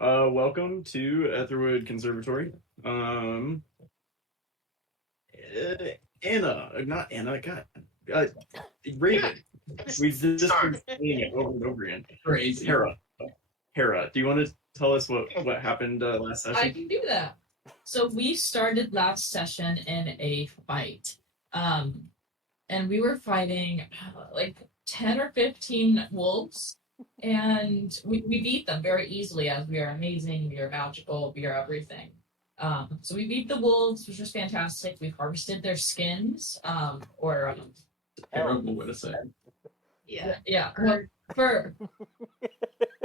Welcome to Aetherwood Conservatory. Um, Anna, not Anna, God, uh, Raven. We've just been Start. saying it over and over again. Crazy. Hera, do you want to tell us what happened last I session? can do that. So we started last session in a fight. And we were fighting like 10 or 15 wolves. And we beat them very easily as we are amazing, we are magical, we are everything. So we beat the wolves, which was fantastic. We harvested their skins, or Terrible way to say. yeah, or fur.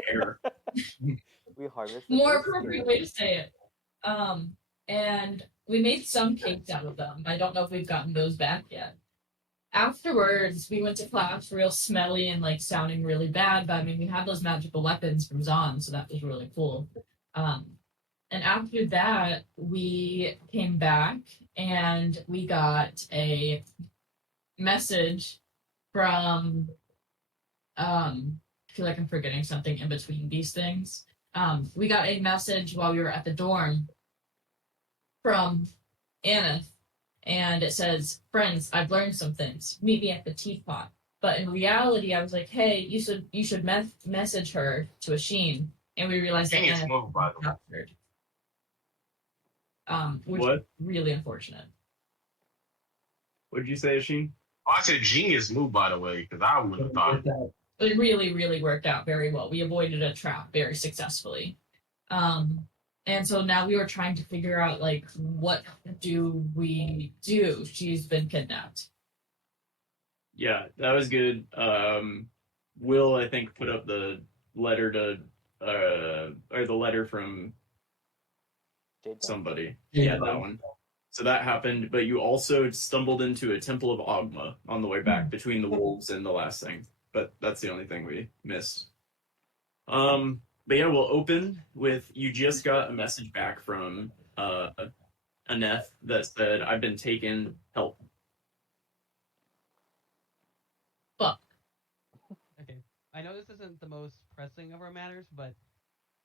Hair. We harvested More their appropriate skin. way to say it. And we made some cakes out of them. I don't know if we've gotten those back yet. Afterwards, we went to class real smelly and like sounding really bad, but I mean, we had those magical weapons from Zon, so that was really cool. Um, and after that, we came back and we got a message from, I feel like I'm forgetting something in between these things. We got a message while we were at the dorm from Anna, and it says, "Friends, I've learned some things. Meet me at the teapot." But in reality, I was like, "Hey, you should message her to Asheen," and we realized that Dang, it's Anna moved, by the way. captured. Which What? is really unfortunate. What did you say, Asheen? Oh, I said genius move, by the way, because I would have thought. It really, really worked out very well. We avoided a trap very successfully. And so now we were trying to figure out, like, what do we do? She's been kidnapped. Yeah, that was good. Will, I think, put up the letter to, or the letter from Jade Dust. somebody. Jade Yeah, that Dust. one. So that happened, but you also stumbled into a Temple of Ogma on the way back between the wolves and the last thing. But that's the only thing we missed. But yeah, we'll open with you just got a message back from Aneth that said, "I've been taken, help." Fuck. Okay, I know this isn't the most pressing of our matters, but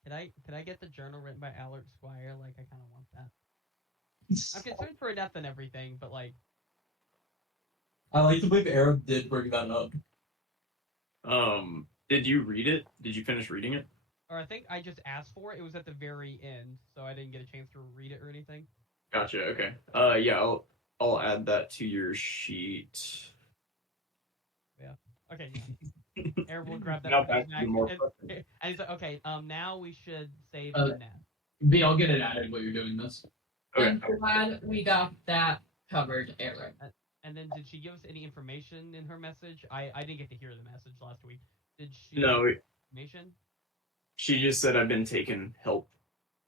could I get the journal written by Allard Squire? Like, I kind of want that. I'm concerned for death and everything, but like, I like to believe Arab did bring that up. Did you read it? Did you finish reading it? or I think I just asked for it. It was at the very end, so I didn't get a chance to read it or anything. Gotcha. Okay. Yeah, I'll add that to your sheet. Okay, Aaron will grab that. Now from his back to the bag, more and pressing. he's like, okay, now we should save Uh, the net. B, I'll get it added while you're doing this. Okay. I'm glad we got that covered, Eric. And then did she give us any information in her message? I didn't get to hear the message last week. Did she? No, Information? she just said, "I've been taken, help,"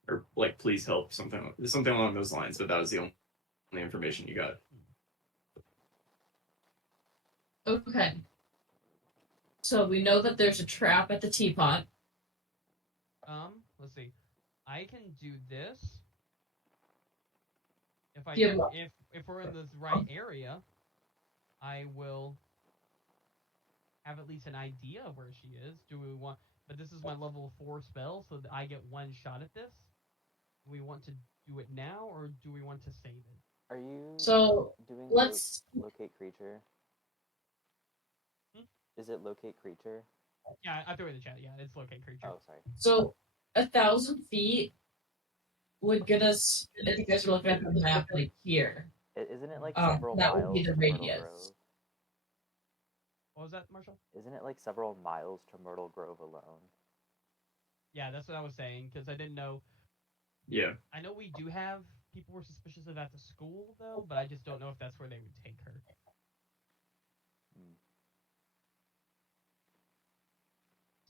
or like, "Please help," something along those lines. But that was the only information you got. Okay. So we know that there's a trap at the teapot. Let's see. I can do this. If I Yeah. do, if we're in the right area, I will have at least an idea of where she is. Do we want? But this is my level 4 spell, so that I get one shot at this. Do we want to do it now, or do we want to save it? Are you So doing let's. locate creature? Hmm? Is it locate creature? Yeah, I threw it in the chat. Yeah, it's locate creature. Oh, sorry. So 1,000 feet would get us. If you guys are looking at the map, like here. Isn't it like Oh, several that would miles be the to Myrtle radius. Grove? What was that, Marshall? Isn't it like several miles to Myrtle Grove alone? Yeah, that's what I was saying, because I didn't know. Yeah. I know we do have people we're suspicious of at the school, though, but I just don't know if that's where they would take her.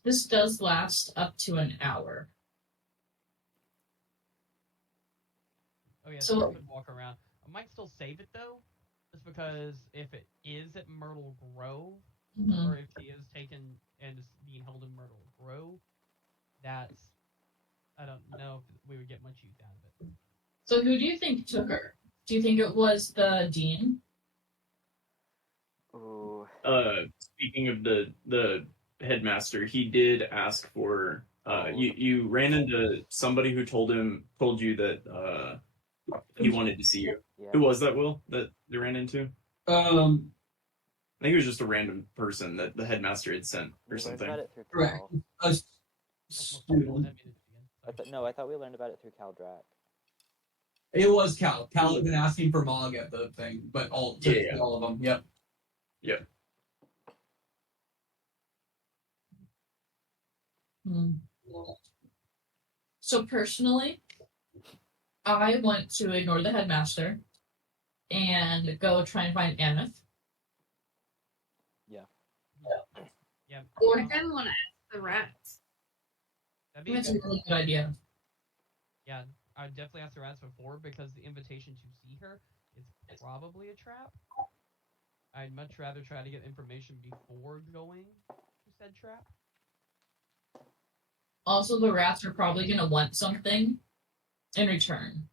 This does last up to an hour. Oh yeah, So- so I could walk around. I might still save it though, just because if it is at Myrtle Grove, Mhm. or if she is taken and is being held in Myrtle Grove, that's I don't know if we would get much use out of it. So who do you think took her? Do you think it was the dean? Ooh. Speaking of the headmaster, he did ask for You ran into somebody who told you that he wanted to see you. Yeah. Who was that, Will? That they ran into? I think it was just a random person that the headmaster had sent We or learned something. about it through Correct. Cal. A student. I thought we learned about it through Cal Drac. It was Cal. Cal had been asking for Mog at the thing, but all of them. Yep. Yep. Hmm. So personally, I want to ignore the headmaster and go try and find Aneth. Yeah. Or I kind of want to ask the rats. That'd be that's a really good idea. Yeah, I would definitely ask the rats before because the invitation to see her is probably a trap. I'd much rather try to get information before going to said trap. Also, the rats are probably going to want something in return.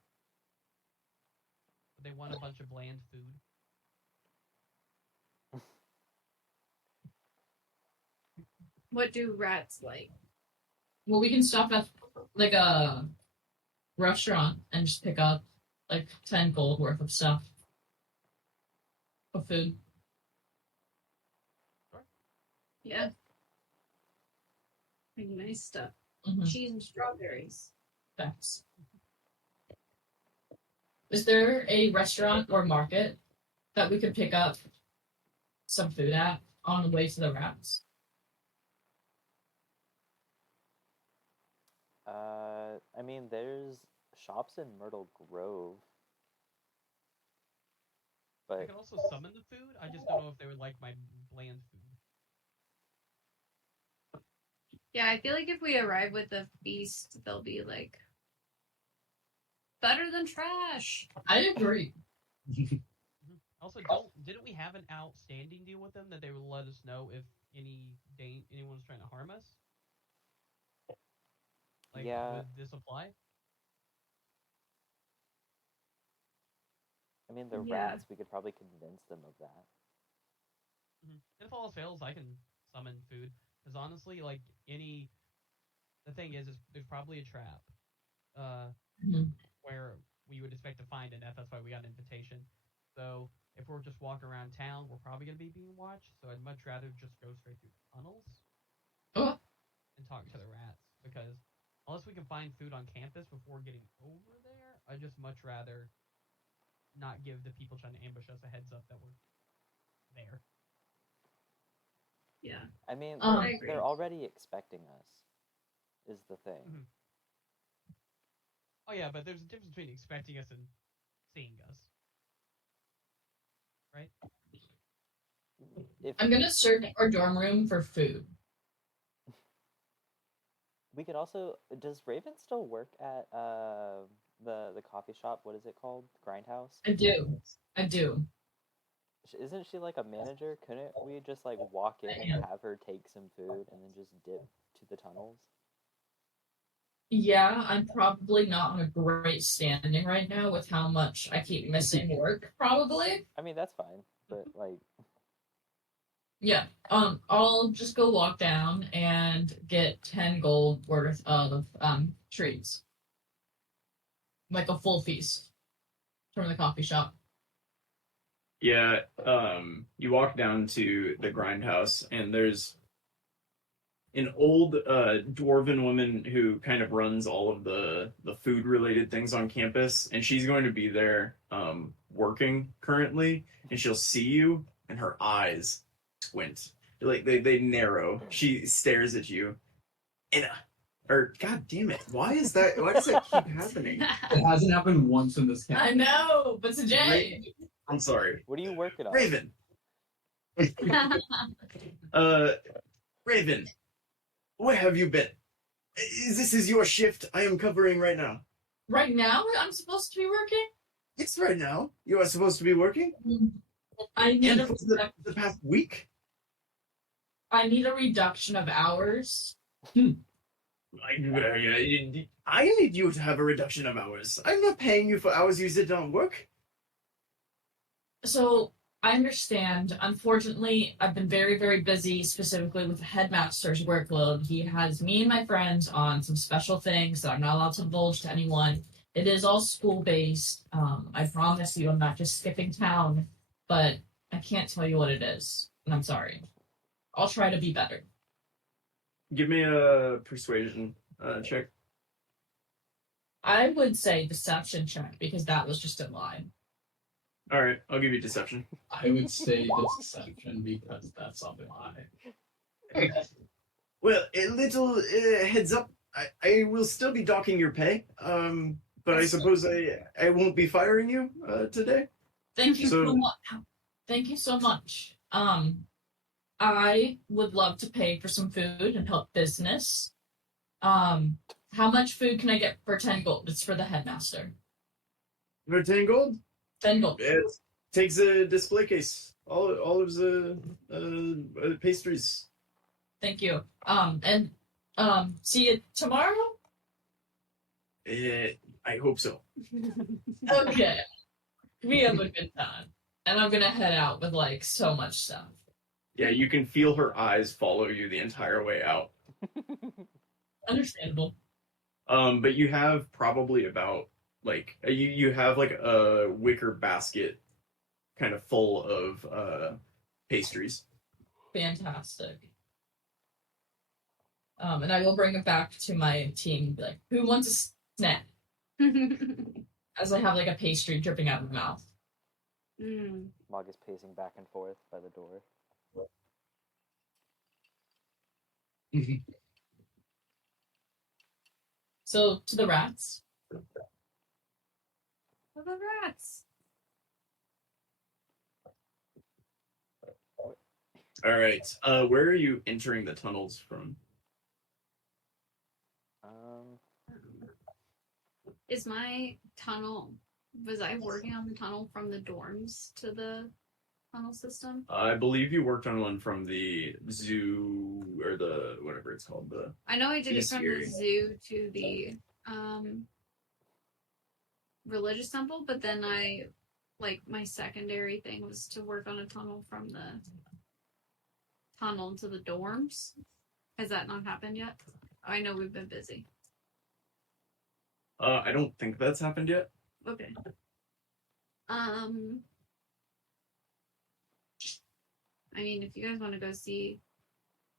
But they want a bunch of bland food. What do rats like? Well, we can stop at like a restaurant and just pick up like 10 gold worth of stuff. Of food. Yeah. Like nice stuff. Mm-hmm. Cheese and strawberries. Thanks. Is there a restaurant or market that we could pick up some food at on the way to the rats? I mean, there's shops in Myrtle Grove. I But can also summon the food. I just don't know if they would like my bland food. Yeah, I feel like if we arrive with the feast, they'll be like better than trash. I agree. Also, didn't we have an outstanding deal with them that they would let us know if anyone's trying to harm us? Like, Yeah. would this apply? I mean, the Yeah. rats, we could probably convince them of that. If all else fails, I can summon food. Because honestly, like the thing is there's probably a trap, Mhm. where we would expect to find an F. That's why we got an invitation. So if we're just walking around town, we're probably gonna be being watched. So I'd much rather just go straight through the tunnels Oh. and talk to the rats. Because unless we can find food on campus before getting over there, I'd just much rather not give the people trying to ambush us a heads up that we're there. Yeah. I mean, I agree. they're already expecting us, is the thing. Mhm. Oh yeah, but there's a difference between expecting us and seeing us. Right? If I'm gonna search our dorm room for food. we could also, does Raven still work at the coffee shop? What is it called? Grindhouse? I do. Isn't she like a manager? Couldn't we just like walk in and have her take some food and then just dip to the tunnels? Yeah, I'm probably not on a great standing right now with how much I keep missing work, probably. I mean, that's fine, but like, Yeah. I'll just go walk down and get 10 gold worth of treats. Like a full feast from the coffee shop. Yeah, you walk down to the grindhouse, and there's an old dwarven woman who kind of runs all of the food related things on campus, and she's going to be there working currently, and she'll see you, and her eyes squint, like they narrow. She stares at you, and god damn it, why does that keep happening? It hasn't happened once in this camp. I know, but today. I'm sorry, what are you working on? Raven. Raven, where have you been? This is your shift. I am covering right now. Right now, I'm supposed to be working? It's right now. You are supposed to be working. I need And for the past week. I need a reduction of hours. I need you to have a reduction of hours. I'm not paying you for hours you sit down and work. So I understand. Unfortunately, I've been very, very busy, specifically with the headmaster's workload. He has me and my friends on some special things that I'm not allowed to divulge to anyone. It is all school based. I promise you, I'm not just skipping town, but I can't tell you what it is, and I'm sorry. I'll try to be better. Give me a persuasion check. I would say deception check because that was just a lie. All right, I'll give you deception. I would say deception because that's a lie. Well, a little heads up. I will still be docking your pay. But I suppose I won't be firing you today. Thank you so much. Thank you so much. I would love to pay for some food and help business. How much food can I get for 10 gold? It's for the headmaster. For 10 gold? 10 gold. It takes a display case. All of the pastries. Thank you. And see you tomorrow? I hope so. Okay. We have a good time. And I'm gonna head out with like so much stuff. Yeah, you can feel her eyes follow you the entire way out. Understandable. But you have probably about like you have like a wicker basket kind of full of pastries. Fantastic. And I will bring it back to my team and be like, who wants a snack? As I have like a pastry dripping out of my mouth. Mog is pacing back and forth by the door. So to the rats. For the rats. All right. Where are you entering the tunnels from? Is my tunnel? Was I working on the tunnel from the dorms to the tunnel system? I believe you worked on one from the zoo or the whatever it's called. The I know I did it from the bestiary. zoo to the religious temple, but then my secondary thing was to work on a tunnel from the tunnel to the dorms. Has that not happened yet? I know we've been busy. I don't think that's happened yet. Okay. I mean, if you guys want to go see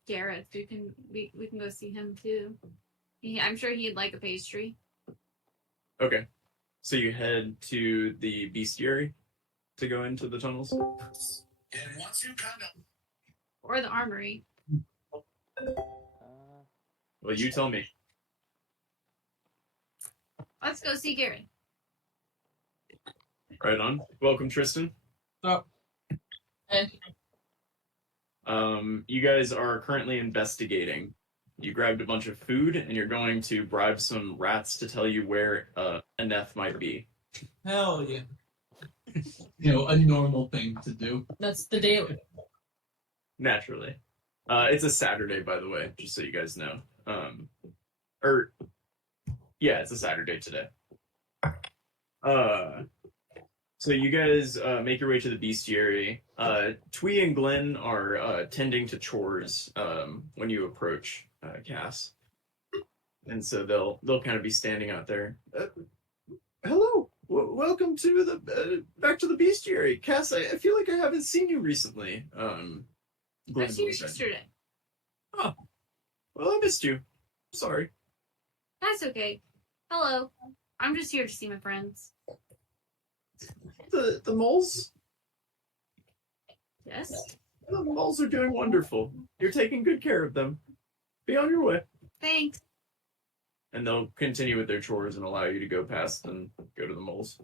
Gareth, we can go see him too. I'm sure he'd like a pastry. Okay. So you head to the bestiary to go into the tunnels? And once you kind of Or the armory. Well, you tell me. Let's go see Gareth. Right on. Welcome, Tristan. Oh. And You guys are currently investigating. You grabbed a bunch of food, and you're going to bribe some rats to tell you where Aneth might be. Hell yeah. A normal thing to do. that's the daily. Naturally. It's a Saturday, by the way, just so you guys know. Yeah, it's a Saturday today. So you guys make your way to the bestiary. Twee and Glenn are tending to chores when you approach Cass, and so they'll kind of be standing out there. Hello, welcome to the back to the bestiary, Cass. I feel like I haven't seen you recently. I Glenn was here will say. yesterday. Oh, well, I missed you. Sorry. That's okay. Hello. I'm just here to see my friends. The moles? Yes? The moles are doing wonderful. You're taking good care of them. Be on your way. Thanks. And they'll continue with their chores and allow you to go past and go to the moles.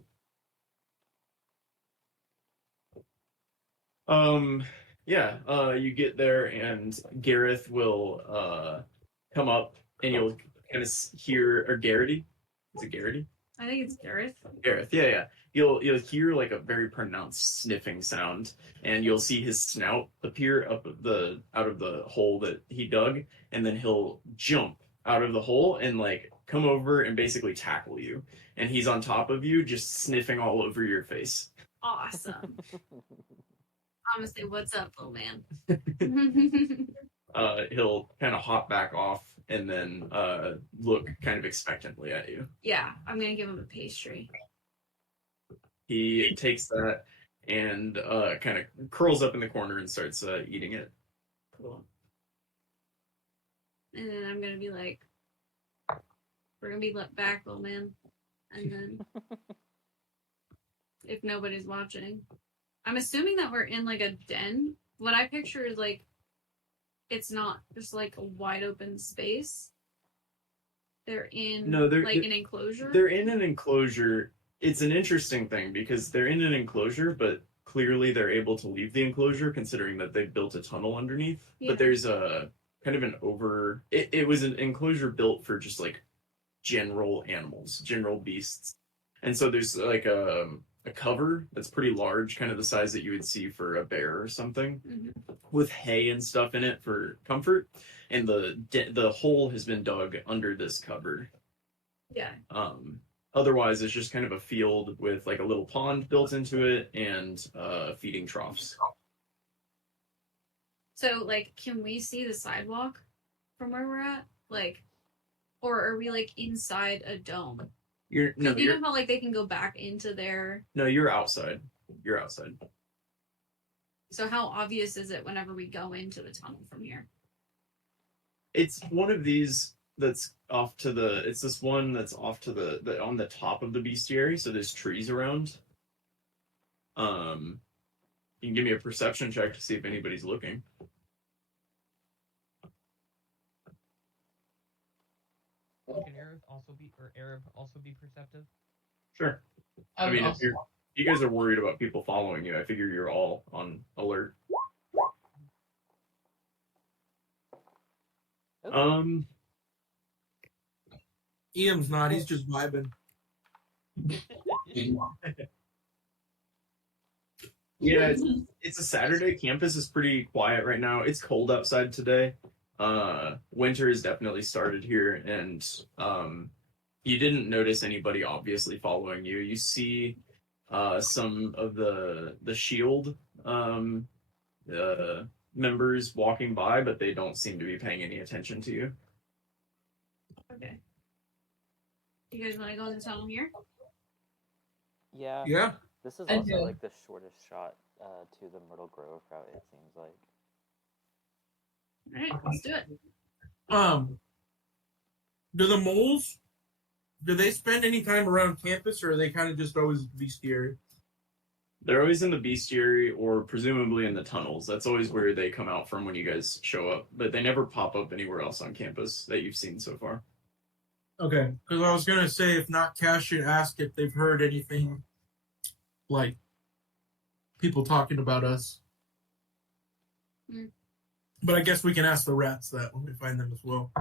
You get there and Gareth will come up and you'll kind of hear, or Garrity? Is it Garrity? I think it's Gareth. Gareth, yeah. You'll hear like a very pronounced sniffing sound, and you'll see his snout appear out of the hole that he dug, and then he'll jump out of the hole and like come over and basically tackle you. And he's on top of you, just sniffing all over your face. Awesome. I'm gonna say, "What's up, little man?" He'll kind of hop back off and then look kind of expectantly at you. Yeah, I'm gonna give him a pastry. He takes that and kind of curls up in the corner and starts eating it. Cool. And then I'm gonna be like, "We're gonna be let back, little man." And then, if nobody's watching, I'm assuming that we're in like a den. What I picture is like, it's not just like a wide open space. They're in like an enclosure. They're in an enclosure. It's an interesting thing because they're in an enclosure, but clearly they're able to leave the enclosure considering that they've built a tunnel underneath. Yeah. But there's a kind of an over. It was an enclosure built for just like general animals, general beasts, and so there's like a cover that's pretty large, kind of the size that you would see for a bear or something, with hay and stuff in it for comfort. And the hole has been dug under this cover. Yeah. Otherwise, it's just kind of a field with like a little pond built into it and feeding troughs. So, like, can we see the sidewalk from where we're at? Like, or are we like inside a dome? You know how like they can go back into their. No, you're outside. You're outside. So how obvious is it whenever we go into the tunnel from here? It's one of these that's off to the. It's this one that's off to the on the top of the bestiary. So there's trees around. You can give me a perception check to see if anybody's looking. Can Arab also be perceptive? Sure. I mean, if you guys are worried about people following you, I figure you're all on alert. Ian's not. He's just vibing. Yeah, it's a Saturday. Campus is pretty quiet right now. It's cold outside today. Winter has definitely started here, and you didn't notice anybody obviously following you. You see some of the shield members walking by, but they don't seem to be paying any attention to you. Okay. You guys want to go in the tunnel here? Yeah. Yeah. This is I also do. like the shortest shot to the Myrtle Grove route, it seems like. All right, let's do it. Do the moles? Do they spend any time around campus, or are they kind of just always bestiary? They're always in the bestiary or presumably in the tunnels. That's always where they come out from when you guys show up, but they never pop up anywhere else on campus that you've seen so far. Okay, because I was gonna say if not, Cash should ask if they've heard anything, like people talking about us. Mm. But I guess we can ask the rats that when we find them as well.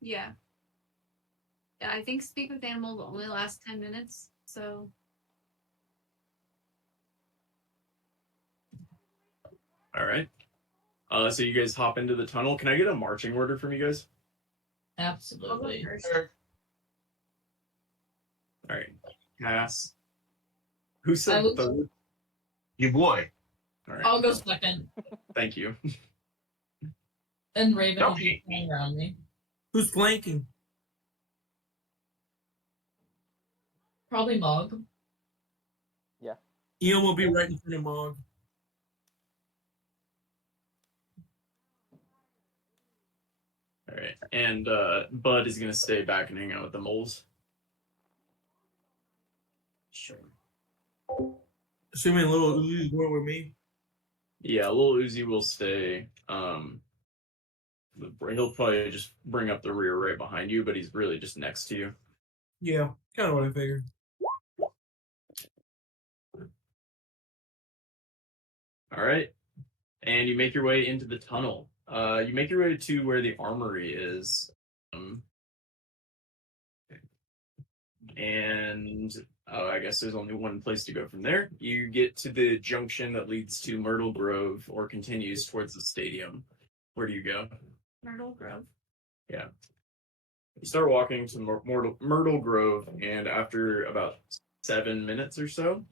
Yeah. Yeah, I think Speak with Animals will only last 10 minutes, so. All right. So you guys hop into the tunnel. Can I get a marching order from you guys? Absolutely. All right. Pass. Who said I will- third? Your boy. All right. I'll go second. Thank you. And Raven will Don't be flying around me. Who's flanking? Probably Mog. Ian will be right in front of Mog. All right. And Bud is going to stay back and hang out with the moles. Sure. Assuming little Uzi's going with me. Yeah, little Uzi will stay. He'll probably just bring up the rear right behind you, but he's really just next to you. Yeah, kind of what I figured. All right. And you make your way into the tunnel. You make your way to where the armory is. And I guess there's only one place to go from there. You get to the junction that leads to Myrtle Grove or continues towards the stadium. Where do you go? Myrtle Grove. Yeah. You start walking to Myrtle Grove, and after about 7 minutes or so,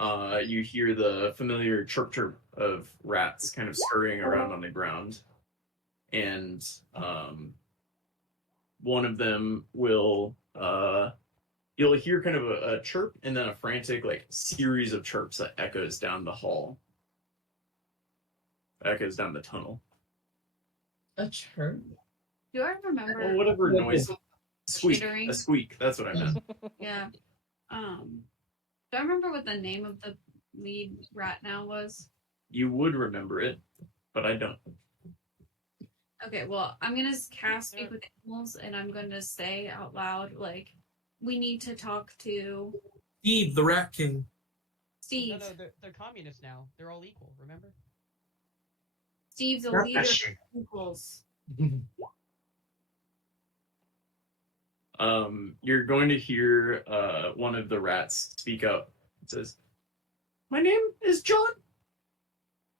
you hear the familiar chirp chirp of rats kind of scurrying around on the ground, and one of them will you'll hear kind of a chirp and then a frantic like series of chirps that echoes down the hall, echoes down the tunnel. A chirp. Do I remember? Well, whatever noise, squeak, Chittering? a squeak. That's what I meant. Yeah. Do I remember what the name of the lead rat now was? You would remember it, but I don't. Okay, well, I'm gonna cast Speak with Animals, and I'm gonna say out loud, like, we need to talk to Steve, the Rat King. Steve. No, they're communists now. They're all equal. Remember? Steve's a That- leader of equals. You're going to hear one of the rats speak up. It says, "My name is John.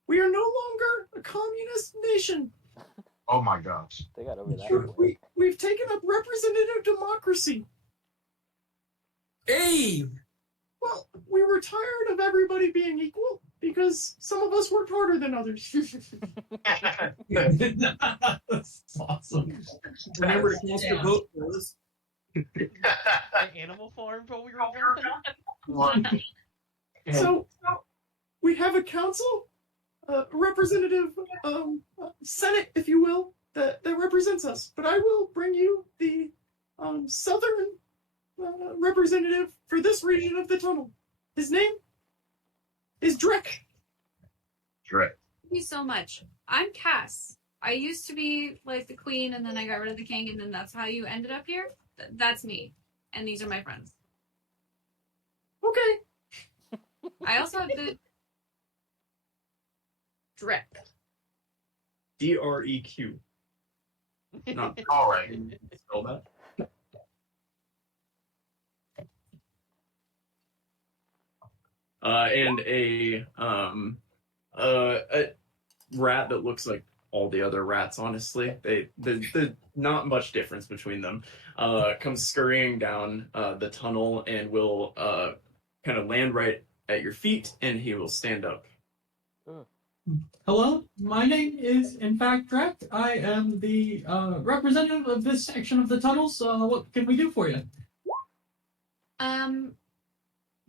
We are no longer a communist nation. Oh my gosh. They got over that. We've taken up representative democracy. Hey! Well, we were tired of everybody being equal because some of us worked harder than others." That's awesome. Remember to cast your vote, fellas. The animal farm while we were gone? So we have a council, a representative, senate, if you will, that represents us. But I will bring you the southern representative for this region of the tunnel. His name is Drek. Right. Thank you so much. I'm Cass. I used to be like the queen, and then I got rid of the king, and then that's how you ended up here. That's me, and these are my friends. Okay. I also have the Drek. DREQ. Not All right. spell that. And a rat that looks like all the other rats. Honestly, there's not much difference between them. Comes scurrying down the tunnel and will kind of land right at your feet, and he will stand up. Hello, my name is in fact Drek. I am the representative of this section of the tunnels. What can we do for you?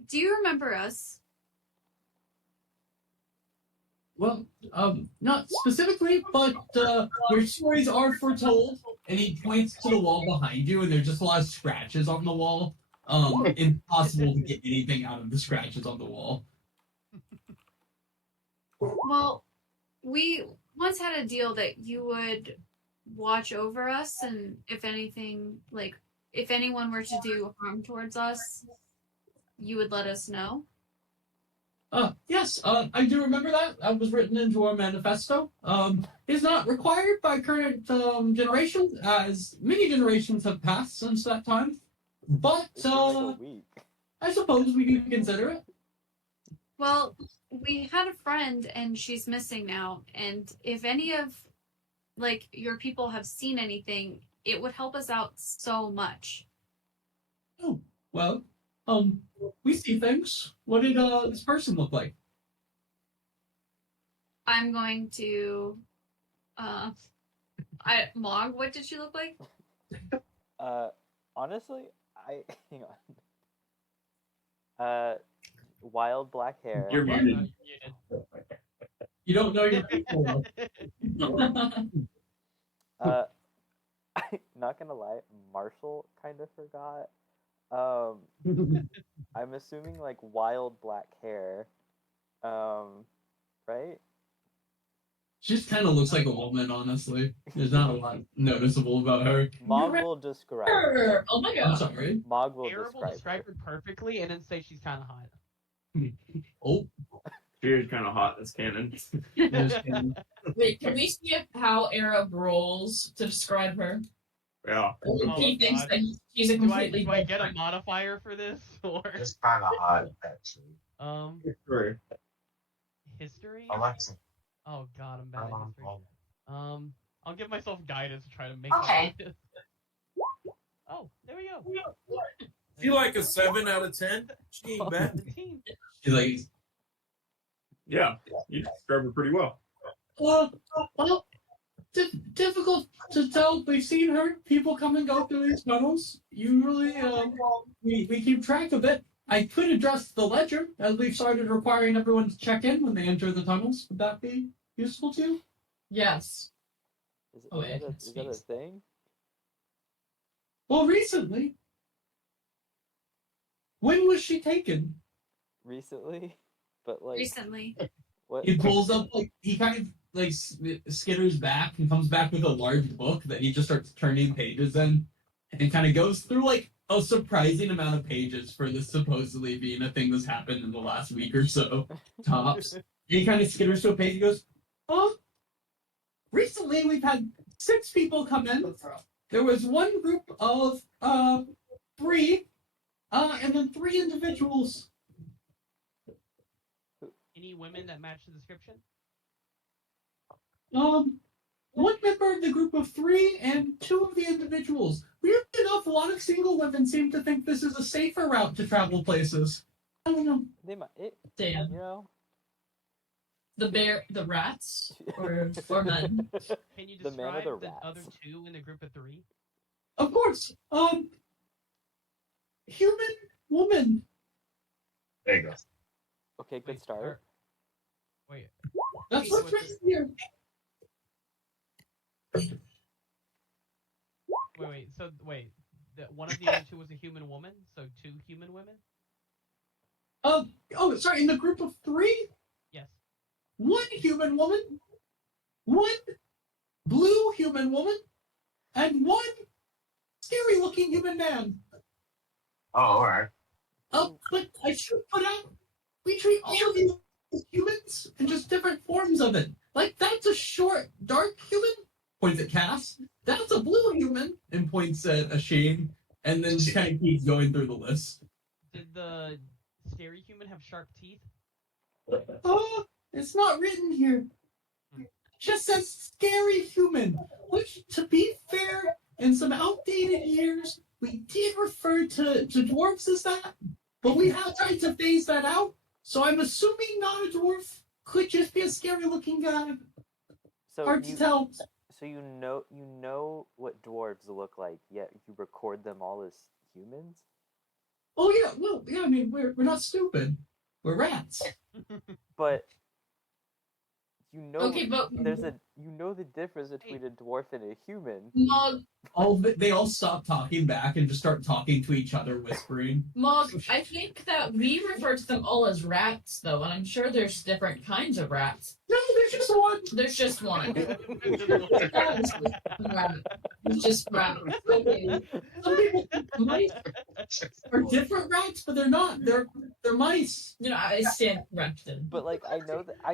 Do you remember us? Well, not specifically, but your stories are foretold. And he points to the wall behind you, and there's just a lot of scratches on the wall. Impossible to get anything out of the scratches on the wall. Well, we once had a deal that you would watch over us, and if anything, like, if anyone were to do harm towards us, you would let us know. Yes, I do remember that. That was written into our manifesto. It's not required by current generations, as many generations have passed since that time. But, It's been like a week. I suppose we can consider it. Well, we had a friend, and she's missing now, and if any of, like, your people have seen anything, it would help us out so much. Oh, well, we see things. What did this person look like? I'm going to, Mog, what did she look like? Honestly, hang on. Wild black hair. You're muted. You don't know your people. Not gonna lie, Marshall kind of forgot. I'm assuming like wild black hair. Right? She just kind of looks like a woman, honestly. There's not a lot noticeable about her. Mog will describe her. Oh my I'm god. sorry. Mog will Arab will describe her. describe her perfectly and then say she's kind of hot. Oh, She is kind of hot. That's canon. Wait, can we see how Arab rolls to describe her? Yeah. He thinks God. that she's a Do I completely get a modifier for this or It's kind of hot, actually. Sure. history? Alexa. Oh god, I'm bad at Um, history. I'll give myself guidance to try to make Okay. up for this. Oh, there we go. She like a 7 out of 10. She ain't bad. 17. She's like, Yeah, you described her pretty well. well, difficult to tell. We've seen her. People come and go through these tunnels. Usually, we keep track of it. I could address the ledger as we've started requiring everyone to check in when they enter the tunnels. Would that be useful to you? Yes. Oh, wait, Is that a thing? Well, recently. When was she taken? Recently? But like Recently. what? He pulls up, like, he kind of, like, skitters back and comes back with a large book that he just starts turning pages in and kind of goes through, like, a surprising amount of pages for this supposedly being a thing that's happened in the last week or so, tops. And he kind of skitters to a page and goes, oh, recently we've had 6 people come in. There was one group of 3, and then 3 individuals. Any women that match the description? One member of the group of 3 and 2 of the individuals. Weirdly enough, a lot of single women seem to think this is a safer route to travel places. I don't know. They might. Damn. You know. The rats, or men. Can you The man or describe the the rats? other 2 in the group of 3? Of course. Human woman. There you go. Okay, good Wait, start. Wait. That's what's written here. Wait. So wait. One of the other 2 was a human woman. So 2 human women. Oh, sorry. In the group of 3, Yes. 1 human woman, 1 blue human woman, and 1 scary-looking human man. Oh, all right. But I should put out, we treat all of these as humans and just different forms of it. Like, that's a short, dark human, points at Cass. That's a blue human, and points at Ashane, and then just kind of keeps going through the list. Did the scary human have sharp teeth? Oh, it's not written here. It just says scary human, which, to be fair, in some outdated years, we did refer to dwarves as that, but we have tried to phase that out, so I'm assuming not a dwarf. Could just be a scary-looking guy. So Hard to tell. So you know what dwarves look like, yet you record them all as humans? Oh yeah, well, yeah. I mean, we're not stupid. We're rats. But you know Okay, but you know the difference between a dwarf and a human. Mog, They all stop talking back and just start talking to each other, whispering. I think that we refer to them all as rats, though, and I'm sure there's different kinds of rats. No, there's just one. There's just one. It's just rats. Okay. Some people think mice are different rats, but they're not. They're mice. You know, I stand corrected. But like I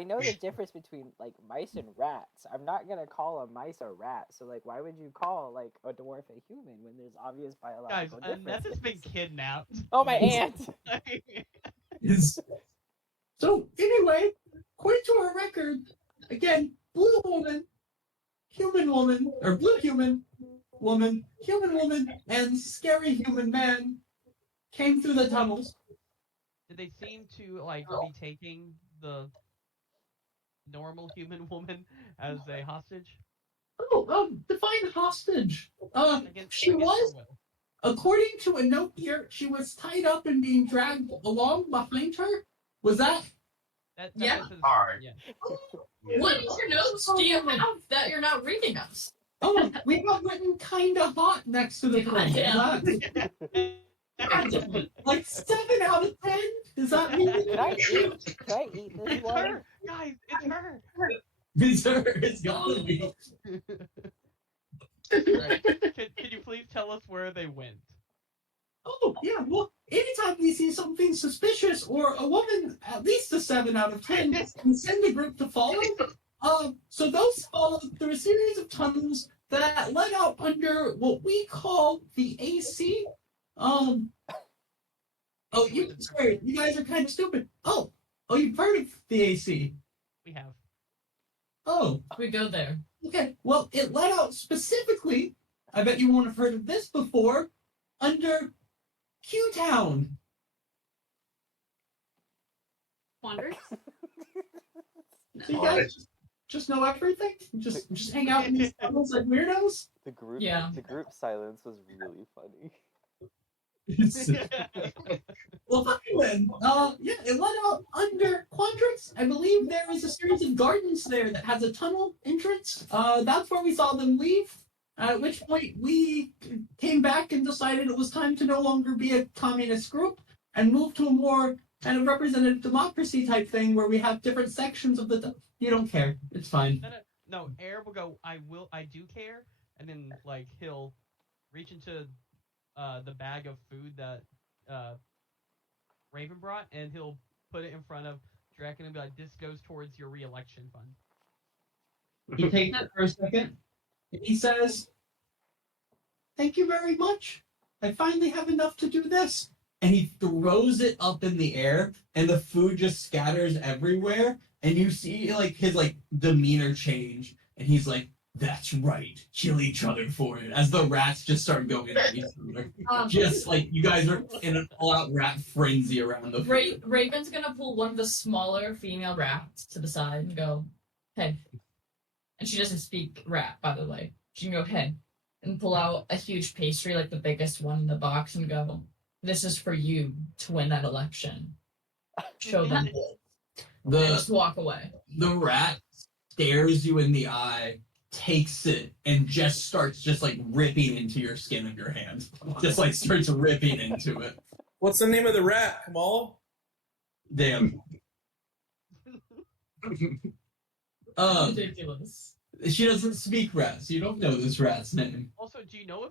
know the difference between like mice and rats. I'm not gonna call a mice a rat. So like why would you call like a dwarf a human when there's obvious Guys, biological differences? Nessa's been kidnapped. Oh, my aunt! So anyway, according to our record, again, blue woman, human woman, or blue human woman, and scary human man came through the tunnels. Did they seem to like be taking the normal human woman as a hostage? Oh, define hostage. She against was, her will? according to a note here, she was tied up and being dragged along behind her. Was that? That's Yeah. what it says- All right. Yeah. What is your notes do you have that you're not reading us? Oh, we got written kinda hot next to the front. Like 7 out of 10? Does that mean? Can I eat this It's one? her, guys. It's her. It's gonna be. Right. Can you please tell us where they went? Oh, yeah, well, anytime we see something suspicious or a woman, at least a 7 out of 10, we send the group to follow. So those followed through a series of tunnels that led out under what we call the AC. Sorry, you guys are kind of stupid. Oh, you've heard of the AC. We have. Oh, We go there. okay. Well, it led out specifically, I bet you won't have heard of this before, under Q-Town. Quandrix? So you Oh, guys just know everything? Just hang out in these tunnels like weirdos? The group Yeah. the group silence was really funny. Well, fine then. Yeah, it led out under Quandrix. I believe there is a series of gardens there that has a tunnel entrance. That's where we saw them leave. At which point we came back and decided it was time to no longer be a communist group and move to a more kind of representative democracy type thing where we have different sections of the. You don't care. It's fine. No, Air will go, I do care, and then, like, he'll reach into the bag of food that Raven brought, and he'll put it in front of Draken and be like, this goes towards your re-election fund. He takes it for a second. And he says, "Thank you very much. I finally have enough to do this." And he throws it up in the air, and the food just scatters everywhere. And you see like his like demeanor change, and he's like, "That's right. Kill each other for it." As the rats just start going at each other, just like you guys are in an all-out rat frenzy around the food. Raven's gonna pull one of the smaller female rats to the side and go, "Hey." And she doesn't speak rat, by the way. She can go, "Hey," and pull out a huge pastry, like the biggest one in the box, and go, "This is for you to win that election." Show them this. And just walk away. The rat stares you in the eye, takes it, and just starts just like ripping into your skin of your hand. Just like starts ripping into it. What's the name of the rat, Kamal? Damn. Ridiculous. She doesn't speak rat, so you don't know this rat's name. Also, do you know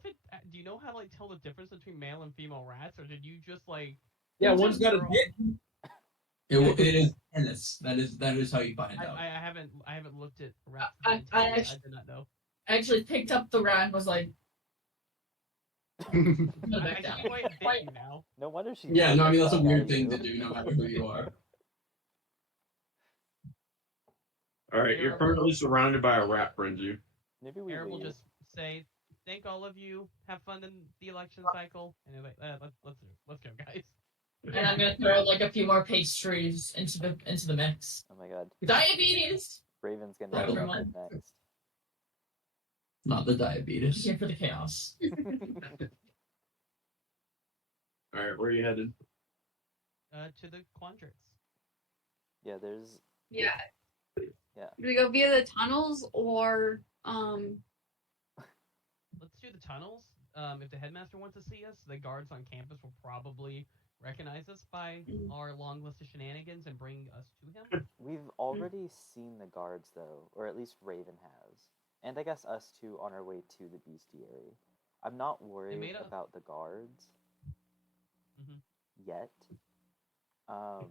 how to, like, tell the difference between male and female rats, or did you just, like... Yeah, one's got a girl- dick. It is tennis. That is how you find out. I haven't looked at rats. I I did not know. I actually picked up the rat and was like, "Put it I back down." see why it bit you now. No wonder she. Yeah, no, I mean that's a fuck out weird of thing you. to do, no matter who you are. All right, you're currently surrounded by a rat frenzy. Maybe we Air will leave. just say, "Thank all of you. Have fun in the election cycle." And he's like, let's go, guys." And I'm gonna throw like a few more pastries into the mix. Oh my god, Diabetes. Raven's gonna Right, interrupt right. it next. Not the diabetes. Here for the chaos. All right, where are you headed? To the Quandrix. Yeah, there's. Yeah. Yeah. Do we go via the tunnels or Let's do the tunnels. If the headmaster wants to see us, the guards on campus will probably recognize us by our long list of shenanigans and bring us to him. We've already seen the guards though, or at least Raven has, and I guess us too on our way to the bestiary. I'm not worried made a- about the guards yet. I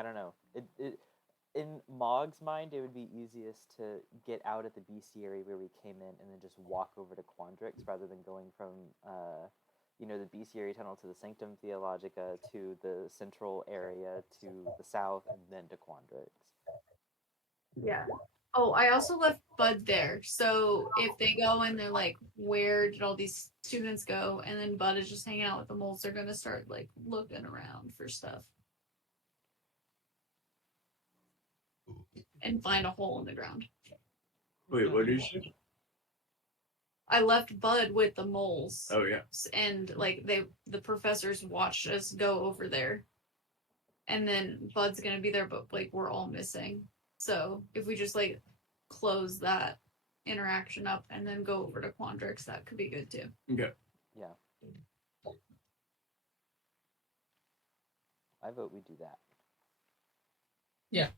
don't know. It in Mog's mind, it would be easiest to get out at the bestiary where we came in and then just walk over to Quandrix rather than going from the bestiary tunnel to the Sanctum Theologica to the central area to the south and then to Quandrix. yeah. Oh, I also left Bud there. So if they go and they're like, "Where did all these students go?" and then Bud is just hanging out with the moles, they're gonna start like looking around for stuff. And find a hole in the ground. Wait, what did you? I left Bud with the moles. Oh yeah. And like the professors watched us go over there. And then Bud's gonna be there, but like we're all missing. So if we just like close that interaction up and then go over to Quandrix, that could be good too. Okay. Yeah. I vote we do that. Yeah.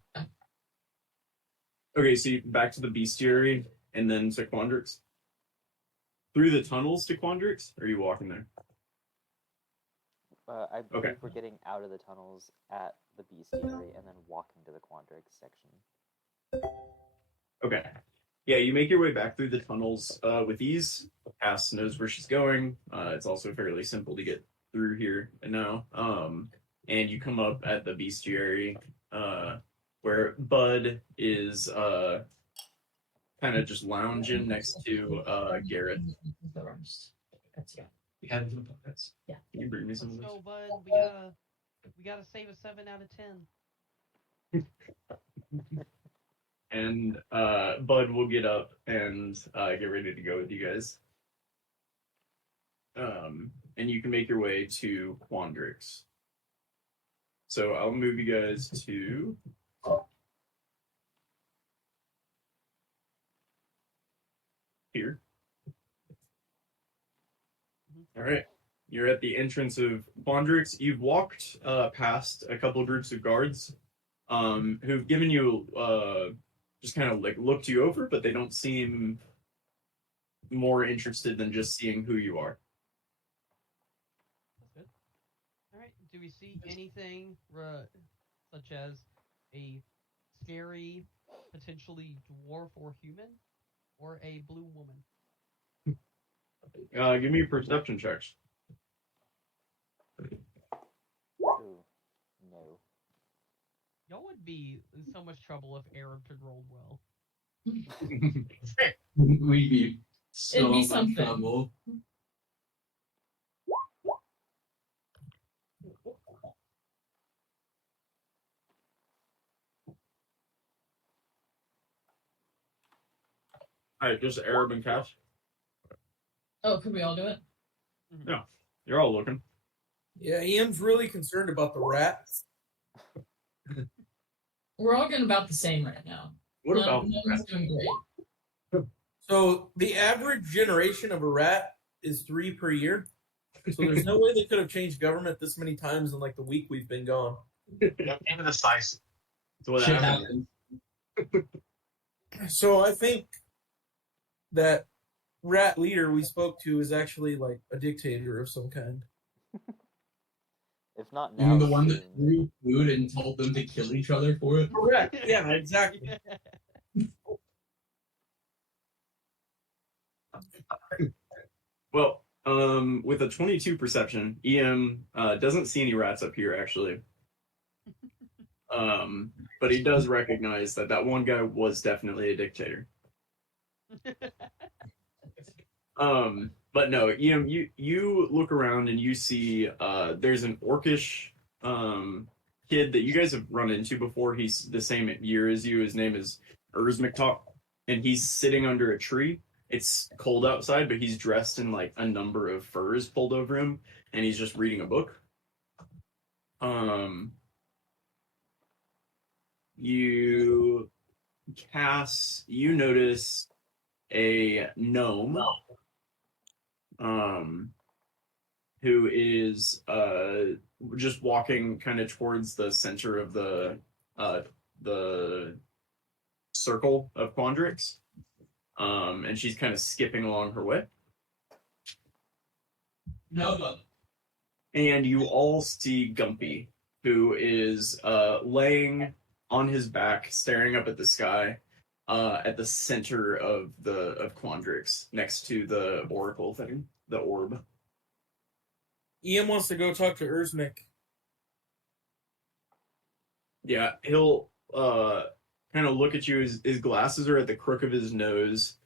Okay, so back to the bestiary and then to Quandrix. Through the tunnels to Quandrix, or are you walking there? I believe Okay. we're getting out of the tunnels at the bestiary and then walking to the Quandrix section. Okay. Yeah, you make your way back through the tunnels with ease. Cass knows where she's going. It's also fairly simple to get through here and now. And you come up at the bestiary where Bud is kind of just lounging next to Garrett. The rest. That's yeah. We have the buckets. Yeah. Can you bring me some Let's of go, this? bud. We gotta save a 7 out of 10. And Bud will get up and get ready to go with you guys. And you can make your way to Quandrix. So I'll move you guys to here. All right. You're at the entrance of Quandrix. You've walked past a couple groups of guards who've given you just kind of like looked you over, but they don't seem more interested than just seeing who you are. That's good. All right. Do we see anything such as a scary, potentially dwarf or human, or a blue woman? Give me perception checks. Ooh, no. Y'all would be in so much trouble if Arab had rolled well. We'd be so It'd be much something. trouble. All right, just Arab and Cash. Oh, could we all do it? Yeah, you're all looking. Yeah, Ian's really concerned about the rats. We're all getting about the same right now. What about no one's doing great. So the average generation of a rat is 3 per year. So there's no way they could have changed government this many times in like the week we've been gone. Even the size. So what Shit happened? happens. So I think that rat leader we spoke to is actually like a dictator of some kind. If not You now, mean the one that soon. threw food and told them to kill each other for it? Correct. Yeah, exactly. Well, with a 22 perception, EM doesn't see any rats up here actually. But he does recognize that that one guy was definitely a dictator. But no, EM, you look around and you see there's an orcish kid that you guys have run into before. He's the same year as you. His name is Urzmiktok, and he's sitting under a tree. It's cold outside, but he's dressed in like a number of furs pulled over him, and he's just reading a book. You notice a gnome, who is just walking kind of towards the center of the circle of Quandrix. And she's kind of skipping along her way. No. And you all see Gumpy, who is laying on his back, staring up at the sky, at the center of Quandrix, next to the oracle thing, the orb. Ian wants to go talk to Urzmik. Yeah, he'll kind of look at you. His glasses are at the crook of his nose.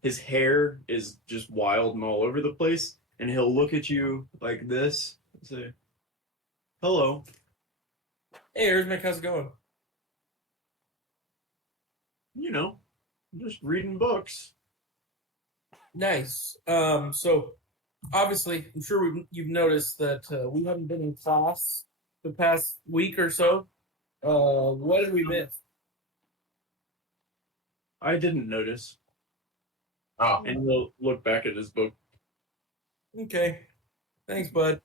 His hair is just wild and all over the place. And he'll look at you like this and say, "Hello." Hey, Urzmik, how's it going? You know, just reading books. Nice. So obviously, I'm sure you've noticed that we haven't been in class the past week or so. What did we miss? I didn't notice. Oh, And he'll look back at his book. Okay. Thanks, bud.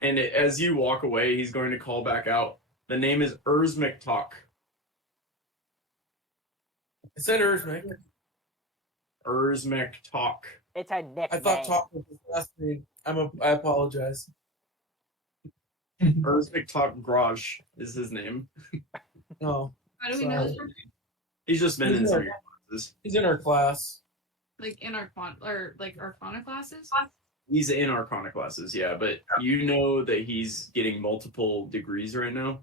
And as you walk away, he's going to call back out. The name is Urzmiktok. I said Urzmik. Urzmiktok. It's a nickname. I thought talk was his last name. I apologize. Urzmiktok Graj is his name. No, How do we know this? He's just been in some of your classes. he's in our class. Like in our Arcana classes? He's in Arcana classes, yeah, but you know that he's getting multiple degrees right now.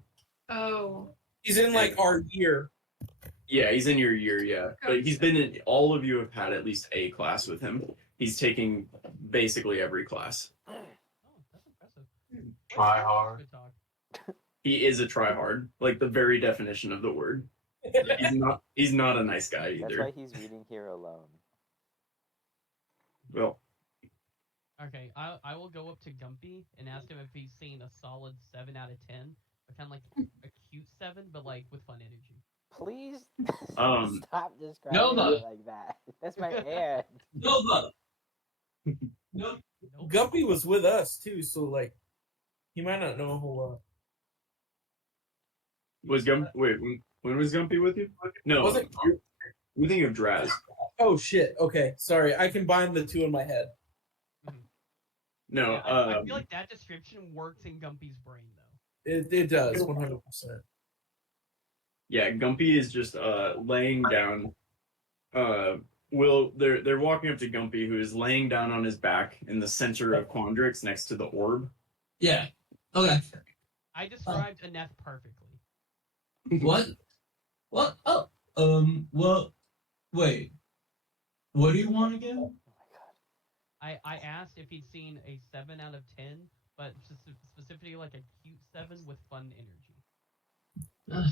Oh. He's in like our year. Yeah, he's in your year, yeah. But he's been in, all of you have had at least a class with him. He's taking basically every class. Oh, that's impressive. Try hard. Good talk. He is a tryhard, like the very definition of the word. He's not a nice guy That's either. why he's reading here alone. Well, Okay, I will go up to Gumpy and ask him if he's seen a solid 7 out of 10, but kind of like a cute 7, but like with fun energy. Please stop describing Nova. it like that. That's my aunt. Nova. No. Nope. Gumpy was with us too, so like he might not know a whole lot. was when was Gumpy with you? No, Was it? we're thinking of Draz. Oh shit. Okay, sorry. I combined the two in my head. No, Yeah, I feel like that description works in Gumpy's brain though. It does 100%. yeah, Gumpy is just laying down. They're walking up to Gumpy, who is laying down on his back in the center of Quandrix, next to the orb. Yeah. Okay. I described Aneth perfectly. What? What? Oh. Well. Wait. What do you want again? Oh I asked if he'd seen a 7 out of 10, but specifically like a cute 7 with fun energy.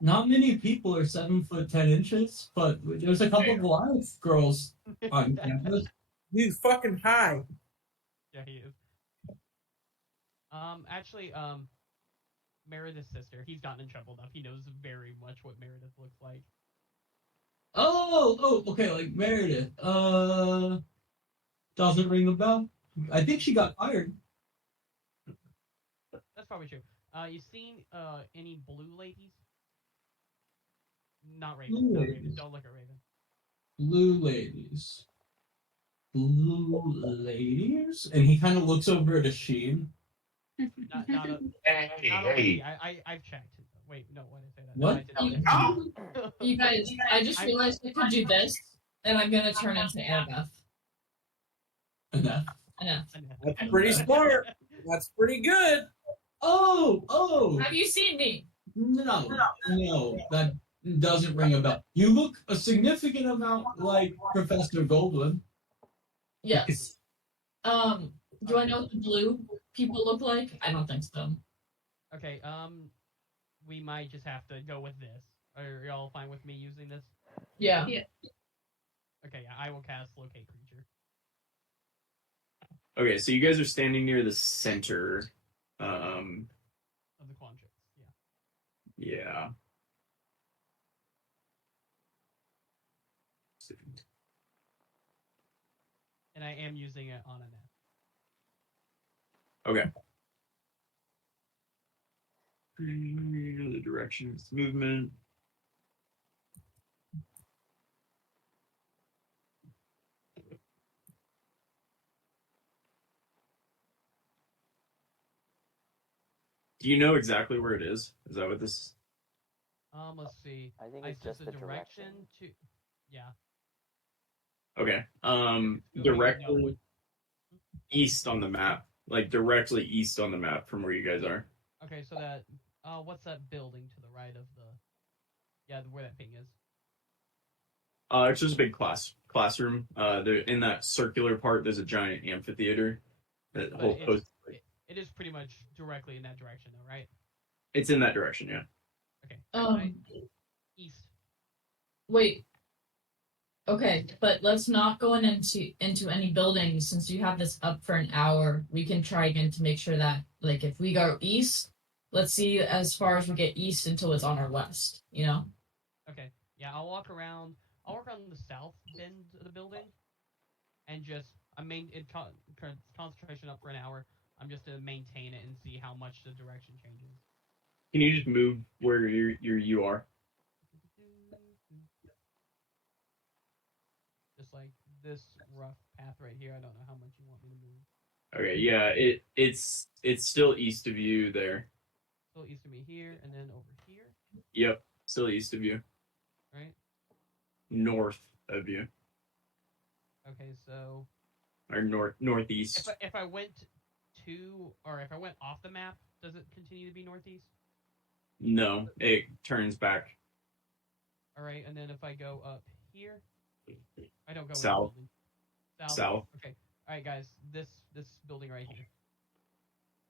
Not many people are 7'10", but there's a couple of Goliath girls on campus. He's fucking high. Yeah, he is. Actually, Meredith's sister. He's gotten in trouble enough. He knows very much what Meredith looks like. Oh, okay, like Meredith. Doesn't ring a bell. I think she got fired. That's probably true. You seen any blue ladies? Not Raven. Blue Not ladies. Raven. Don't look at Raven. Blue ladies. Blue ladies? And he kind of looks over at Sheen. Not a Hey, not a hey. lady. I've checked. Wait, no, why did I say that? What? No, I didn't. Oh, You guys, I just realized I could do this, and I'm gonna turn into Annabeth. Enough. That's pretty smart. That's pretty good. Oh! Have you seen me? No, that doesn't ring a bell. You look a significant amount like Professor Goldwyn. Yes. Do I know what the blue people look like? I don't think so. Okay, we might just have to go with this. Are y'all fine with me using this? Yeah. Okay, I will cast Locate Creature. Okay, so you guys are standing near the center. Of the Quandrix, yeah. Yeah. And I am using it on Aneth. Okay. The direction of its movement. Do you know exactly where it is? Is that what this? Let's see. I think I it's said just the the direction direction. to. Yeah. Okay. Moving Directly no- east on the map, like directly east on the map from where you guys are. Okay, so that. What's that building to the right of the? Yeah, where that ping is. It's just a big classroom. There in that circular part, there's a giant amphitheater that But hosts. it is pretty much directly in that direction, though, right? It's in that direction, yeah. Okay. Um. East. Wait. Okay, but let's not go into any buildings since you have this up for an hour. We can try again to make sure that, like, if we go east, let's see as far as we get east until it's on our west. You know. Okay. Yeah, I'll walk around. I'll work on the south end of the building, and just concentration up for an hour. I'm just to maintain it and see how much the direction changes. Can you just move where you are? Just like this rough path right here. I don't know how much you want me to move. Okay, yeah, it's still east of you there. Still east of me here, and then over here, Yep, still east of you. right? North of you. Okay, so Or northeast. if I went to, or if I went off the map, does it continue to be northeast? No, it turns back All right, and then if I go up here, I don't go in the South. building. South. Okay. All right, guys. This building right here.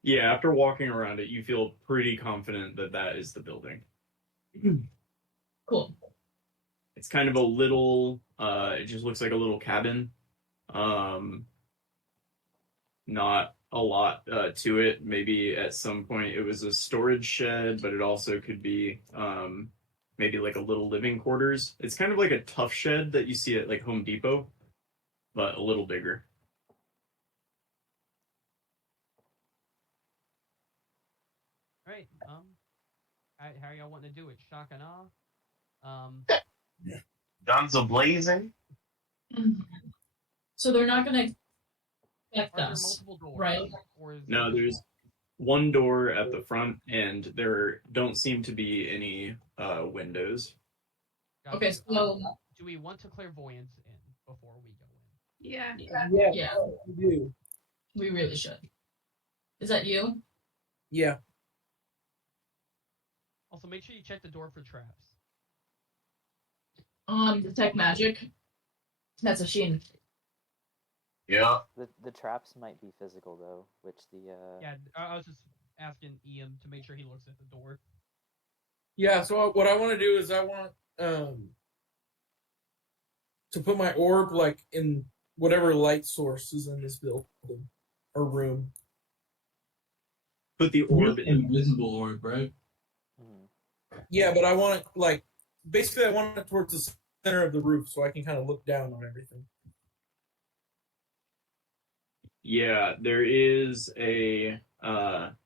Yeah, after walking around it, you feel pretty confident that that is the building. Cool. It's kind of a little, it just looks like a little cabin. Not a lot to it. Maybe at some point it was a storage shed, but it also could be maybe like a little living quarters. It's kind of like a tough shed that you see at like Home Depot, but a little bigger. All right. How y'all want to do it? Shock and awe. Guns a blazing. So they're not gonna affect Are there us, multiple doors? right? Or is No, there there's one door at the front, and there don't seem to be any windows. Gotcha. Okay, so Do we want to clairvoyance in before we go in? Yeah. yeah, we do. we really should. Is that you? Yeah. Also, make sure you check the door for traps. Detect magic. That's a Sheen. Yeah. The traps might be physical though, which the Yeah, I was just asking Ian to make sure he looks at the door. Yeah, so what I want to do is I want to put my orb like in whatever light source is in this building or room. Put the orb in. Invisible orb, right? Yeah, but I want it like basically I want it towards the center of the roof so I can kind of look down on everything. Yeah, there is a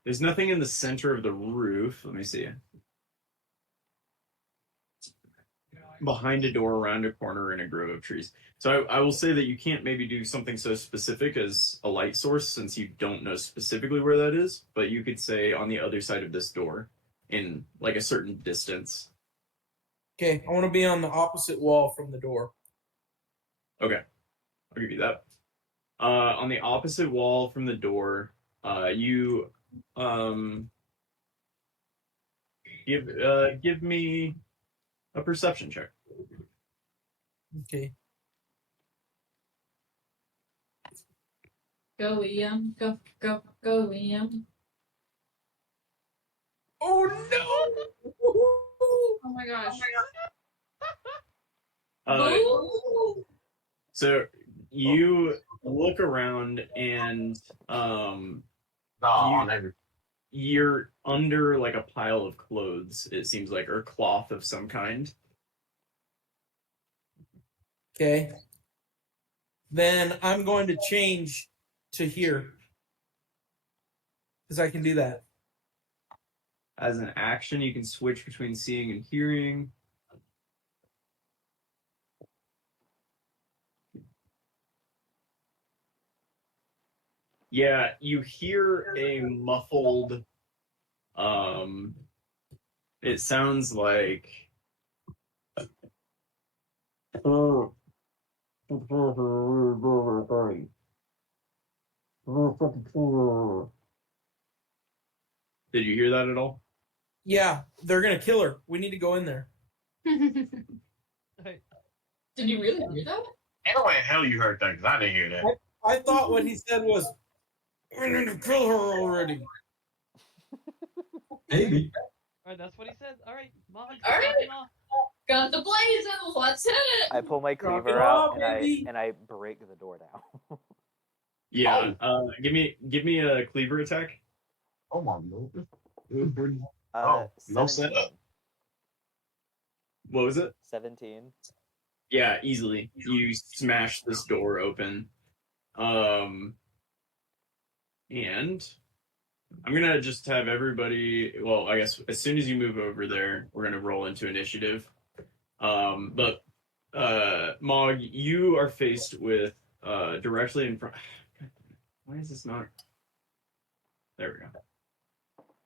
there's nothing in the center of the roof. Let me see. Behind a door, around a corner, in a grove of trees. So I will say that you can't maybe do something so specific as a light source since you don't know specifically where that is, but you could say on the other side of this door in like a certain distance. Okay, I want to be on the opposite wall from the door. Okay, I'll give you that. On the opposite wall from the door, you give me a perception check. Okay. Go, Liam. Go, Liam. Oh no! Oh my gosh. So you look around and you're under like a pile of clothes, it seems like, or cloth of some kind. Okay. Then I'm going to change to here. Because I can do that. As an action, you can switch between seeing and hearing. Yeah, you hear a muffled, it sounds like, did you hear that at all? Yeah, they're going to kill her. We need to go in there. Did you really hear that? Ain't no way in hell you heard that, because I didn't hear that. I thought what he said was, we need to kill her already. Maybe. Alright, that's what he said. Alright, Mog. All right. Got the blazing. Let's hit it. I pull my Drop it cleaver out off, baby. and I break the door down. Yeah, give me a cleaver attack. Oh my lord. Uh, No 17. setup. What was it? 17. Yeah, easily. You smash this door open. And I'm gonna just have everybody, well, I guess as soon as you move over there, we're gonna roll into initiative. But Mog, you are faced with directly in front. Why is this not? There we go.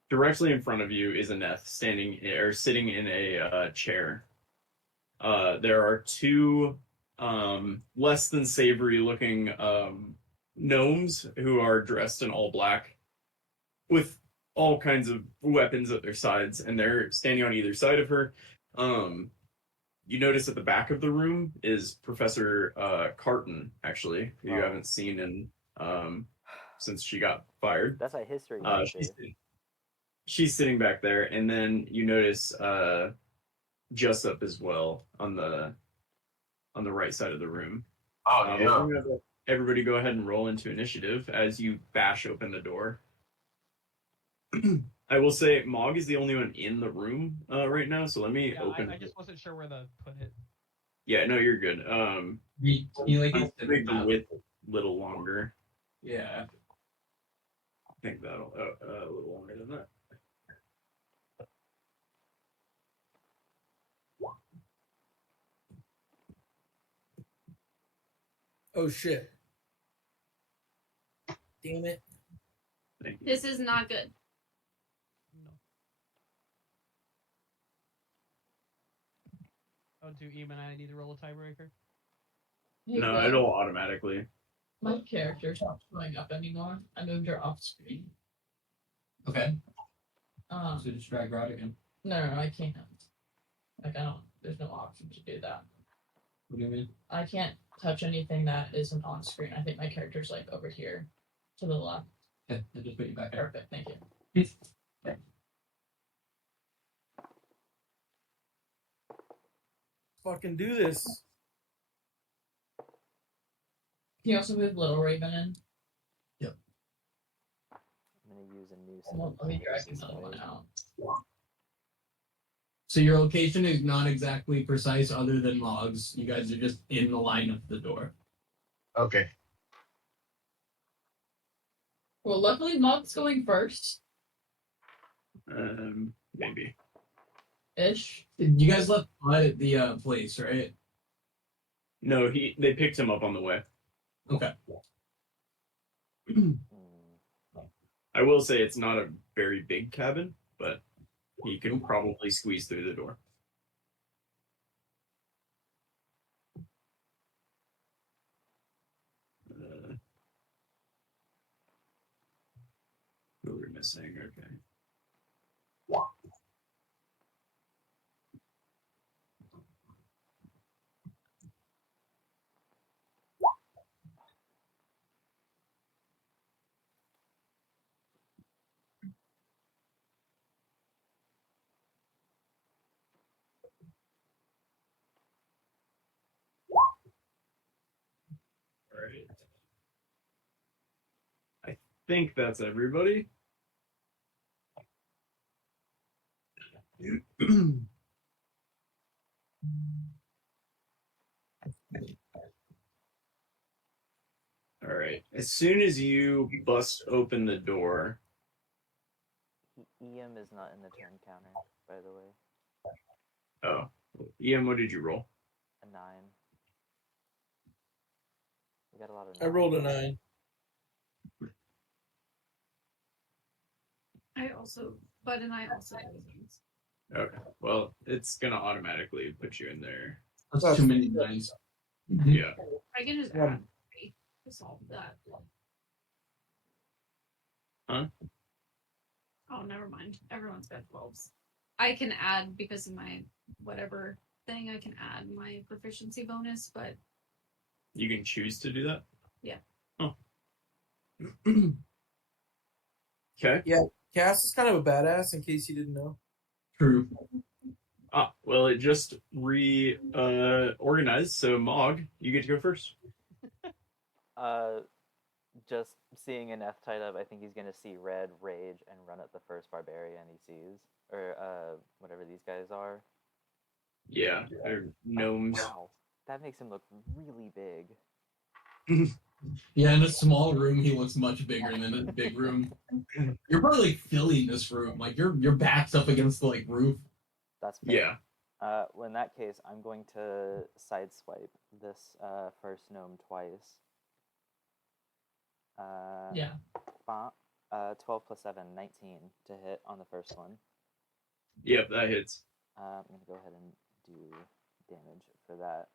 Directly in front of you is Aneth standing or sitting in a chair. There are two less than savory looking gnomes who are dressed in all black with all kinds of weapons at their sides, and they're standing on either side of her. you notice at the back of the room is Professor Carton, actually, who you Oh. haven't seen in since she got fired. That's a history Uh, major. she's sitting back there, and then you notice Jessup as well on the right side of the room. Oh, But yeah. we're gonna have everybody go ahead and roll into initiative as you bash open the door. I will say Mog is the only one in the room right now, so let me Yeah, open. I just wasn't sure where to put it. Yeah, no, you're good. You like I'm gonna make the width a little longer. Yeah. I think that'll a little longer than that. Oh shit! Damn it! Thank you. This is not good. No. Oh, do Eam and I need to roll a tiebreaker? Hey, No, Will, it'll automatically. my character's not showing up anymore. I moved her off screen. Okay. Um, So just drag her out again. no, I can't. Like, I don't. There's no option to do that. What do you mean? I can't touch anything that isn't on screen. I think my character's like over here, to the left. Okay, I just put you back there. Perfect. Thank you. Fucking do this. Can you also move Little Raven in? I'm gonna use a new. Let me drag another one out. So your location is not exactly precise other than logs. You guys are just in the line of the door. Okay. Well, luckily Mog's going first. Maybe. Ish. You guys left Bud at the place, right? No, they picked him up on the way. Okay. I will say it's not a very big cabin, but he can probably squeeze through the door. Who are we missing? Okay. All right. I think that's everybody. All right. As soon as you bust open the door, Eam is not in the turn counter, by the way. oh, Ian, what did you roll? A 9. We got a lot of. I rolled a 9. Bud and I also do things. Okay. Well, it's gonna automatically put you in there. That's too many nines. Yeah. I can just Yeah. add 3 to solve that. Huh? Oh, never mind. Everyone's got 12s. I can add, because of my whatever thing, I can add my proficiency bonus, but You can choose to do that? Yeah. Oh. Okay. Cass is kind of a badass, in case you didn't know. True. Ah, well, it just organized, so Mog, you get to go first. Just seeing an F tied up, I think he's gonna see red, rage, and run at the first barbarian he sees, or whatever these guys are. Yeah, they're gnomes. Wow, that makes him look really big. Yeah, in a small room, he looks much bigger than in a big room. You're probably like filling this room. Like your back's up against the like roof. That's fair. Yeah. Well, in that case, I'm going to sideswipe this first gnome twice. Yeah. 12 plus 7, 19 to hit on the first one. Yep, that hits. I'm going to go ahead and do damage for that.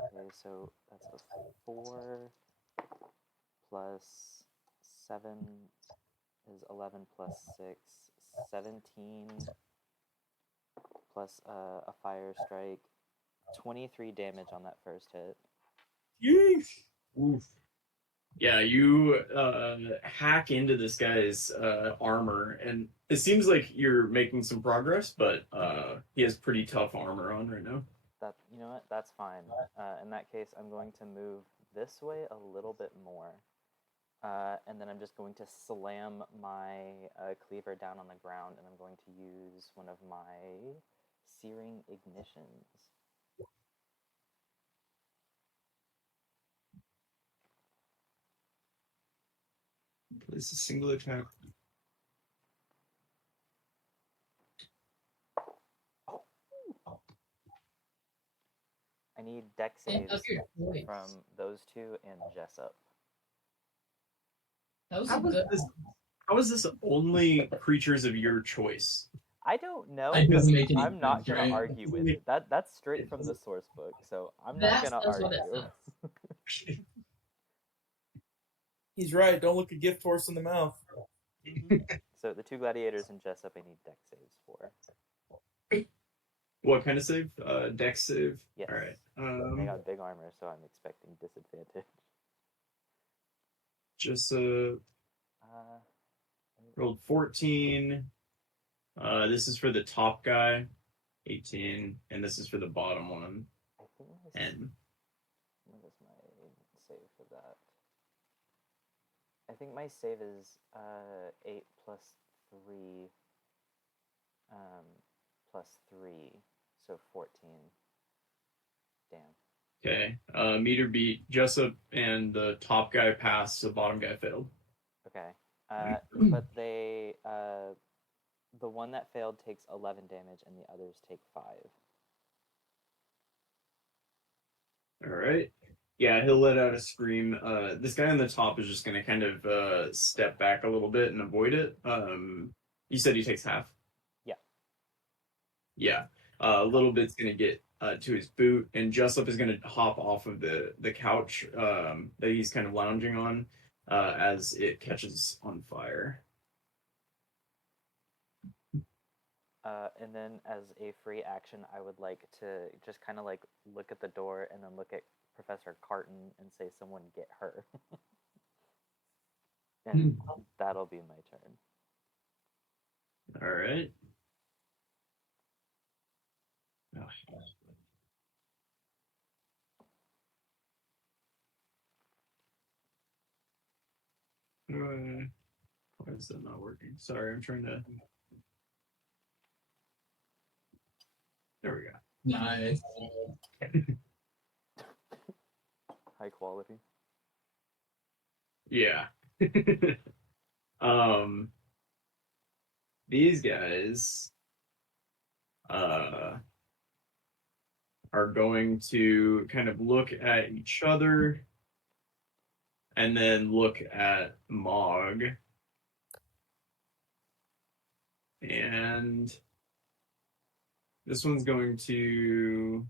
Okay, so that's a 4 plus 7 is 11 plus 6, 17 plus a fire strike. 23 damage on that first hit. Yeesh. Oof. Yeah, you hack into this guy's armor, and it seems like you're making some progress, but he has pretty tough armor on right now. That, you know what? That's fine. In that case, I'm going to move this way a little bit more. And then I'm just going to slam my cleaver down on the ground, and I'm going to use one of my searing ignitions. Place a single attack. I need deck And saves of your choice. from those two and Jessup. That was How a good. how is this only creatures of your choice? I don't know. It doesn't make any I'm not sense, gonna right? argue with it. That's straight from the source book, so I'm not gonna That's what it argue. says. He's right. Don't look a gift horse in the mouth. So the two gladiators and Jessup, I need deck saves for. What kind of save? Dex save? Yes. Alright. They got big armor, so I'm expecting disadvantage. Just Uh, rolled 14. This is for the top guy, 18, and this is for the bottom one, I think my 10. what is my save for that? I think my save is 8 plus 3 plus 3, so 14. Damn. Okay. Meter beat. Jessup and the top guy passed, the bottom guy failed. Okay. But they the one that failed takes 11 damage and the others take 5. Alright. Yeah, he'll let out a scream. This guy on the top is just gonna kind of step back a little bit and avoid it. You said he takes half? Yeah. Yeah. A little bit's gonna get to his boot, and Jessup is gonna hop off of the couch that he's kind of lounging on as it catches on fire. And then as a free action, I would like to just kind of like look at the door and then look at Professor Carton and say, someone get her. And that'll be my turn. Alright. Why is that not working? Sorry, I'm trying to... There we go. Nice. High quality. Yeah. These guys are going to kind of look at each other and then look at Mog. And this one's going to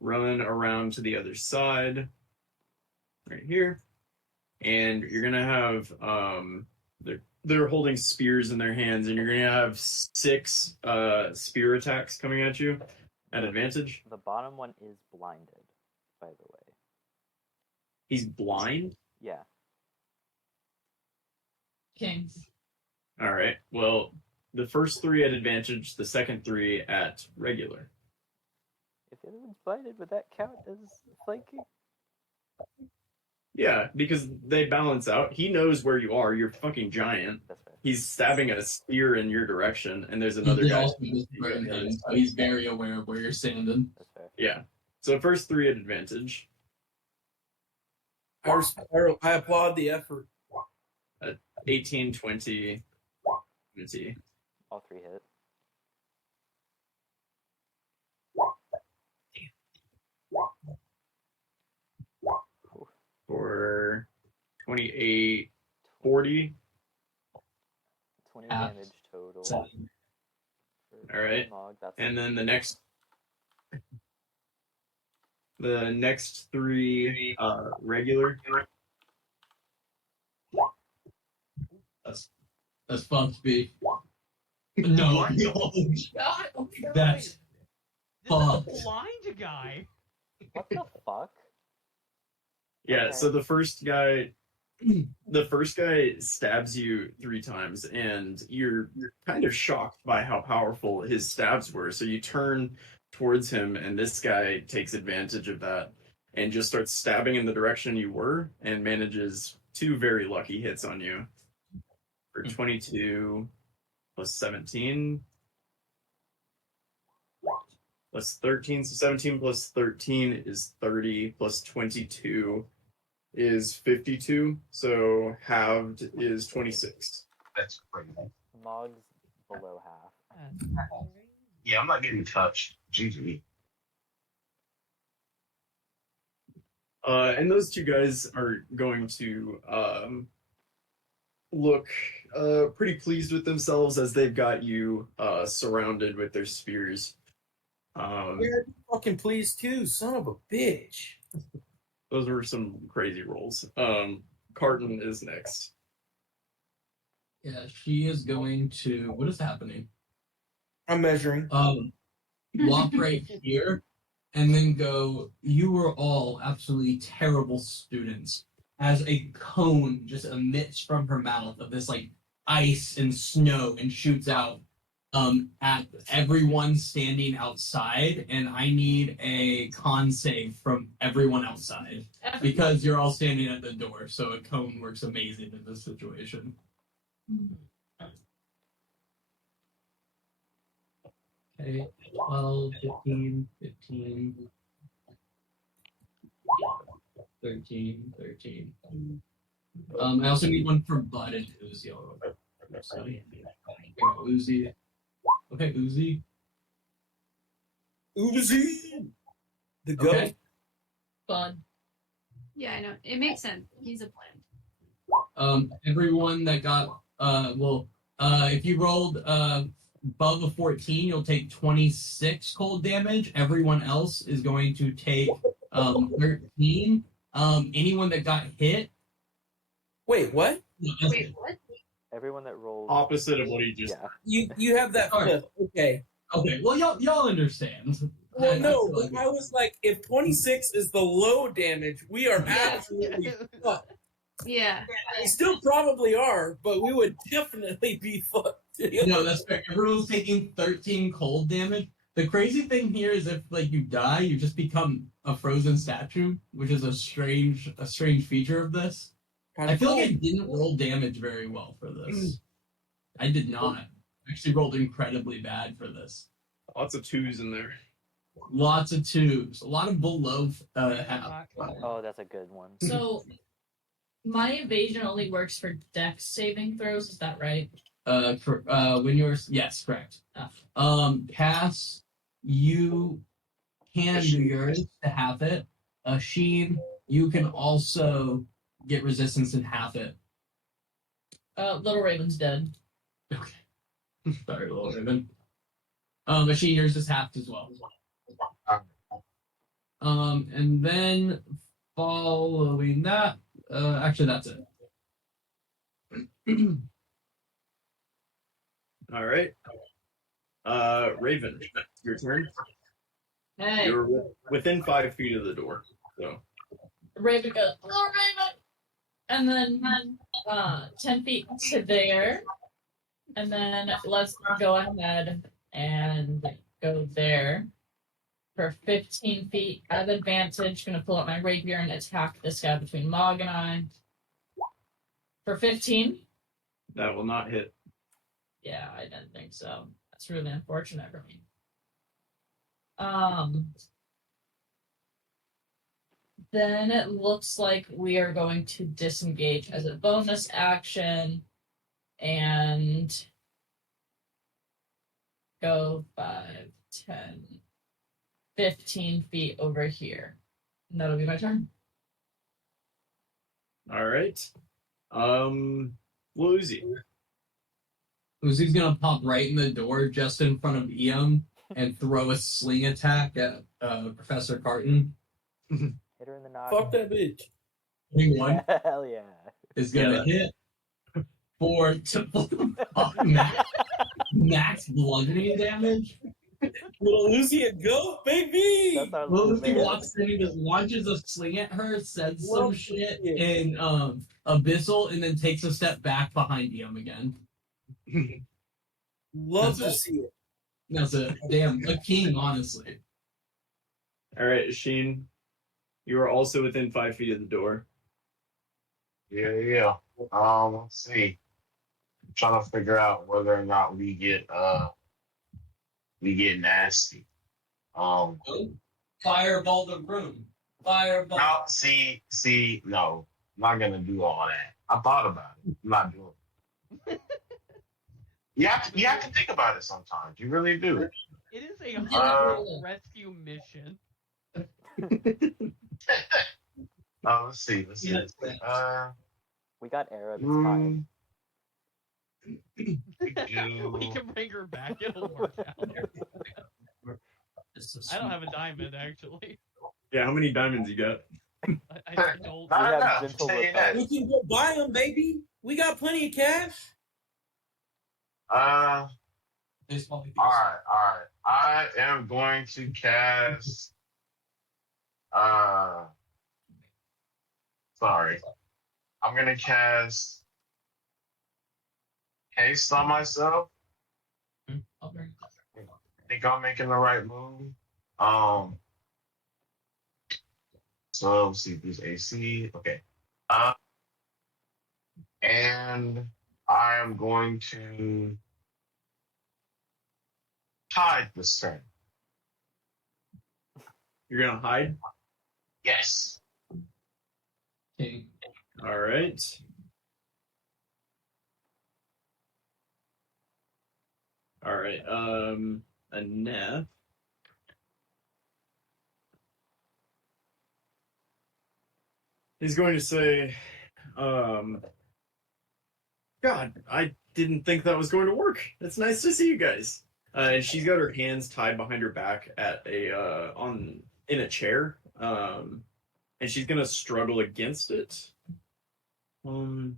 run around to the other side, right here. And you're gonna have they're holding spears in their hands, and you're gonna have 6 spear attacks coming at you at advantage. The bottom one is blinded, by the way. He's blind? Yeah. Kings. Alright. Well, the first 3 at advantage, the second 3 at regular. If the other one's blinded, would that count as flanking? Yeah, because they balance out. He knows where you are. You're fucking giant. That's fair. He's stabbing a spear in your direction, and there's another He's guy. also just burning him, so he's very aware of where you're standing. That's fair. Yeah. So first 3 at advantage. I applaud the effort. 18, 20, 20. All 3 hit. For 28, 40. 20 Half. damage total. So, for All right. Mog. That's And then the next 3 regular. that's fucked, B. No. What? God, oh my God. That's This is fucked. a blind guy. What the fuck? Yeah, Okay. so the first guy stabs you 3 times, and you're kind of shocked by how powerful his stabs were. So you turn towards him, and this guy takes advantage of that and just starts stabbing in the direction you were, and manages 2 very lucky hits on you for 22 plus 17 plus 13. So 17 plus 13 is 30, plus 22 is 52. So halved is 26. That's crazy. Mog's below half. Yeah, I'm not getting touched. GG. And those 2 guys are going to look pretty pleased with themselves as they've got you surrounded with their spears. Yeah, fucking please too, son of a bitch. Those were some crazy rolls. Carton is next. Yeah, she is going to. What is happening? I'm measuring. Walk right here, and then go. You were all absolutely terrible students. As a cone just emits from her mouth of this like ice and snow and shoots out at everyone standing outside, and I need a con save from everyone outside because you're all standing at the door, so a cone works amazing in this situation. Okay, 12, 15, 15, 13, 13. I also need one for Bud and Uzi. So, Uzi. Okay, Uzi. Uzi! The goat. Okay. Fun. Yeah, I know. It makes sense. He's a plant. Everyone that got if you rolled above a 14, you'll take 26 cold damage. Everyone else is going to take 13. Anyone that got hit. Wait, what? Wait, what? Everyone that rolled. Opposite of what he just. Yeah. You have that Sorry. fifth. Okay. Okay, well y'all understand. Well, no, I feel but I was like, if 26 is the low damage, we are Yeah. absolutely fucked. Yeah. We still probably are, but we would definitely be fucked. No, that's fair. Everyone's taking 13 cold damage. The crazy thing here is if like you die, you just become a frozen statue, which is a strange feature of this. I feel like I didn't roll damage very well for this. I did not. I actually rolled incredibly bad for this. Lots of 2s in there. Lots of 2s. A lot of below half. Oh, that's a good one. So my evasion only works for dex saving throws, is that right? When you're yes, correct. Cass, you can do yours to half it. Sheen, you can also get resistance and half it. Little Raven's dead. Okay. Sorry, Little Raven. Sheen, yours is halved as well. And then following that, actually that's it. All right. Raven, your turn. Hey, You're within 5 feet of the door. So Raven goes, Little Raven! And then 10 feet to there. And then let's go ahead and go there. For 15 feet at advantage, gonna pull out my rapier and attack this guy between Mog and I. For 15. that will not hit. Yeah, I didn't think so. That's really unfortunate for me. Then it looks like we are going to disengage as a bonus action and go 5, 10, 15 feet over here. And that'll be my turn. All right. Lucy. Uzi's gonna pop right in the door just in front of Iam and throw a sling attack at Professor Carton. Hit her in the noggin. Fuck that bitch. 21 Hell yeah. is gonna hit for to fuck Matt. max bludgeoning damage. Little Lucy a goat, baby. That's our little Lucy man. walks in, he just launches a sling at her, says some Love shit it. in abyssal, and then takes a step back behind him again. Love to That's it. see it. That's a king, honestly. All right, Sheen, you are also within 5 feet of the door. Yeah. Let's see. I'm trying to figure out whether or not we get nasty. Fireball the room. Fireball. No, see, no, I'm not gonna do all that. I thought about it. I'm not doing it. You have to think about it sometimes. You really do. It is a rescue mission. Let's see. We got Arab. It's fine. We can bring her back. It'll work out. I don't have a diamond, actually. Yeah, how many diamonds you got? I don't. We have enough, gentle say repel. that. We can go buy them, baby. We got plenty of cash. All right. I am going to cast. Sorry. I'm gonna cast haste on myself. I'll bring it. Think I'm making the right move. So let's see if there's AC. Okay. And I am going to hide this turn. You're gonna hide? Yes. Okay. All right. All right. Annette. He's going to say, God, I didn't think that was going to work. It's nice to see you guys. And she's got her hands tied behind her back at in a chair. And she's gonna struggle against it. That's one.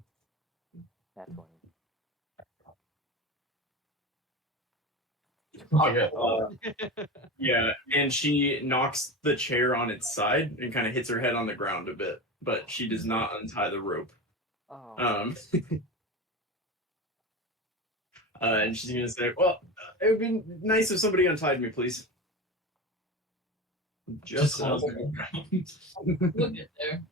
Oh yeah. Yeah, and she knocks the chair on its side and kind of hits her head on the ground a bit, but she does not untie the rope. Oh. And she's gonna say, "Well, it would be nice if somebody untied me, please." Just close it around. We'll get there.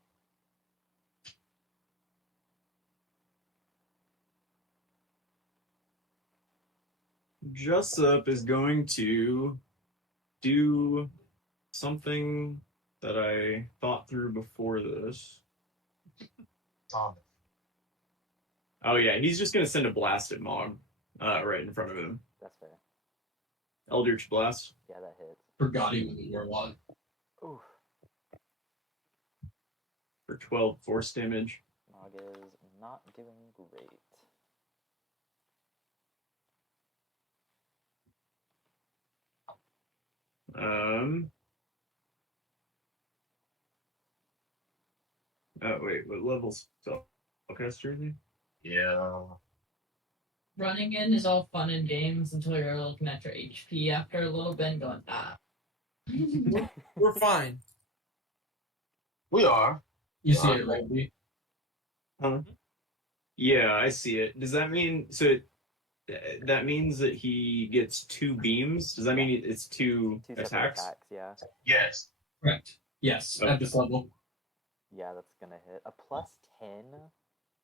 Jessup is going to do something that I thought through before this. Oh yeah, he's just gonna send a blast at Mog, right in front of him. That's fair. Eldritch Blast. Yeah, that hits. Forgot he was a warlock. Ooh. For 12 force damage. Nog is not doing great. Oh wait, what level's spellcaster is he? Yeah. Running in is all fun and games until you're looking at your HP after a little bit and going, We're fine. We are. You see it, right? B? Huh? Yeah, I see it. Does that mean that means that he gets 2 beams? Does that mean it's 2 Two separate attacks? attacks, yeah. Yes. Correct. Yes, Okay. at this level. Yeah, that's gonna hit. A plus 10?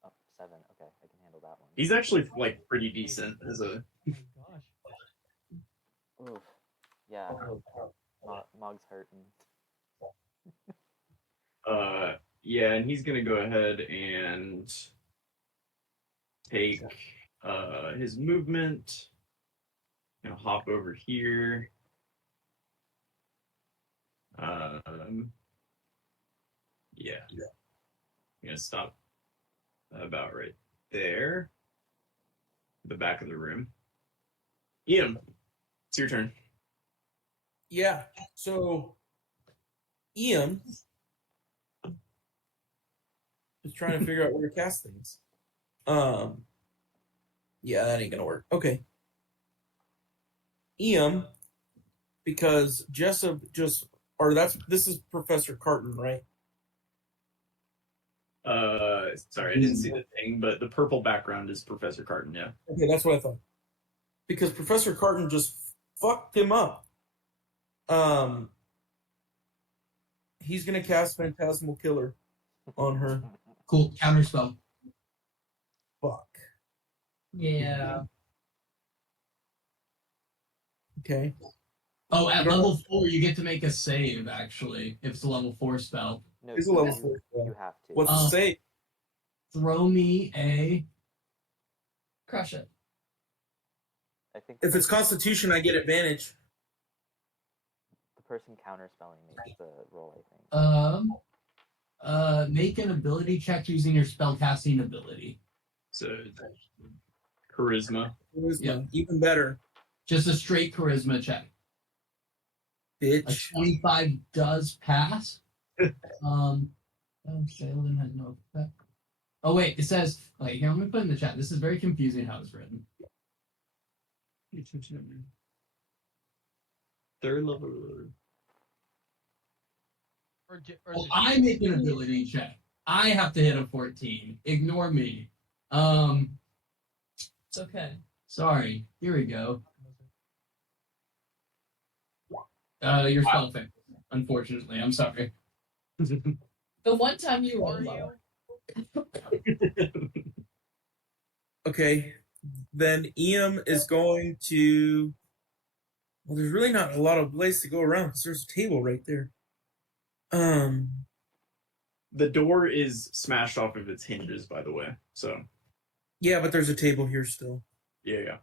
Oh, 7. Okay, I can handle that one. He's actually like pretty decent as a. Oh my gosh. Oof. Yeah. Mog's hurting. Yeah, and he's gonna go ahead and take his movement. Hop over here. Yeah. I'm gonna stop about right there. The back of the room. Ian, it's your turn. Yeah. So, Ian is trying to figure out where to cast things. Yeah, that ain't gonna work. Okay. because Jessup this is Professor Carton, right? Sorry, I didn't see the thing, but the purple background is Professor Carton. Yeah. Okay, that's what I thought. Because Professor Carton just fucked him up. He's gonna cast Phantasmal Killer on her. Cool. Counterspell. Fuck. Yeah. Okay. Oh, at level 4, you get to make a save, actually, if it's a level 4 spell. No, It's a you- level you- 4 spell. You have to. What's the save? Throw me a... Crush it. I think If it's Constitution, I get advantage. the person counterspelling makes the roll. I think. Make an ability check using your spellcasting ability. So charisma. Charisma. Yeah. Even better. Just a straight charisma check. A Bitch. 25 does pass. Saladin has no effect. Oh wait, it says. Wait, here, I'm gonna put in the chat. This is very confusing how it's written. Third level. Or Oh, I make an ability check. I have to hit a 14. Ignore me. It's okay. Sorry. Here we go. Your spell failed. Unfortunately, I'm sorry. The one time you Are rolled you? low. Okay. Then is going to. Well, there's really not a lot of place to go around because there's a table right there. The door is smashed off of its hinges, by the way. So Yeah, but there's a table here still. yeah.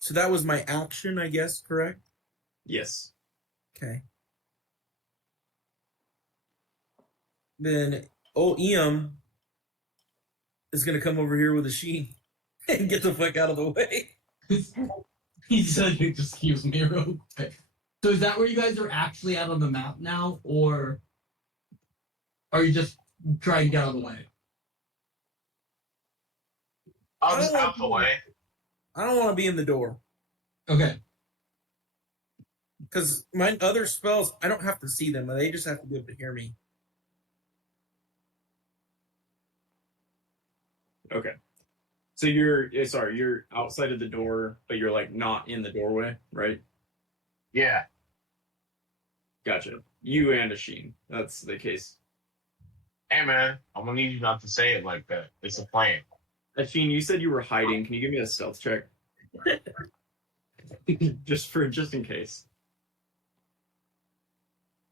So that was my action, I guess, correct? Yes. Okay. Then is gonna come over here with a sheet and get the fuck out of the way. He said, "Excuse me, real quick." So is that where you guys are actually out on the map now, or are you just trying to get out of the way? I'll just out the way. I don't want to be in the door Okay. because my other spells, I don't have to see them. They just have to be able to hear me. Okay. So you're outside of the door, but you're like not in the doorway, right? Yeah. Gotcha. You and Asheen. That's the case. Hey man, I'm gonna need you not to say it like that. It's a plan. Asheen, you said you were hiding. Can you give me a stealth check? just in case.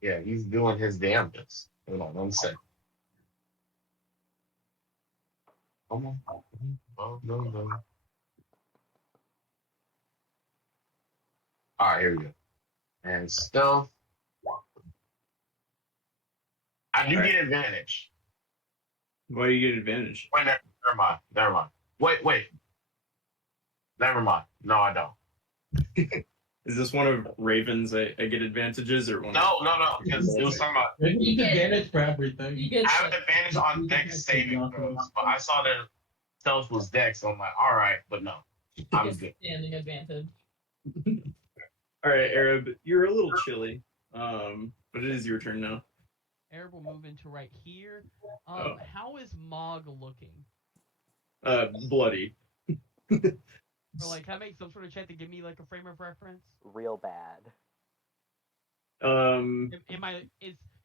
Yeah, he's doing his damnedest. Hold on 1 second. Come on. Oh, no. Alright, here we go. And stealth. I do Alright. get advantage. Why do you get advantage? Wait, never mind. Wait. Never mind. No, I don't. Is this one of Raven's I get advantages or one? No, because it was talking about You get advantage for everything. You get I have advantage on dex saving throws, but I saw that stealth was dex, so I'm like, alright, but no. I'm good. standing advantage. All right, Arab, you're a little chilly. But it is your turn now. Arab will move into right here. Oh. How is Mog looking? Bloody. Or like, can I make some sort of check to give me like a frame of reference? Real bad.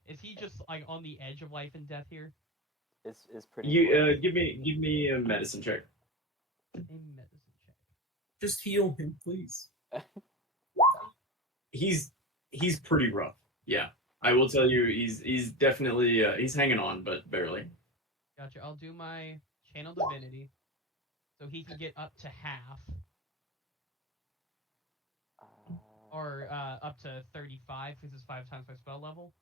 Is he just like on the edge of life and death here? Is pretty. You give me a medicine check. A medicine check. Just heal him, please. He's pretty rough. Yeah, I will tell you, he's definitely he's hanging on, but barely. Gotcha. I'll do my channel divinity, so he can get up to half, or up to 35, because it's 5 times my spell level.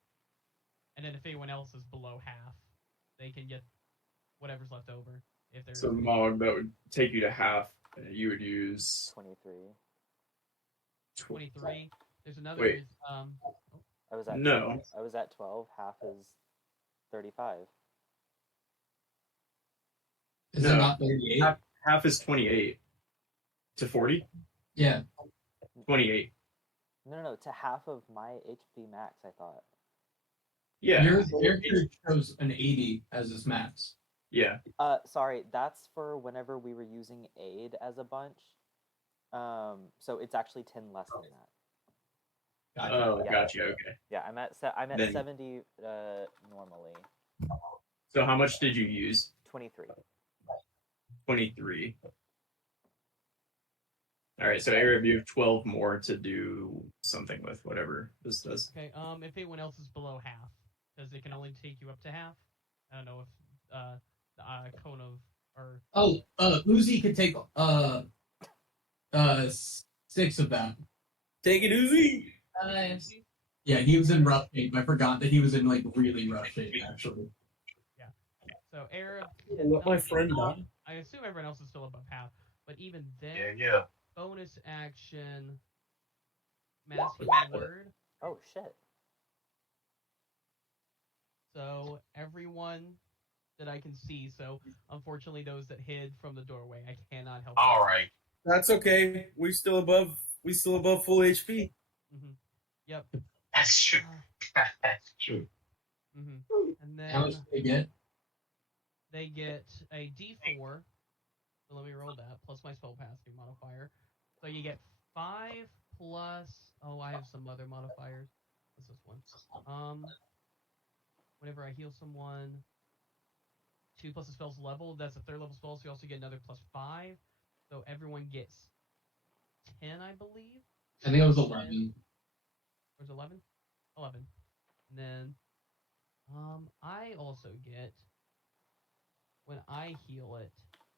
And then if anyone else is below half, they can get whatever's left over. If there's So Mog, that would take you to half. You would use 23. 23. There's another. Wait. I was at No. 12. I was at 12. Half is 35. Is No. it not 38? Half is 28. To 40? Yeah. 28. No, to half of my HP max, I thought. Yeah. Your character chose an 80 as his max. Yeah. Sorry, that's for whenever we were using aid as a bunch. So it's actually 10 less than that. Gotcha. Oh, Yeah. gotcha. Okay. Yeah, I'm at Then- 70 normally. So how much did you use? 23. 23. All right. So Arab, you have 12 more to do something with whatever this does. Okay. If anyone else is below half, because it can only take you up to half. I don't know if the cone of or Oh, Uzi could take 6 of that. Take it easy. Nice. Yeah, he was in rough shape. I forgot that he was in like really rough shape actually. so Arab. Let my friend die. I assume everyone else is still above half, but even then, Yeah. bonus action, mass healing word. Oh shit. So everyone that I can see. So unfortunately, those that hid from the doorway, I cannot help. All right. That's okay. We still above full HP. Mm-hmm. Yep. That's true. That's true. Mm-hmm. And How much then did they get? they get a D4. So let me roll that plus my spellcasting modifier. So you get 5 plus. Oh, I have some other modifiers. What's this one? Whenever I heal someone, 2 plus the spell's level. That's a 3rd level spell, so you also get another plus 5. So everyone gets 10, I believe. I think it was 11. Where's 11? 11. And then I also get, when I heal it,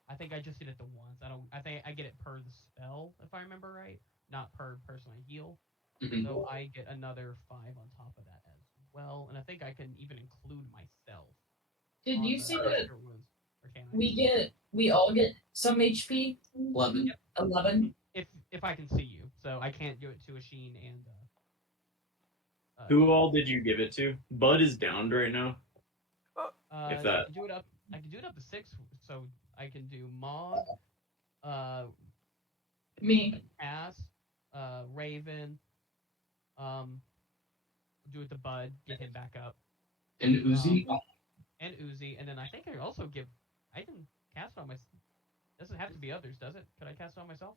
I think I just did it the once. I think I get it per the spell, if I remember right, not per person I heal. Mhm. So I get another 5 on top of that as well, and I think I can even include myself. Did on you the see that extra wounds. Or can I? we all get some HP? 11. 11? If I can see you, so I can't do it to Asheen and. Who all did you give it to? Bud is downed right now. if that. I can do it up. I can do it up to 6, so I can do Mog, Me. Ass, Raven, do it to Bud, get him back up, And Uzi? and Uzi, and then I think I also give. I can cast on myself. Doesn't have to be others, does it? Could I cast on myself?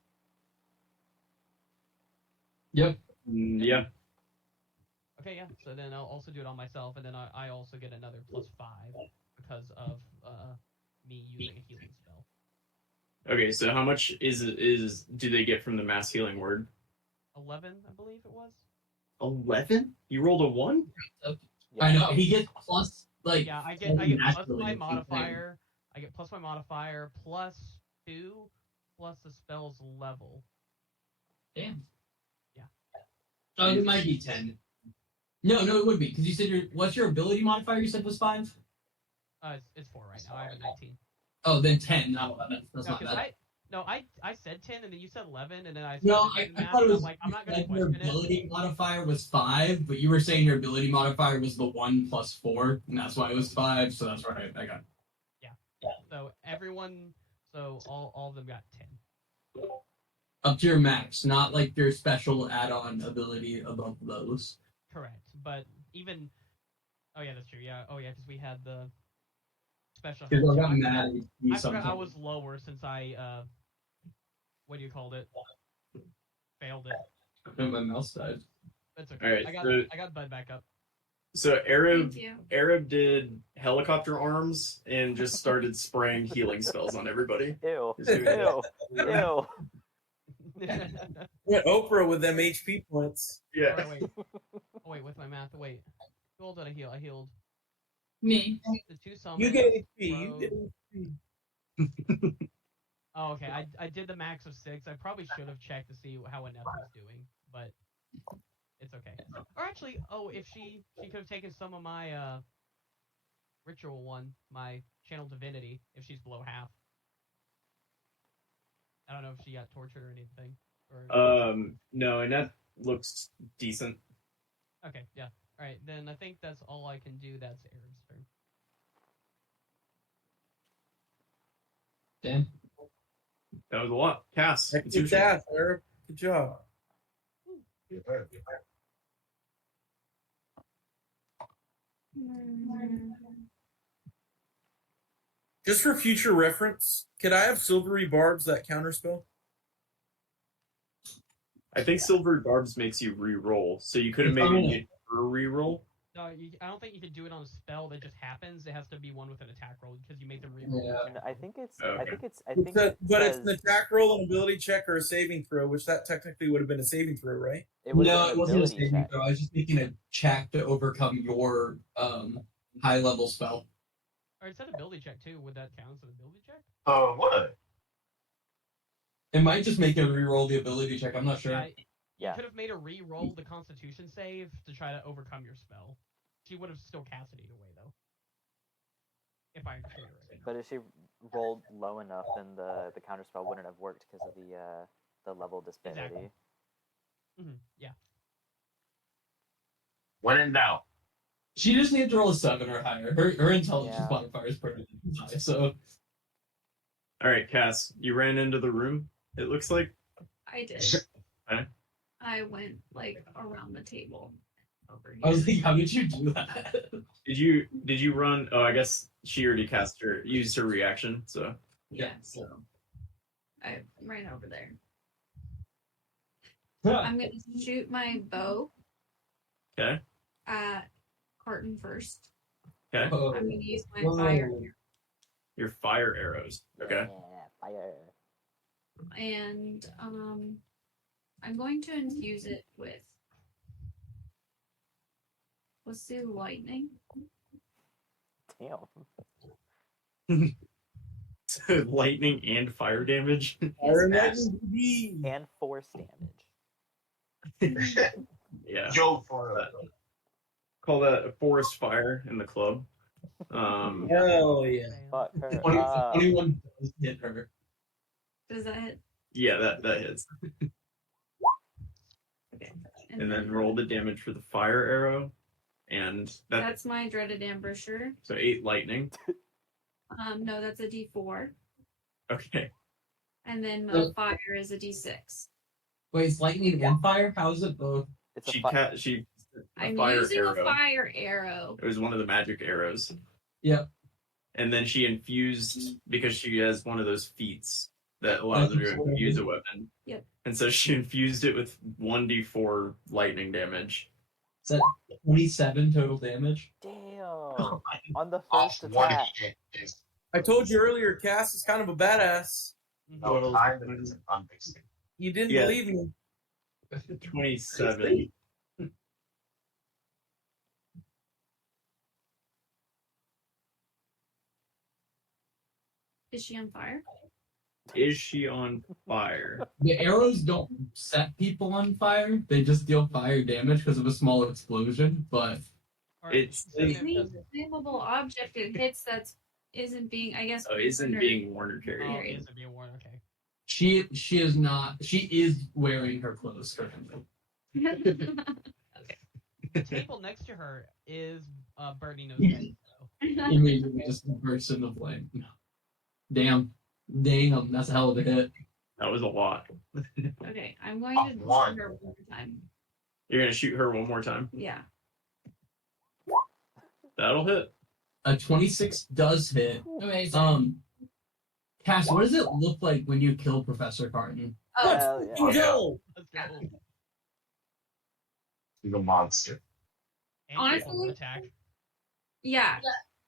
Yep. Yeah. Okay, yeah. So then I'll also do it on myself, and then I also get another +5 because of me using a healing spell. Okay, so how much do they get from the mass healing word? 11, I believe it was. 11? You rolled a 1? I know. He gets plus, like. Yeah, I get plus naturally my the same modifier. I get plus my modifier +2 plus the spell's level. Damn. Yeah. Oh, it might be 10. No, it would be, because you said what's your ability modifier you said was 5? It's 4 right now. I have a 19. Oh, then 10, not 11. That's No, not bad. I said 10, and then you said 11, and then I No, started doing I math, thought it and was I'm like, I'm not going to like your question it. ability modifier was 5, but you were saying your ability modifier was the 1 plus 4, and that's why it was 5, so that's right. I got it. So everyone, all of them got 10. Up to your max, not like your special add-on ability above those. Correct. But even, oh yeah, that's true. Yeah. Oh yeah, because we had the special. Because I help, got too. mad at you I forgot I sometimes. was lower since I what do you call it? Failed it. And my mouse died. That's okay. All right, I got Bud back up. So Arab Thank you. did helicopter arms and just started spraying healing spells on everybody. Ew. He's doing it. Ew. Yeah, Oprah with them HP points. Yeah. Oh, wait. Oh wait, with my math. Wait. Who all did I heal? I healed Me. the 2 summons. You get HP. You Rogue. get HP. Oh, okay. I did the max of 6. I probably should have checked to see how Annette was doing, but it's okay. Or actually, if she could have taken some of my ritual one, my channel divinity, if she's below half. I don't know if she got tortured or anything. No, and that looks decent. Okay, yeah. All right, then I think that's all I can do. That's Arab's turn. Dan? That was a lot. Cass, it's your Good turn. job, Eric. Good job. Just for future reference, could I have silvery barbs that counterspell? I think Silver Barbs makes you re-roll, so you could have maybe made a re-roll. No, I don't think you can do it on a spell that just happens. It has to be one with an attack roll because you made the reroll. Yeah. No, I think it's. Okay. I think it's. I It's think. but it's an says attack roll, an ability check, or a saving throw, which that technically would have been a saving throw, right? it was No, an it wasn't a ability saving check. throw. I was just making a check to overcome your high level spell. Or it's an ability check too. Would that count as an ability check? What? It might just make it re-roll the ability check. I'm not sure. Yeah. You Yeah. could have made a re-roll the Constitution save to try to overcome your spell. She would have still casted either way, though. If I understand it right. But if she rolled low enough, then the counterspell wouldn't have worked because of the level disparity. Exactly. Yeah. When in doubt. She just needs to roll a 7 or higher. Her intelligence Yeah. modifier is pretty high, so All right, Cass, you ran into the room. It looks like. I did. Okay. I went like around the table over here. I was like, how did you do that? Did you run? Oh, I guess she already used her reaction. So Yeah, so I ran over there. Yeah. I'm gonna shoot my bow okay, at Carton first. okay. Oh. I'm gonna use my Whoa. fire Your fire arrows. Okay. Yeah, fire. and I'm going to infuse it with, let's do lightning. Damn. Lightning and fire damage. Fire Yes. lightning, baby. And force damage. Yeah. Joe for Call that a forest fire in the club. Hell yeah. Fuck her. 21 does hit her. Does that hit? Yeah, that hits. Okay. And then roll the damage for the fire arrow, and That's my dreaded ambusher. so 8 lightning. No, that's a D4, Okay. and then my Oh. fire is a D6. Wait, it's lightning and fire? How is it both? It's a She fi- she a I'm fire using arrow. a fire arrow. It was one of the magic arrows. Yep. And then she infused because she has one of those feats that allows her to infuse a weapon. Yep. And so she infused it with 1d4 lightning damage. Is that 27 total damage? Damn. On the off first one attack. hit is I told you earlier, Cass is kind of a badass. no Well, time that is unmixed. You didn't Yeah. believe me. 27. Is she on fire? Is she on fire? The arrows don't set people on fire. They just deal fire damage because of a small explosion. But Or It's- seven It's if the flammable object it hits that isn't being, I guess. Oh, isn't under- being worn or carried. Oh, Period. is it being worn? Okay. she is not. She is wearing her clothes currently. The table next to her is burning those guys. So. Immediately just bursts into flame. Damn, that's a hell of a hit. That was a lot. Okay, I'm going to shoot One. her one more time. You're going to shoot her one more time? Yeah. That'll hit. A 26 does hit. Amazing. Cass, what does it look like when you kill Professor Carton? Oh, Hell yeah. Oh, yeah. Go! Let's go. He's a monster. And Honestly- attack. yeah.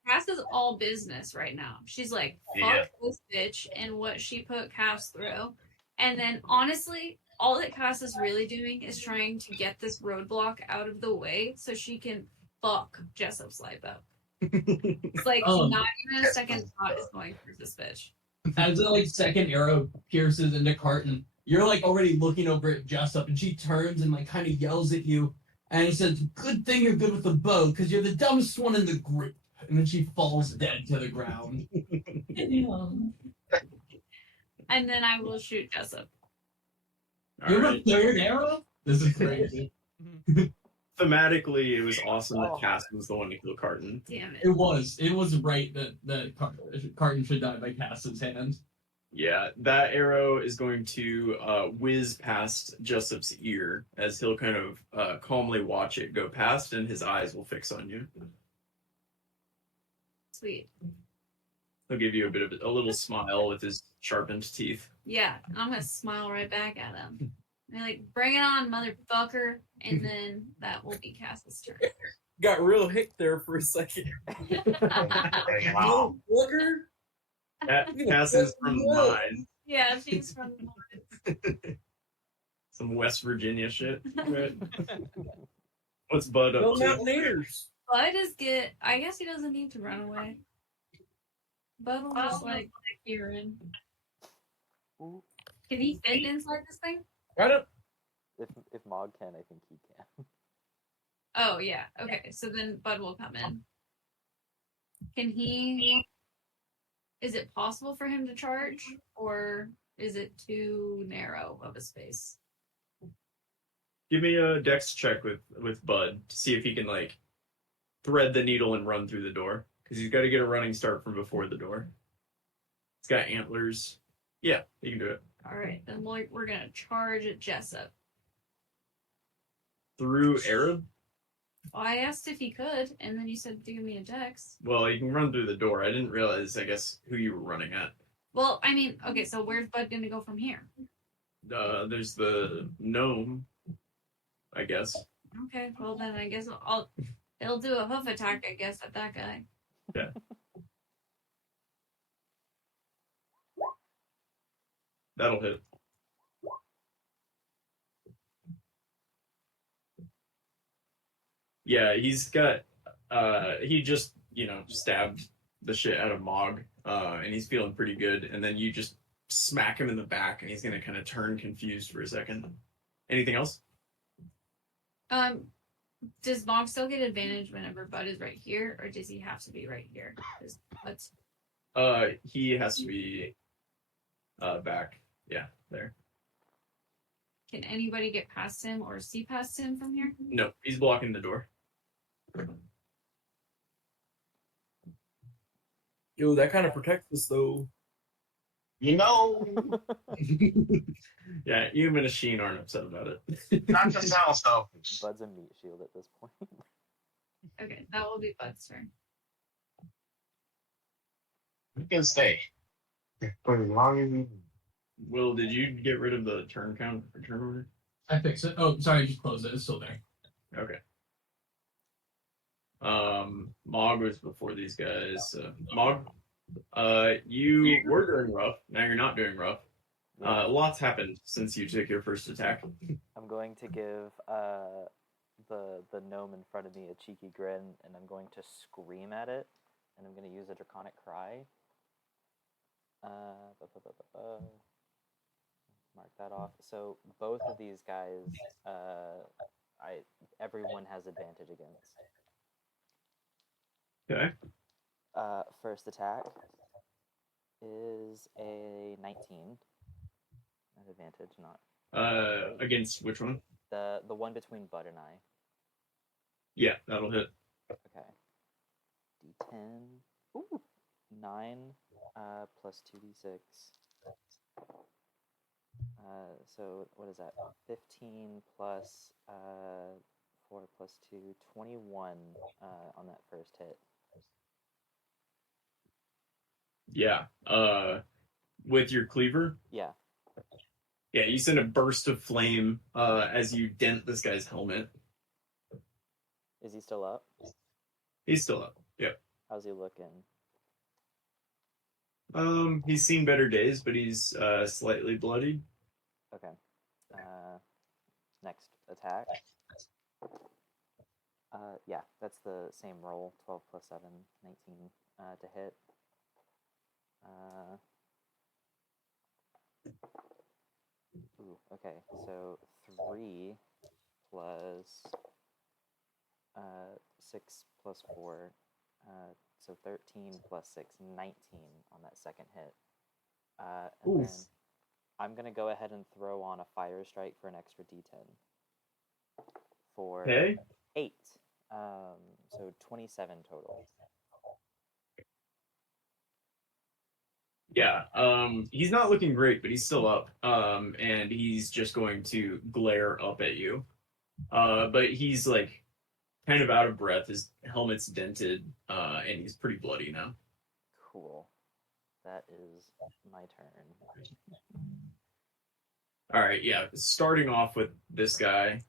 Cass is all business right now. She's like, fuck Yeah. this bitch and what she put Cass through. And then honestly, all that Cass is really doing is trying to get this roadblock out of the way so she can fuck Jessup's life up. It's like not even a second thought is going through this bitch. As the second arrow pierces into Carton, you're already looking over at Jessup, and she turns and kind of yells at you, and says, "Good thing you're good with the bow, because you're the dumbest one in the group." And then she falls dead to the ground. And then I will shoot Jessup. All You have right. a third arrow? This is crazy. Thematically, it was awesome that Cass was the one to kill Carton. Damn it. It was right that Carton should die by Cass's hand. Yeah, that arrow is going to whiz past Jessup's ear as he'll kind of calmly watch it go past, and his eyes will fix on you. Sweet. He'll give you a little smile with his sharpened teeth. Yeah, and I'm gonna smile right back at him. And like, bring it on, motherfucker. And then that will be Cass's turn. Got real hick there for a second. Wow. Motherfucker. Cass is from the mine. Yeah, she's from Some West Virginia shit. Right? What's Bud No up to? Mountaineers. Bud is get. I guess he doesn't need to run away. Bud will just like peer in. Can he fit inside this thing? I don't. If Mog can, I think he can. Oh yeah. Okay. So then Bud will come in. Can he? Is it possible for him to charge, or is it too narrow of a space? Give me a dex check with Bud to see if he can like thread the needle and run through the door, because he's got to get a running start from before the door. It's got antlers. Yeah, he can do it. All right, then we're gonna charge at Jessup. Through Arab? Well, I asked if he could, and then you said give me a dex. Well, you can run through the door. I didn't realize, I guess, who you were running at. Well, I mean, okay, so where's Bud gonna go from here? There's the gnome, I guess. Okay, well then I guess he'll do a hoof attack, I guess, at that guy. Yeah. That'll hit. Yeah, he's got he just, stabbed the shit out of Mog, and he's feeling pretty good, and then you just smack him in the back and he's gonna kind of turn confused for a second. Anything else? Does Mog still get advantage whenever Bud is right here, or does he have to be right here? Let's He has to be back. Yeah, there. Can anybody get past him or see past him from here? No, he's blocking the door. Yo, that kind of protects us, though. You know, Yeah, you and Sheen aren't upset about it. not to sound selfish. Bud's a meat shield at this point. Okay, that will be Bud's turn. You can stay for as long as you. Will, did you get rid of the turn count or turn order? I fixed it. Oh, sorry, I just closed it. It's still there. Okay. Mog was before these guys. Mog, you were doing rough. Now you're not doing rough. Lots happened since you took your first attack. I'm going to give the gnome in front of me a cheeky grin, and I'm going to scream at it, and I'm going to use a draconic cry. Mark that off. So both of these guys, everyone has advantage against. Okay. First attack is a 19. At advantage, not Against which one? the one between Bud and I. Yeah, that'll hit. Okay. D10. Ooh. 9 plus 2d6. So what is that? 15 plus 4 plus 2, 21 on that first hit. Yeah. With your cleaver? Yeah. Yeah, you send a burst of flame as you dent this guy's helmet. Is he still up? He's still up. Yep. How's he looking? He's seen better days, but he's slightly bloodied. Okay. Next attack. Yeah, that's the same roll. 12 plus 7, 19 to hit. Okay, so 3 plus 6 plus 4, so 13 plus 6, 19 on that second hit. And then I'm going to go ahead and throw on a fire strike for an extra d10. For 8. So 27 total. Yeah, he's not looking great, but he's still up. And he's just going to glare up at you. But he's like kind of out of breath. His helmet's dented, and he's pretty bloody now. Cool. That is my turn. All right, yeah. Starting off with this guy,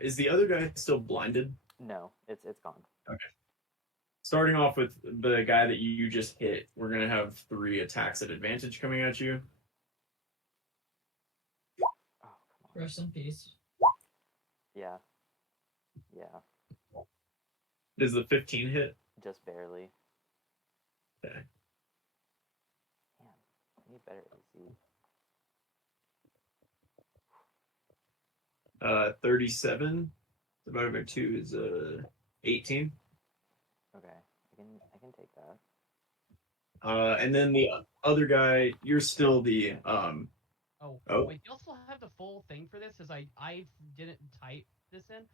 is the other guy still blinded? No, it's gone. Okay. Starting off with the guy that you just hit, we're gonna have 3 attacks at advantage coming at you. Oh, come on. Rest in peace. Yeah. Yeah. Does the 15 hit? Just barely. Okay. Man, I need better AC. 37 divided by 2 is 18. Okay, I can take that. And then the other guy, you're still the Oh, wait, you also have the full thing for this, as I didn't type this in.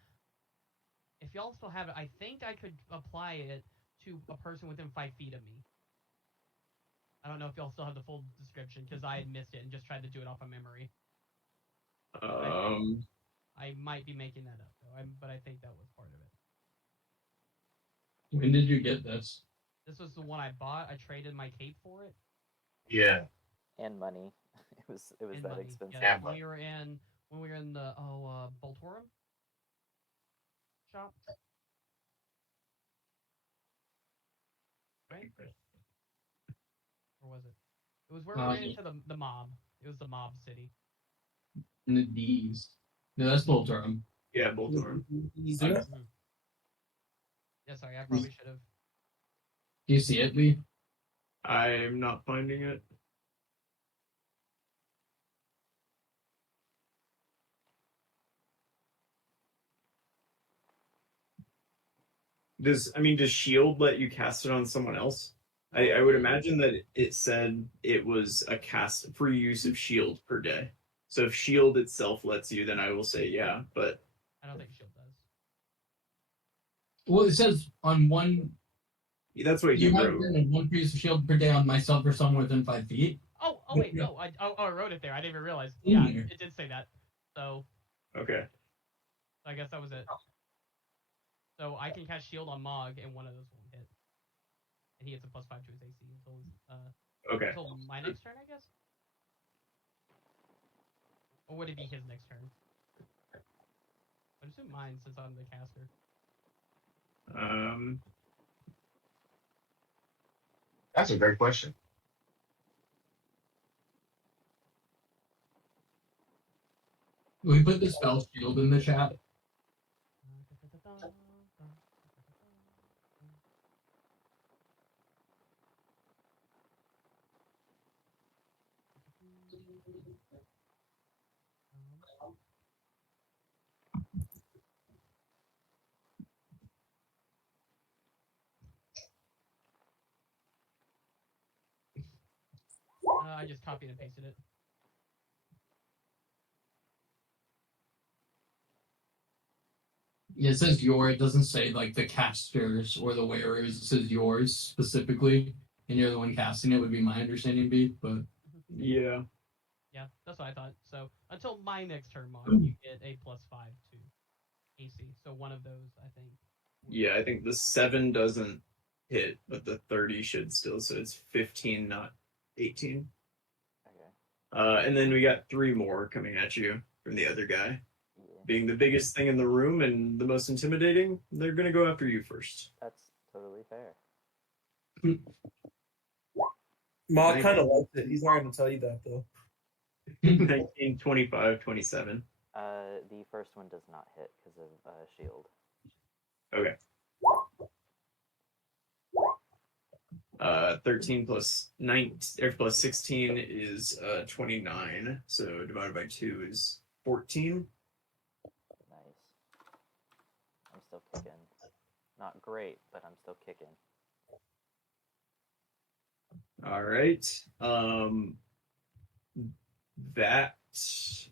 If you also have it, I think I could apply it to a person within 5 feet of me. I don't know if y'all still have the full description, because I had missed it and just tried to do it off of memory. I might be making that up, though, but I think that was part of it. When did you get this? This was the one I bought. I traded my cape for it. Yeah. And money. It was And that money. expensive. Yeah, Yeah, when we were in the Boltorum shop. Right? Or was it? It was where we went into the mob. It was the mob city. In the D's. No, that's Voltorm. yeah, both of them. Yeah, sorry, I probably should have. Do you see it, Lee? I'm not finding it. Does shield let you cast it on someone else? I would imagine that it said it was a cast free use of shield per day. So if shield itself lets you, then I will say yeah. But I don't think Shield does. Well, it says on one. that's what You you have wrote. one piece of shield per day on myself or someone within 5 feet. Oh wait, no, I wrote it there. I didn't even realize. In Yeah, here. it did say that. So Okay. I guess that was it. So I can cast Shield on Mog, and one of those won't hit. And he gets a +5 to his AC Okay. until my next turn, I guess. Or would it be his next turn? I'd assume mine, since I'm the caster. That's a great question. We put the spell shield in the chat. I just copied and pasted it. Yeah, it says your. It doesn't say like the casters or the wearers. It says yours specifically, and you're the one casting it. Would be my understanding, B. But Yeah. Yeah, that's what I thought. So until my next turn, Mog, you get a +5 to AC. So one of those, I think. Yeah, I think the 7 doesn't hit, but the 30 should still. So it's 15, not 18. Okay. And then we got 3 more coming at you from the other guy. Yeah. Being the biggest thing in the room and the most intimidating, they're gonna go after you first. That's totally fair. Mog kind of likes it. He's not going to tell you that, though. 19, 25, 27. The first one does not hit because of shield. Okay. 13 plus 9 or plus 16 is 29. So divided by 2 is 14. Nice. I'm still kicking. Not great, but I'm still kicking. All right. That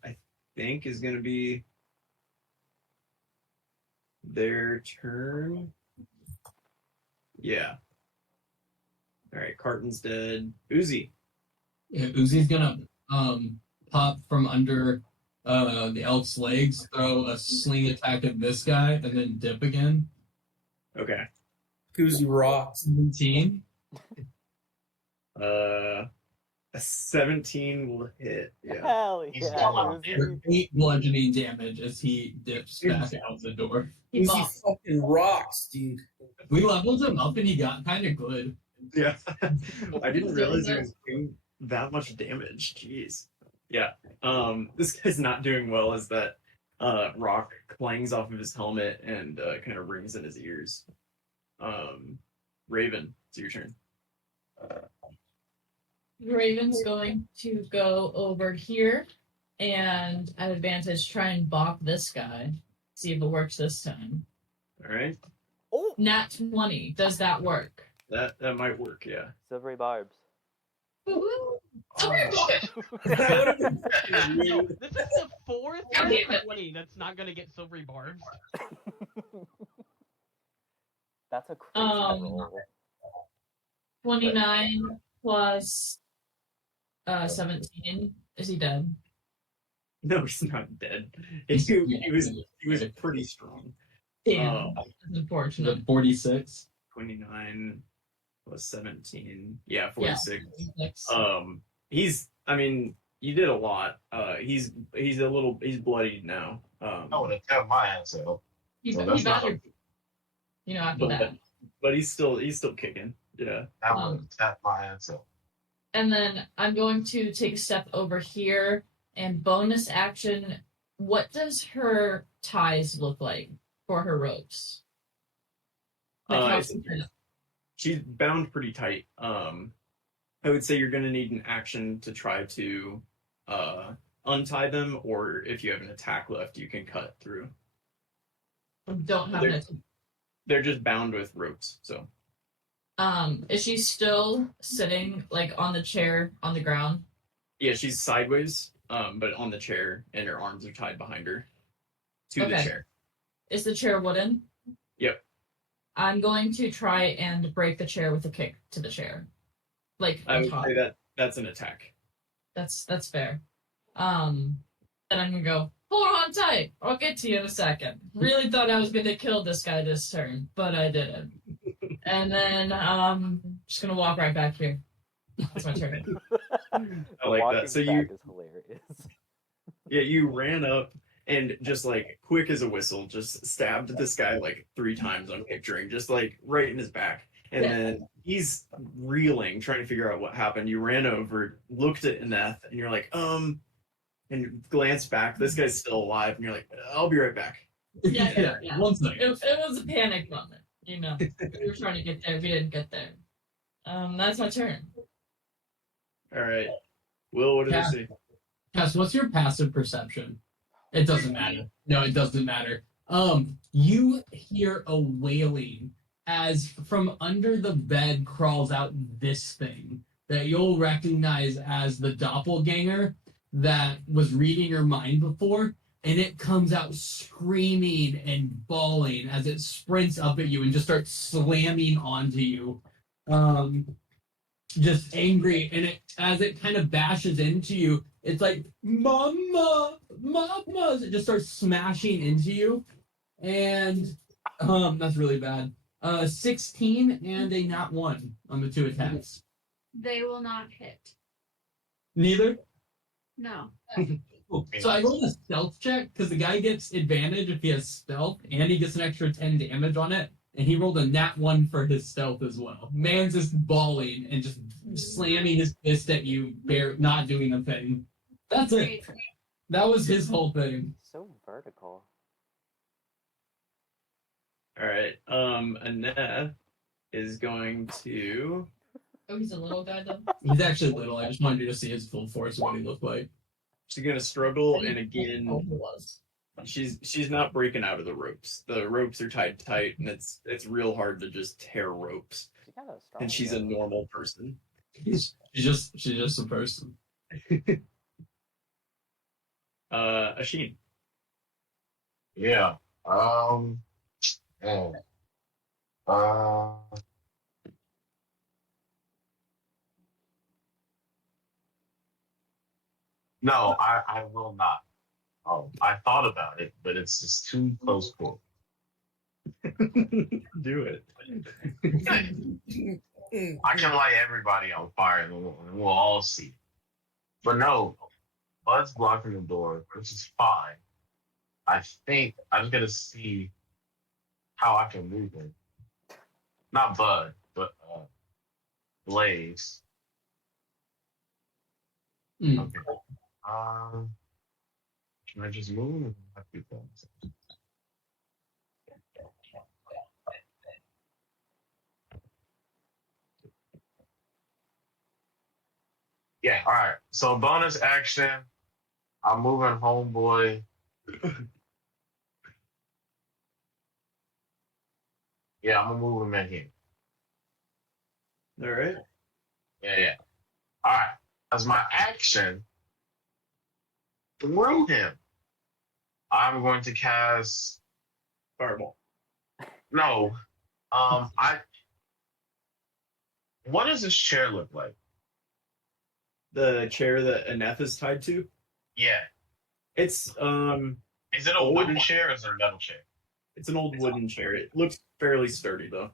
I think is going to be their turn. Yeah. All right. Carton's dead. Uzi. Yeah, Uzi's gonna pop from under the elf's legs, throw a sling attack at this guy, and then dip again. Okay. Kuzi rocks. 17. A 17 will hit. Yeah. Hell He's yeah! still out Uzi. there. 8 bludgeoning damage as he dips back out the door. He Kuzi bopped. fucking rocks, dude. We leveled him up and he got kind of good. Yeah. I didn't realize he was doing that much damage. Jeez. Yeah. This guy's not doing well as that rock clangs off of his helmet and kind of rings in his ears. Raven, it's your turn. Raven's going to go over here and at advantage try and bop this guy. See if it works this time. All right. Oh, Nat 20. Does that work? That might work, yeah. silvery barbs. Woo-hoo. Oh. No, this is the fourth God damn it. 20 that's not gonna get silvery barbs. That's a crazy roll. 29 plus 17. Is he dead? No, he's not dead. He was pretty strong. Damn. That's unfortunate. The 46. 29 plus 17. Yeah, 46. Yeah. I mean, you did a lot. He's bloodied now. I would have kept my ass out. He Well, that's not better, after that. but he's still kicking. Yeah. I would have tapped my ass out. And then I'm going to take a step over here and bonus action. What does her ties look like for her ropes? Like how She's bound pretty tight. I would say you're going to need an action to try to untie them, or if you have an attack left, you can cut through. don't have it. They're just bound with ropes. So, Is she still sitting like on the chair on the ground? yeah, she's sideways, but on the chair, and her arms are tied behind her to the Okay. chair. Is the chair wooden? Yep. I'm going to try and break the chair with a kick to the chair. Like I on would top. say that's an attack. That's fair. Then I'm gonna go, hold on tight. I'll get to you in a second. Really thought I was gonna kill this guy this turn, but I didn't. And then just gonna walk right back here. That's my turn. I like Walking that. So back is hilarious. Yeah, you ran up and just like quick as a whistle, just stabbed this guy like 3 times on picturing, just like right in his back. And Yeah. then he's reeling, trying to figure out what happened. You ran over, looked at Ineth, and you're like, and you glance back. This guy's still alive, and you're like, I'll be right back. Yeah. 1 second. It was a panic moment, We were trying to get there, we didn't get there. That's my turn. All right. Will, what did I say? Cass, what's your passive perception? It doesn't matter. No, it doesn't matter. You hear a wailing as from under the bed crawls out this thing that you'll recognize as the doppelganger that was reading your mind before, and it comes out screaming and bawling as it sprints up at you and just starts slamming onto you. Just angry, and as it kind of bashes into you, it's like, Mama! Mama! It just starts smashing into you. And that's really bad. 16 and a not 1 on the 2 attacks. They will not hit. Neither? No. Cool. So I rolled a stealth check because the guy gets advantage if he has stealth, and he gets an extra 10 damage on it. And he rolled a nat 1 for his stealth as well. Man's just bawling and just slamming his fist at you, not doing a thing. That's it. Great. That was his whole thing. So vertical. All right. Annette is going to. Oh, he's a little guy though. He's actually little. I just wanted you to see his full force of what he looked like. She's gonna struggle, and Oh, again, he was. she's not breaking out of the ropes. The ropes are tied tight, and it's real hard to just tear ropes. She got a strong And she's a though. normal person. She's just a person. Asheen. Yeah. Man. No, I will not. Oh, I thought about it, but it's just too close for Do it. I can light everybody on fire and we'll all see. But no, Bud's blocking the door, which is fine. I think I'm gonna see how I can move him. Not Bud, but Blaze. Mm. Okay. Can I just move? I have to do that. Yeah, all right. So bonus action. I'm moving homeboy. Yeah, I'm gonna move him in here. All right. Yeah. All right. As my action through him, I'm going to cast. Fireball. No. I. What does this chair look like? The chair that Aneth is tied to. Yeah. It's Is it a wooden chair or is it a metal chair? It's an old wooden chair. It looks fairly sturdy though.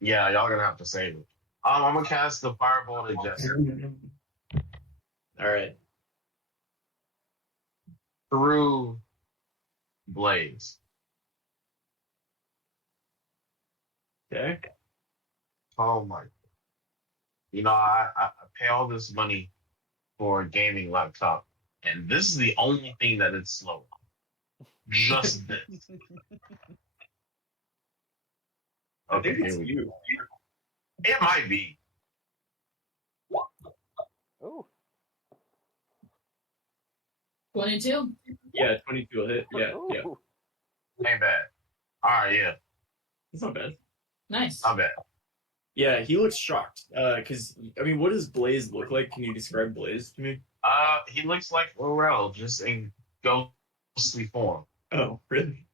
Yeah, y'all gonna have to save it. I'm gonna cast the fireball to Jester All right. through Blaze. Okay. Oh my! You know, I pay all this money for a gaming laptop, and this is the only thing that it's slow. Just this. I think Okay, it's here we you. go. It might be. Oh, 22. Yeah, 22 will hit. Yeah. ooh. Ain't bad. All right, yeah, It's not bad. Nice. not bad. Yeah, he looks shocked. Because I mean, what does Blaze look like? Can you describe Blaze to me? He looks like Laurel, just in ghostly form. Oh, really?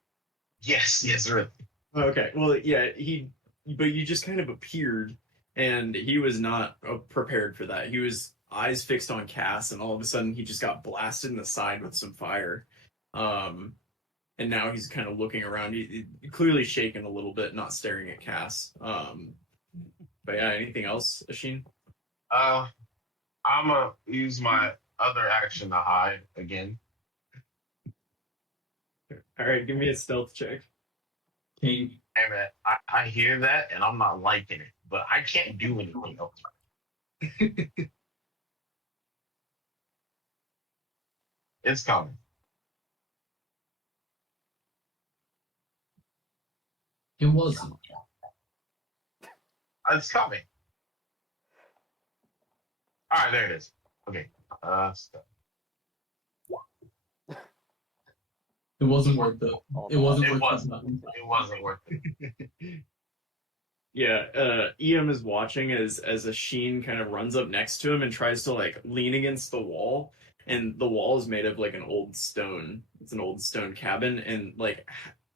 Yes, really. Okay. Well, yeah, but you just kind of appeared, and he was not prepared for that. He was eyes fixed on Cass, and all of a sudden he just got blasted in the side with some fire. And now he's kind of looking around. He clearly shaken a little bit, not staring at Cass. But yeah, anything else, Ashin? I'm gonna use my other action to hide again. All right, give me a stealth check. King. Hey man, I hear that and I'm not liking it, but I can't do anything else. It's coming. It wasn't. It's coming. All right, there it is. Okay. Stuff. It wasn't worth it. It wasn't It worth wasn't. it. It wasn't worth it. Yeah, Em is watching as Ashin kind of runs up next to him and tries to like lean against the wall, and the wall is made of like an old stone. It's an old stone cabin, and like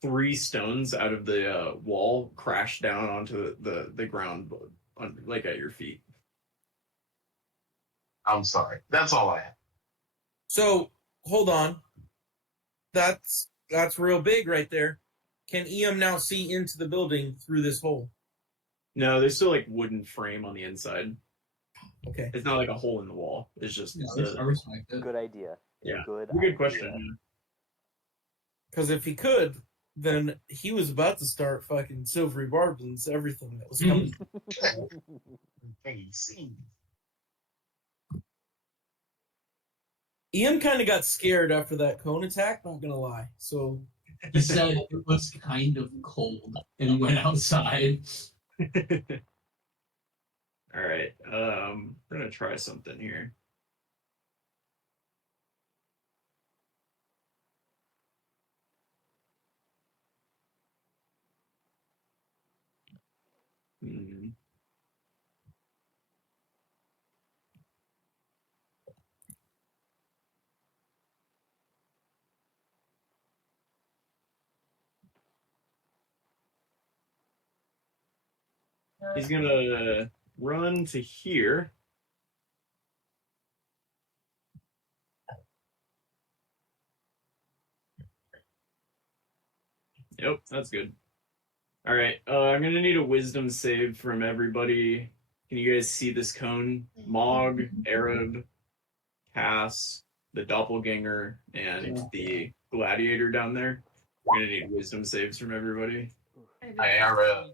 3 stones out of the wall crash down onto the ground, like at your feet. I'm sorry. That's all I have. So hold on. That's real big right there. Can Em now see into the building through this hole? No, there's still like wooden frame on the inside. Okay. It's not like a hole in the wall. It's just Yeah, I respect it. Good idea. Yeah. Good Good idea. question. Because if he could, then he was about to start fucking silvery barbs everything that was coming. AC. Ian kind of got scared after that cone attack, not gonna lie. So He said it was kind of cold and went outside. All right. We're gonna try something here. Hmm. He's gonna run to here Yep, that's good. All right, I'm gonna need a wisdom save from everybody. Can you guys see this cone? Mog, Arab, Cass, the doppelganger, and the gladiator down there. We're gonna need wisdom saves from everybody. I already.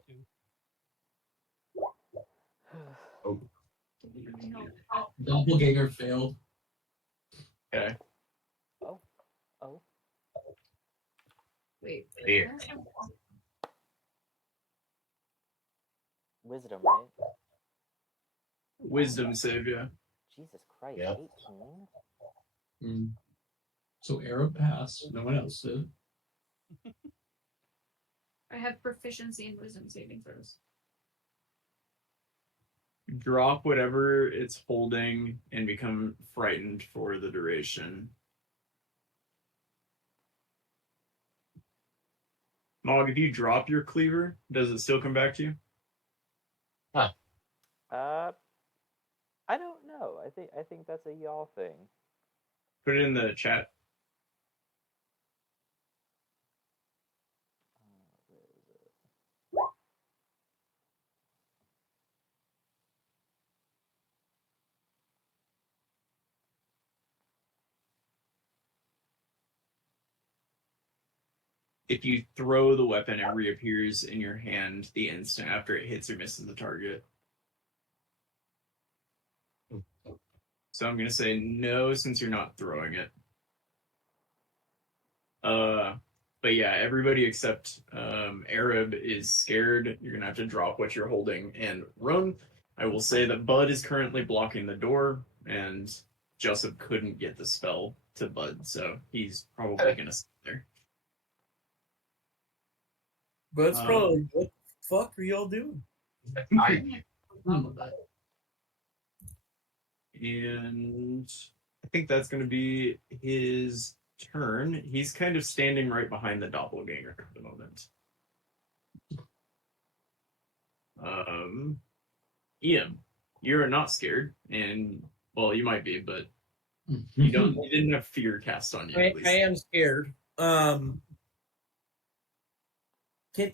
Doppelganger failed. Okay. Oh. Wait. Here. Wisdom, right? Wisdom save, yeah. Jesus Christ, Yep. 18? So Arab passed. No one else did. I have proficiency in wisdom saving throws. Drop whatever it's holding and become frightened for the duration. Mog, if you drop your cleaver, does it still come back to you? I don't know. I think that's a y'all thing. Put it in the chat. Where is it? If you throw the weapon, it reappears in your hand the instant after it hits or misses the target. So I'm going to say no since you're not throwing it. But yeah, everybody except Arab is scared. You're going to have to drop what you're holding and run. I will say that Bud is currently blocking the door, and Jessup couldn't get the spell to Bud, so he's probably going to sit there. But it's probably, what the fuck are y'all doing? And I think that's going to be his turn. He's kind of standing right behind the doppelganger at the moment. Ian, you're not scared, and well, you might be, but you didn't have fear cast on you. I At least. am scared. Can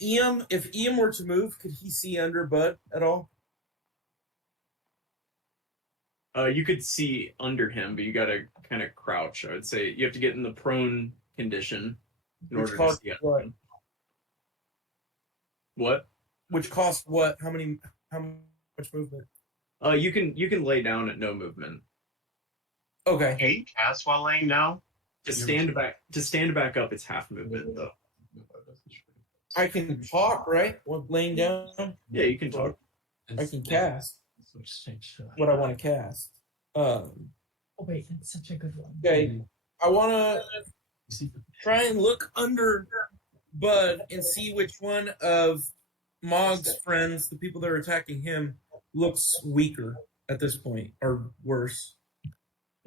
if Ian were to move, could he see under Bud at all? You could see under him, but you got to kind of crouch. I would say you have to get in the prone condition in Which order to costs see what? him. What? Which costs what? How much movement? You can lay down at no movement. Okay. Can you cast while laying down? To stand back up, it's half movement though. I can talk, right? While laying down? Yeah, you can talk. I can cast what I want to cast. Oh wait, that's such a good one. Okay. I want to try and look under Bud and see which one of Mog's friends, the people that are attacking him, looks weaker at this point or worse.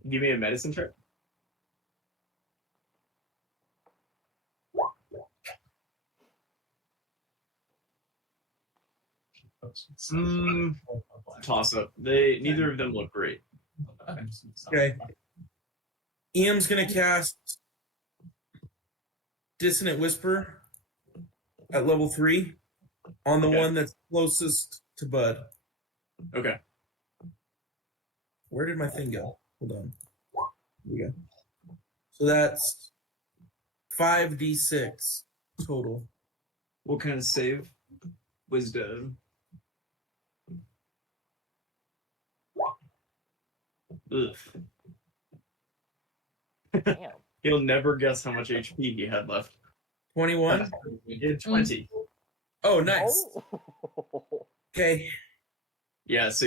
Give me a medicine check. Toss up. Neither of them look great. Okay. Ian's gonna cast Dissonant Whisper at level 3 on the Okay. one that's closest to Bud. Okay. Where did my thing go? Hold on. Here we go. So that's 5d6 total. What kind of save? Wisdom. Ugh. Damn. You'll never guess how much HP he had left. 21? He had 20. Oh, nice. Oh. Okay. Yeah, so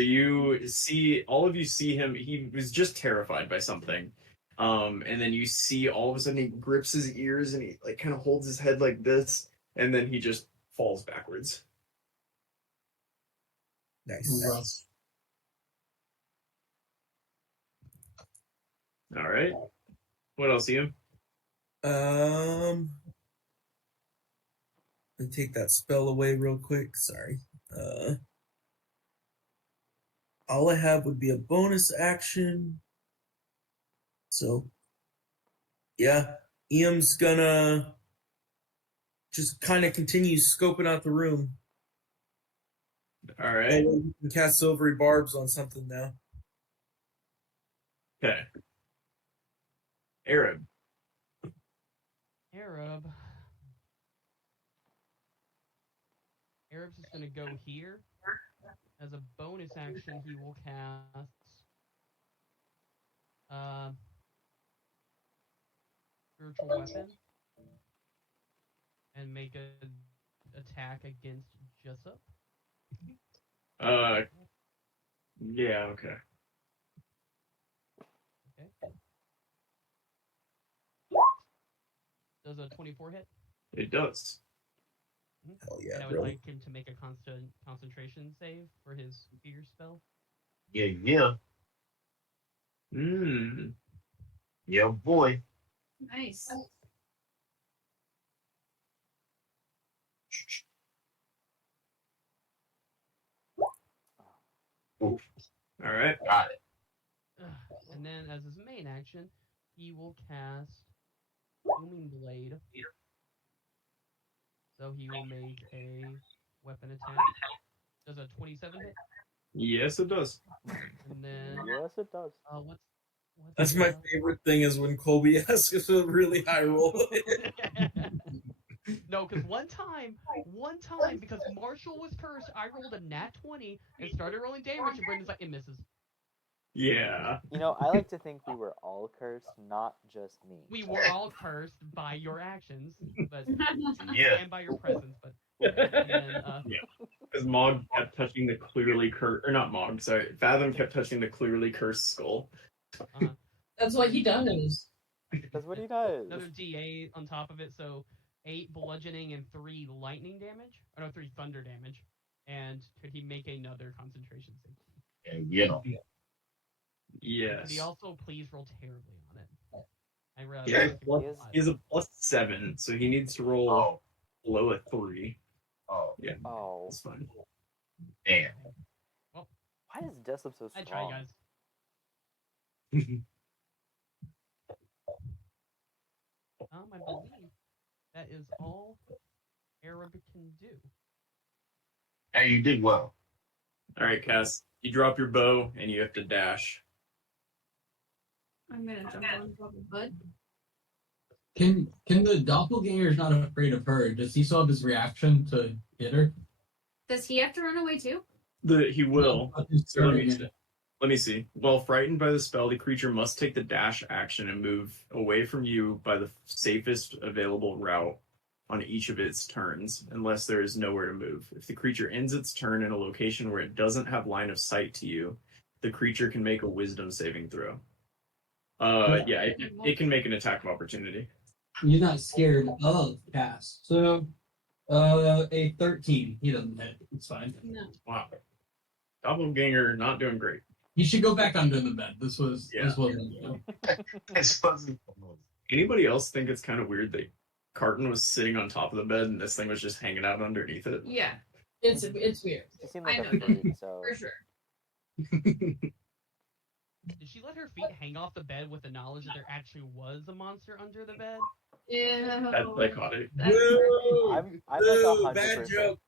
all of you see him. He was just terrified by something. And then you see all of a sudden he grips his ears and he like kind of holds his head like this, and then he just falls backwards. Nice. All right. What else, Ian? Let me take that spell away real quick. Sorry. All I have would be a bonus action. So, yeah, Iam's gonna just kind of continues scoping out the room. All right. And you can cast silvery barbs on something now. Okay. Arab. Arab's just gonna go here. As a bonus action, he will cast spiritual weapon and make an attack against Jessup. Yeah. Okay. Okay. Does a 24 hit? It does. Hell yeah, And I would bro. like him to make a concentration save for his fear spell. Yeah. Yeah, boy. Nice. All right. Got it. And then, as his main action, he will cast Booming Blade. So he will make a weapon attack. Does a 27 hit? Yes, it does. And then, Yes, it does. what's That's my favorite thing is when Colby asks a really high roll. No, because one time, because Marshall was cursed, I rolled a nat 20 and started rolling damage, and Brendan's like, it misses. Yeah. You know, I like to think we were all cursed, not just me. We were all cursed by your actions, but Yeah. and by your presence, but and then, Because Mog kept touching the clearly cursed, or not Mog, sorry, Fathom kept touching the clearly cursed skull. That's what he does. That's what he does. another D8 on top of it, so 8 bludgeoning and 3 lightning damage, or no, 3 thunder damage. And could he make another concentration save? Yeah. Yes. Could he also please roll terribly on it? I realize Yeah, that's plus- a lot. He has a +7, so he needs to roll Oh. below a 3. Oh. Yeah, Oh, that's fine. Damn. why is Jessup so I strong? try, guys. I believe that is all Arab can do. Hey, you did well. All right, Cass, you drop your bow and you have to dash. I'm gonna jump on top of Bud. Can the doppelganger's not afraid of her? Does he still have his reaction to hit her? Does he have to run away too? He will. Not just So let turning me it. see. Let me see. While frightened by the spell, the creature must take the dash action and move away from you by the safest available route on each of its turns, unless there is nowhere to move. If the creature ends its turn in a location where it doesn't have line of sight to you, the creature can make a wisdom saving throw. Yeah, it can make an attack of opportunity. He's not scared of Cass. So, a 13. He doesn't hit. It's fine. No. Wow. Doppelganger not doing great. He should go back under the bed. This was Yeah. this wasn't. It's fuzzy. Anybody else think it's kind of weird that Carton was sitting on top of the bed and this thing was just hanging out underneath it? Yeah, It's weird. She seemed I like a know. freak, so for sure. Did she let her feet hang off the bed with the knowledge that there actually was a monster under the bed? Ew. That's psychotic. That's Boo! I'm Boo! like Bad 100%. joke.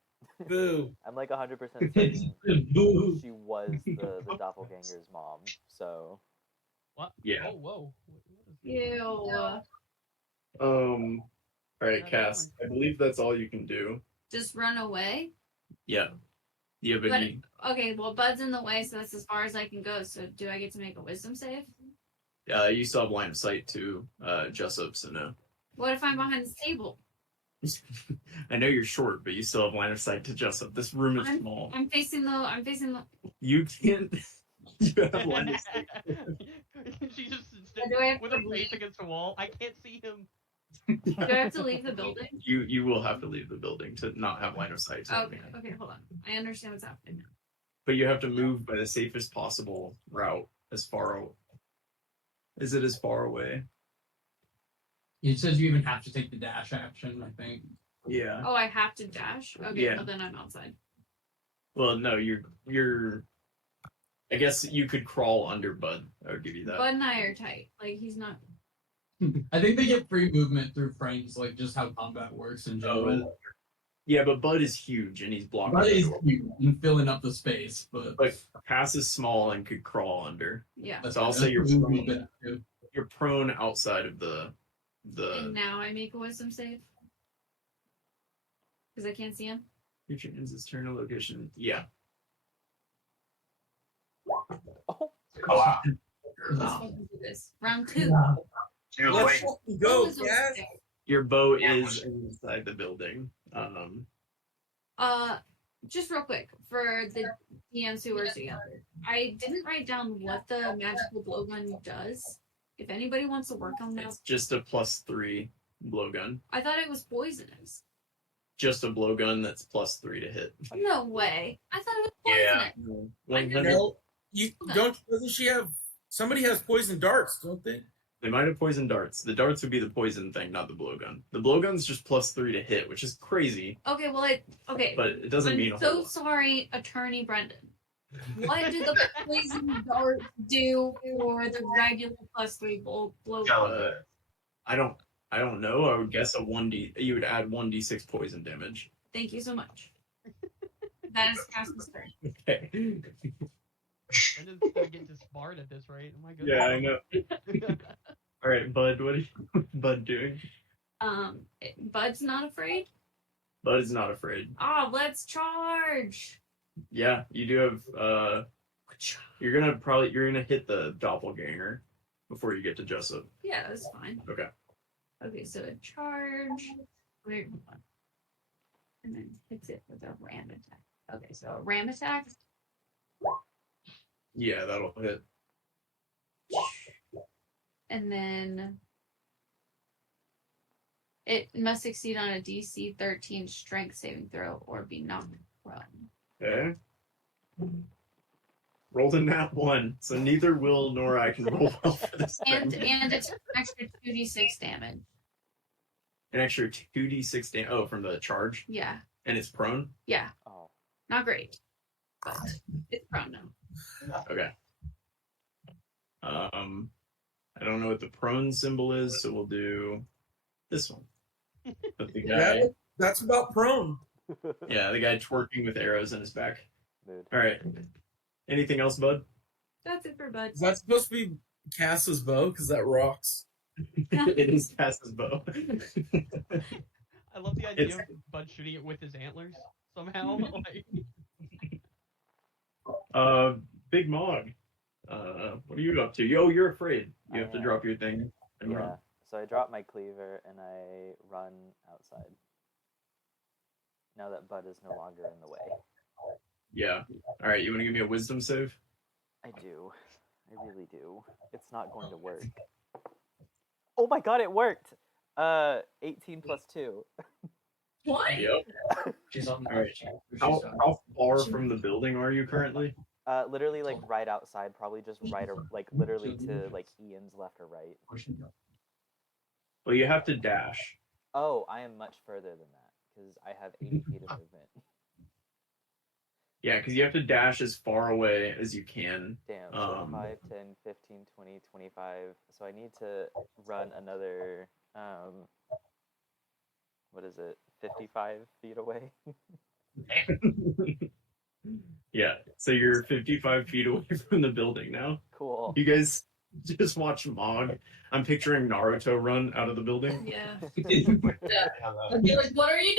Boo! I'm like 100% certain Boo. she was the doppelganger's mom. So What? Yeah. Oh, whoa. What is Ew. All right, Cass. I believe that's all you can do. Just run away? Yeah. Yeah, but But- you, Okay, well, Bud's in the way, so that's as far as I can go. So do I get to make a wisdom save? you still have line of sight to Jessup, so no. What if I'm behind this table? I know you're short, but you still have line of sight to Jessup. This room is small. I'm facing the. You can't. You have line of sight. She just Do I have with to her face leave? against the wall. I can't see him. Do I have to leave the building? You will have to leave the building to not have line of sight. To Okay, everything. okay, hold on. I understand what's happening. But you have to move by the safest possible route as far. Is it as far away? It says you even have to take the dash action. I think. Yeah. Oh, I have to dash? Okay, Yeah. well, then I'm outside. Well, no, you're. I guess you could crawl under Bud. I would give you that. Bud and I are tight. Like, he's not. I think they get free movement through frames, like just how combat works in general. Yeah, but Bud is huge and he's blocking But the is door. huge and filling up the space, but But Cass is small and could crawl under. Yeah. So I'll say you're that's prone, movement too. you're prone outside of the And now I make a wisdom save. Because I can't see him. creature ends its turn location. Yeah. Oh, Oh, wow. Let's fucking do this. Round 2. She was Let's waiting. fucking go, Wisdom Cass. save. Your bow Yeah, is inside the building. Just real quick for the DMs who are together. I didn't write down what the magical blowgun does. If anybody wants to work on that, It's just a +3 blowgun. I thought it was poisonous. Just a blowgun that's +3 to hit. No way. I thought it was Yeah. poisonous. 100. No, you don't. Doesn't she have? Somebody has poison darts, don't they? They might have poison darts. The darts would be the poison thing, not the blowgun. The blowgun's just +3 to hit, which is crazy, Okay, well, okay. but it doesn't I'm mean a so whole lot. sorry, Attorney Brendan. What do the poison darts do for the regular +3 blowgun? Tell her I don't know. I would guess a 1d. You would add 1d6 poison damage. Thank you so much. That is Cass's turn. Okay. Brendan's gonna get disbarred at this rate. Oh my goodness. Yeah, I know. All right, Bud. What is Bud doing? Bud's not afraid. Bud is not afraid. Let's charge. Yeah, you do have. You're gonna hit the doppelganger before you get to Jessup. Yeah, that's fine. Okay. Okay, so a charge. Wait, hold on. And then hits it with a ram attack. Okay, so a ram attack. Yeah, that'll hit. And then it must succeed on a DC 13 strength saving throw or be knocked prone. Okay. Rolled a nat 1, so neither Will nor I can roll well for this And thing. and it's an extra 2d6 damage. An extra 2d6 damage. Oh, from the charge, Yeah. and it's prone. Yeah. oh. Not great. But it's prone now. Okay. I don't know what the prone symbol is, so we'll do this one. But the guy, Yeah, that's about prone. yeah, the guy twerking with arrows in his back. Mood. All right. Anything else, Bud? That's it for Bud. Is that supposed to be Cass's bow? Because that rocks. It is Cass's bow. I love the idea It's- of Bud shooting it with his antlers somehow. Like, Big Mog. What are you up to? Yo, you're afraid. You have to I am. drop your thing and Yeah. run. So I drop my cleaver and I run outside. Now that Bud is no longer in the way. Yeah. All right. You want to give me a wisdom save? I do. I really do. It's not going to work. Oh my god, it worked! 18 plus 2. What? Yep. She's on the All right. How far from the building are you currently? Literally like right outside, probably just right or like literally to like Ian's left or right. Well, you have to dash. Oh, I am much further than that because I have 80 feet of movement. Yeah, because you have to dash as far away as you can. Damn, so Um, 5, 10, 15, 20, 25. So I need to run another, what is it, 55 feet away? Yeah. So you're 55 feet away from the building now. Cool. You guys just watch Mog. I'm picturing Naruto run out of the building. Yeah. I'd be like, what are you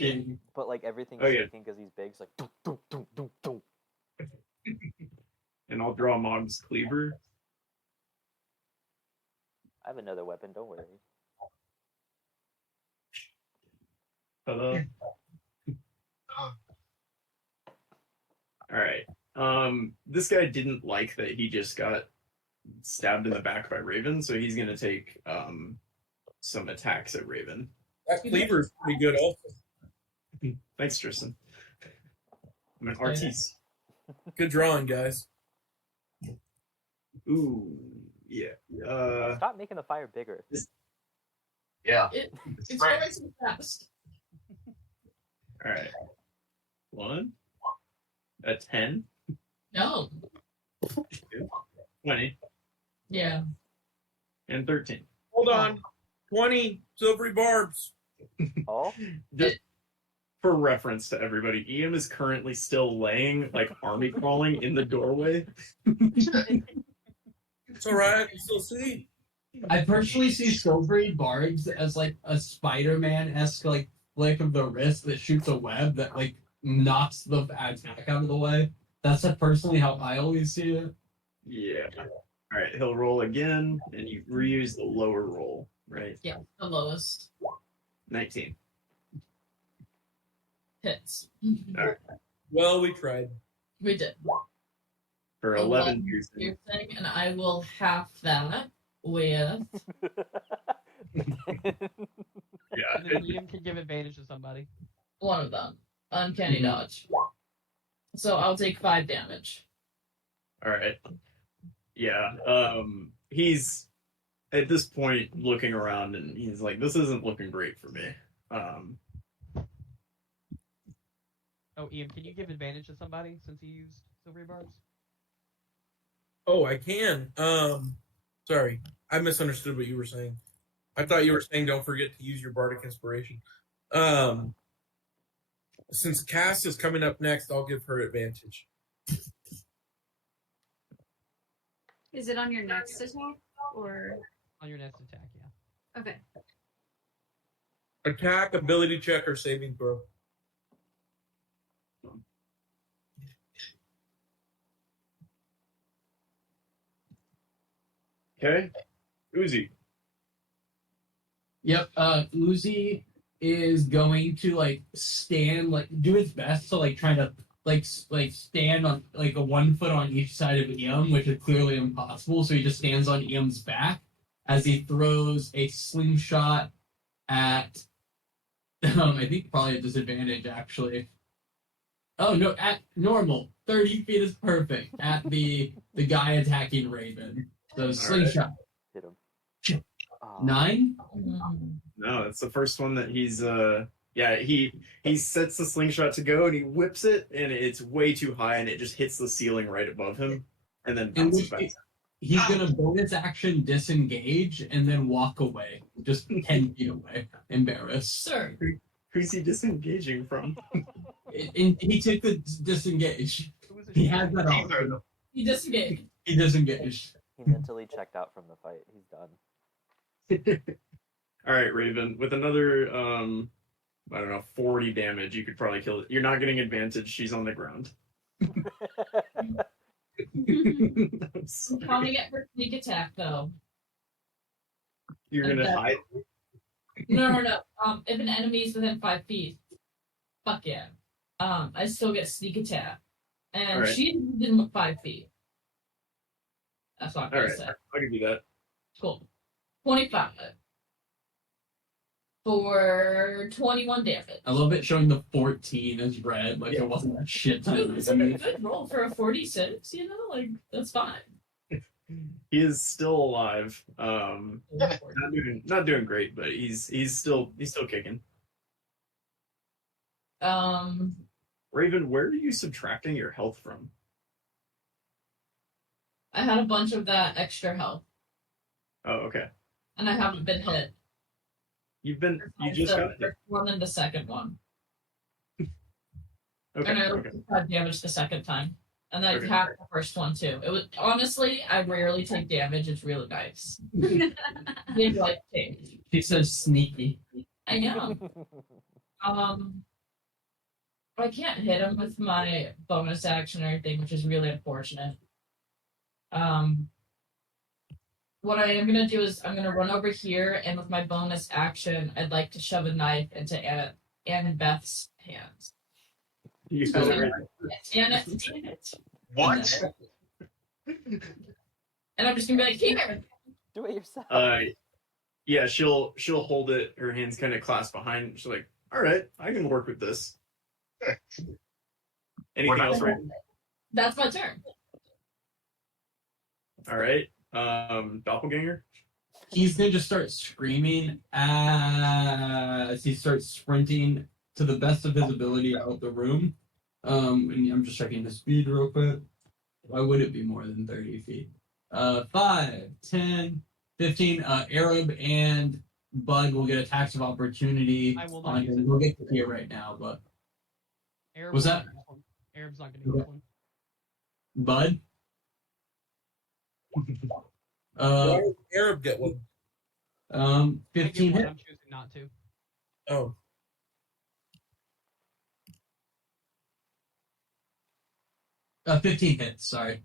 doing? But like everything's Oh, yeah. shaking because he's big. It's like, dunk, dunk, dunk, dunk, dunk. And I'll draw Mog's cleaver. I have another weapon, don't worry. Ta-da. All right. This guy didn't like that he just got stabbed in the back by Raven, so he's gonna take some attacks at Raven. That cleaver's pretty good also. Thanks, Tristan. I'm an artiste. Good drawing, guys. Ooh, yeah. Stop making the fire bigger. Yeah. It's right. going so fast. All right. 1, a 10, No. 20, Yeah. and 13. Hold on. 20 silvery barbs. Oh, Just for reference to everybody, Ian is currently still laying, like army crawling in the doorway. It's alright, I can still see. I personally see silvery barbs as like a Spider-Man-esque like flick of the wrist that shoots a web that like knocks the attack out of the way. That's personally how I always see it. Yeah. All right, he'll roll again, and you reuse the lower roll, right? Yeah, the lowest 19. hits. Well, we tried. We did. For 11 piercing. piercing, and I will half that with Yeah. And then Liam can give advantage to somebody. one of them. Uncanny dodge. So I'll take 5 damage. All right. Yeah. He's at this point looking around, and he's like, "This isn't looking great for me." Oh, Ian, can you give advantage to somebody since he used silvery barbs? Oh, I can. Sorry. I misunderstood what you were saying. I thought you were saying don't forget to use your bardic inspiration. Since Cass is coming up next, I'll give her advantage. Is it on your next attack or On your next attack, yeah. okay? Attack, ability check, or saving throw. Okay. Uzi. Yep. Uzi is going to like stand, like do his best to like try to like stand on like a 1 foot on each side of Iam, which is clearly impossible. So he just stands on Iam's back as he throws a slingshot at. I think probably a disadvantage actually. Oh no! At normal, 30 feet is perfect at the guy attacking Raven. So slingshot. hit him. 9. No, it's the first one that he's yeah, he sets the slingshot to go and he whips it and it's way too high and it just hits the ceiling right above him and then In bounces which back. he's gonna bonus action disengage and then walk away, just 10 feet away, embarrassed. Sir. Who's he disengaging from? And he took the disengage. Who was it? He has that option. Either. He disengaged. He disengaged. He mentally checked out from the fight. He's done. All right, Raven, with another I don't know, 40 damage, you could probably kill it. You're not getting advantage. She's on the ground. I'm I'm sorry. counting it for sneak attack though. You're gonna hide. No. If an enemy is within 5 feet, fuck yeah. I still get sneak attack, and Alright. she's within 5 feet. That's what I'm All gonna right, say. I can do that. Cool. 25 for 21 damage. I love it showing the 14 as red, like it wasn't a shit ton of It's a damage. good roll for a 46. You know, like that's fine. He is still alive. Not doing great, but he's still kicking. Raven, where are you subtracting your health from? I had a bunch of that extra health, Oh, okay. and I haven't been hit. You just the got hit. first one and the second one. Okay. And I Okay. had damage the second time. And then Okay. I had the first one too. It was honestly, I rarely take damage. It's really nice. They like change. She says sneaky. I know. I can't hit him with my bonus action or anything, which is really unfortunate. What I am gonna do is I'm gonna run over here, and with my bonus action, I'd like to shove a knife into Anna and Beth's hands. You So, feel it, Anna, damn it. What? And I'm just gonna be like, here. Do it yourself. Yeah, she'll hold it. Her hands kind of clasped behind. She's like, "All right, I can work with this." Anything else, right? That's my turn. All right. Doppelganger. He's gonna just start screaming as he starts sprinting to the best of his ability out of the room. And I'm just checking the speed real quick. Why would it be more than 30 feet? 5, 10, 15. Arab and Bud will get attacks of opportunity I will not on use him. it. We'll get to here right now, but Arab Was won't that- get this one. Arab's not getting this one. Bud. Why does Arab get one? I get 15 one, hit. I'm choosing not to. Oh. 15 hits, sorry.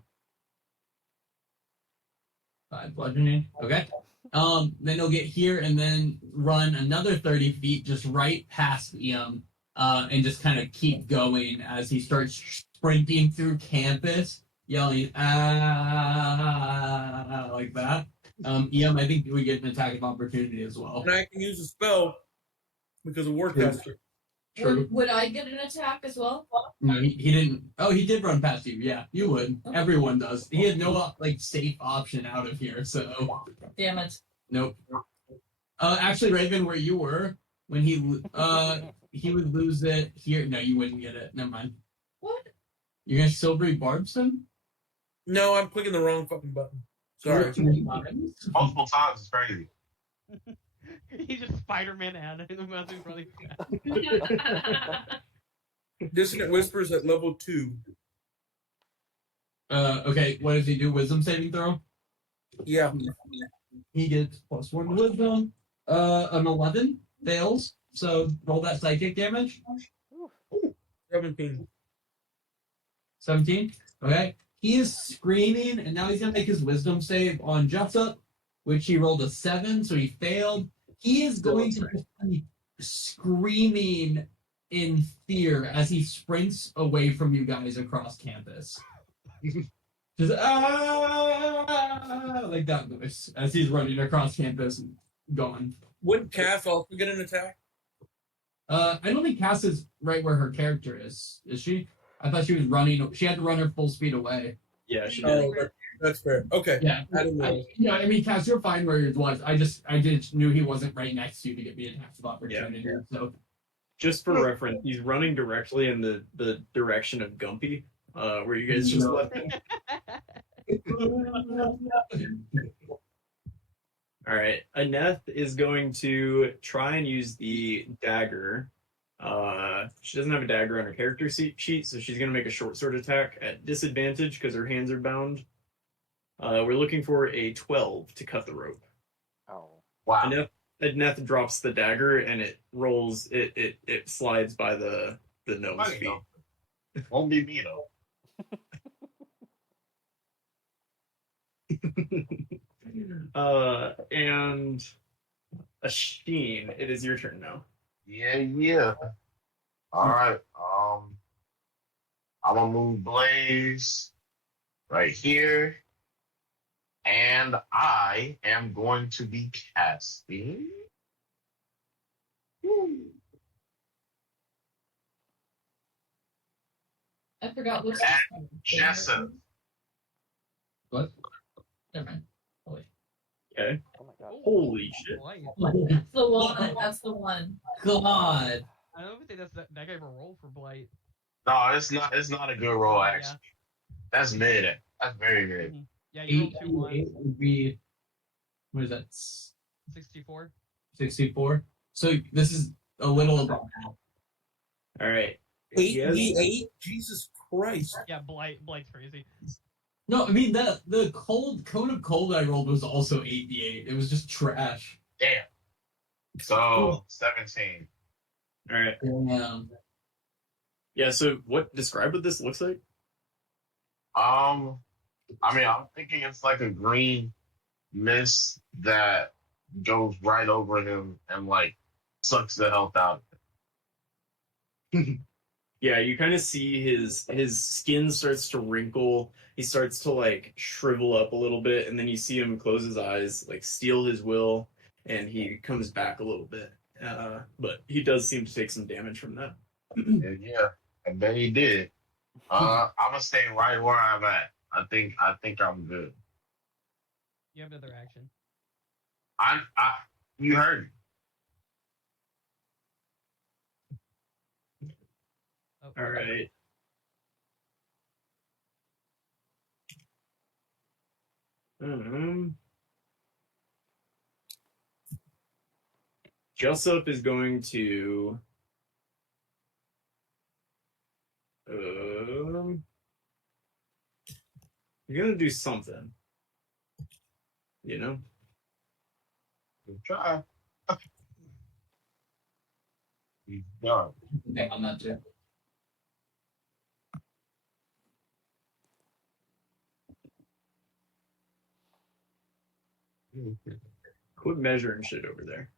5 bludgeoning. Okay. Then he'll get here and then run another 30 feet just right past Iam, and just kind of keep going as he starts sprinting through campus, yelling, ah, like that. Iam, I think we get an attack of opportunity as well. And I can use a spell because of Warcaster. True. Would I get an attack as well? No, he didn't. Oh, he did run past you. Yeah, you would. Everyone does. He had no safe option out of here. So Damn it. nope. Actually, Raven, where you were when he would lose it here. No, you wouldn't get it. Never mind. What? You're gonna silvery barbs him? No, I'm clicking the wrong fucking button. Sorry. Multiple times is crazy. He just Spider-Man out of the mountain really fast. Dissonant Whispers at level 2. Okay. What does he do? Wisdom saving throw. Yeah. He gets +1 to wisdom. An 11 fails. So roll that psychic damage. 17. 17. Okay. He is screaming, and now he's gonna make his wisdom save on Jessup, which he rolled a 7, so he failed. He is going to just be screaming in fear as he sprints away from you guys across campus. Just like that noise as he's running across campus and going. Wouldn't Cass also get an attack? I don't think Cass is right where her character is she? I thought she was running. She had to run her full speed away. Yeah, she did. Oh, that's fair. Okay. Yeah, I didn't know. I mean, Cass, you're fine where it was. I just knew he wasn't right next to you to get me attacks of opportunity. Yeah. So Just for reference, he's running directly in the direction of Gumpy, where you guys just No. left him. All right, Aneth is going to try and use the dagger. She doesn't have a dagger on her character sheet, so she's going to make a short sword attack at disadvantage because her hands are bound. We're looking for a 12 to cut the rope. Oh. Wow. Aneth drops the dagger and it rolls. It slides by the gnome Funny, feet. though. Won't be me though. And Asheen, it is your turn now. Yeah. All right. I'm gonna move Blaze right here, and I am going to be casting. I forgot what's Jessup. what? Never mind. Oh, wait. Okay. Oh my god. Holy shit. Boy, That's the one. That's the one. God. I don't even think that's that guy ever roll for Blight. No, it's not. It's not a good roll. Actually, that's mid. That's very mid. Yeah, you rolled 8 2 ones. would be, what is that? 64. 64. So this is a little above half. All right. 8d8? Jesus Christ. Yeah, Blight's crazy. No, I mean the cone of cold I rolled was also 8d8. It was just trash. Damn. So 17. All right. Yeah. So, describe what this looks like? I mean, I'm thinking it's like a green mist that goes right over him and like sucks the health out. Yeah, you kind of see his skin starts to wrinkle. He starts to like shrivel up a little bit, and then you see him close his eyes, like steal his will, and he comes back a little bit. But he does seem to take some damage from that. Yeah, I bet he did. I'm gonna stay right where I'm at. I think I'm good. You have another action. You heard me. Oh, All right. Jessup is going to. You're gonna do something. You know? Good try. He's done. Think on that too. Quit measuring shit over there.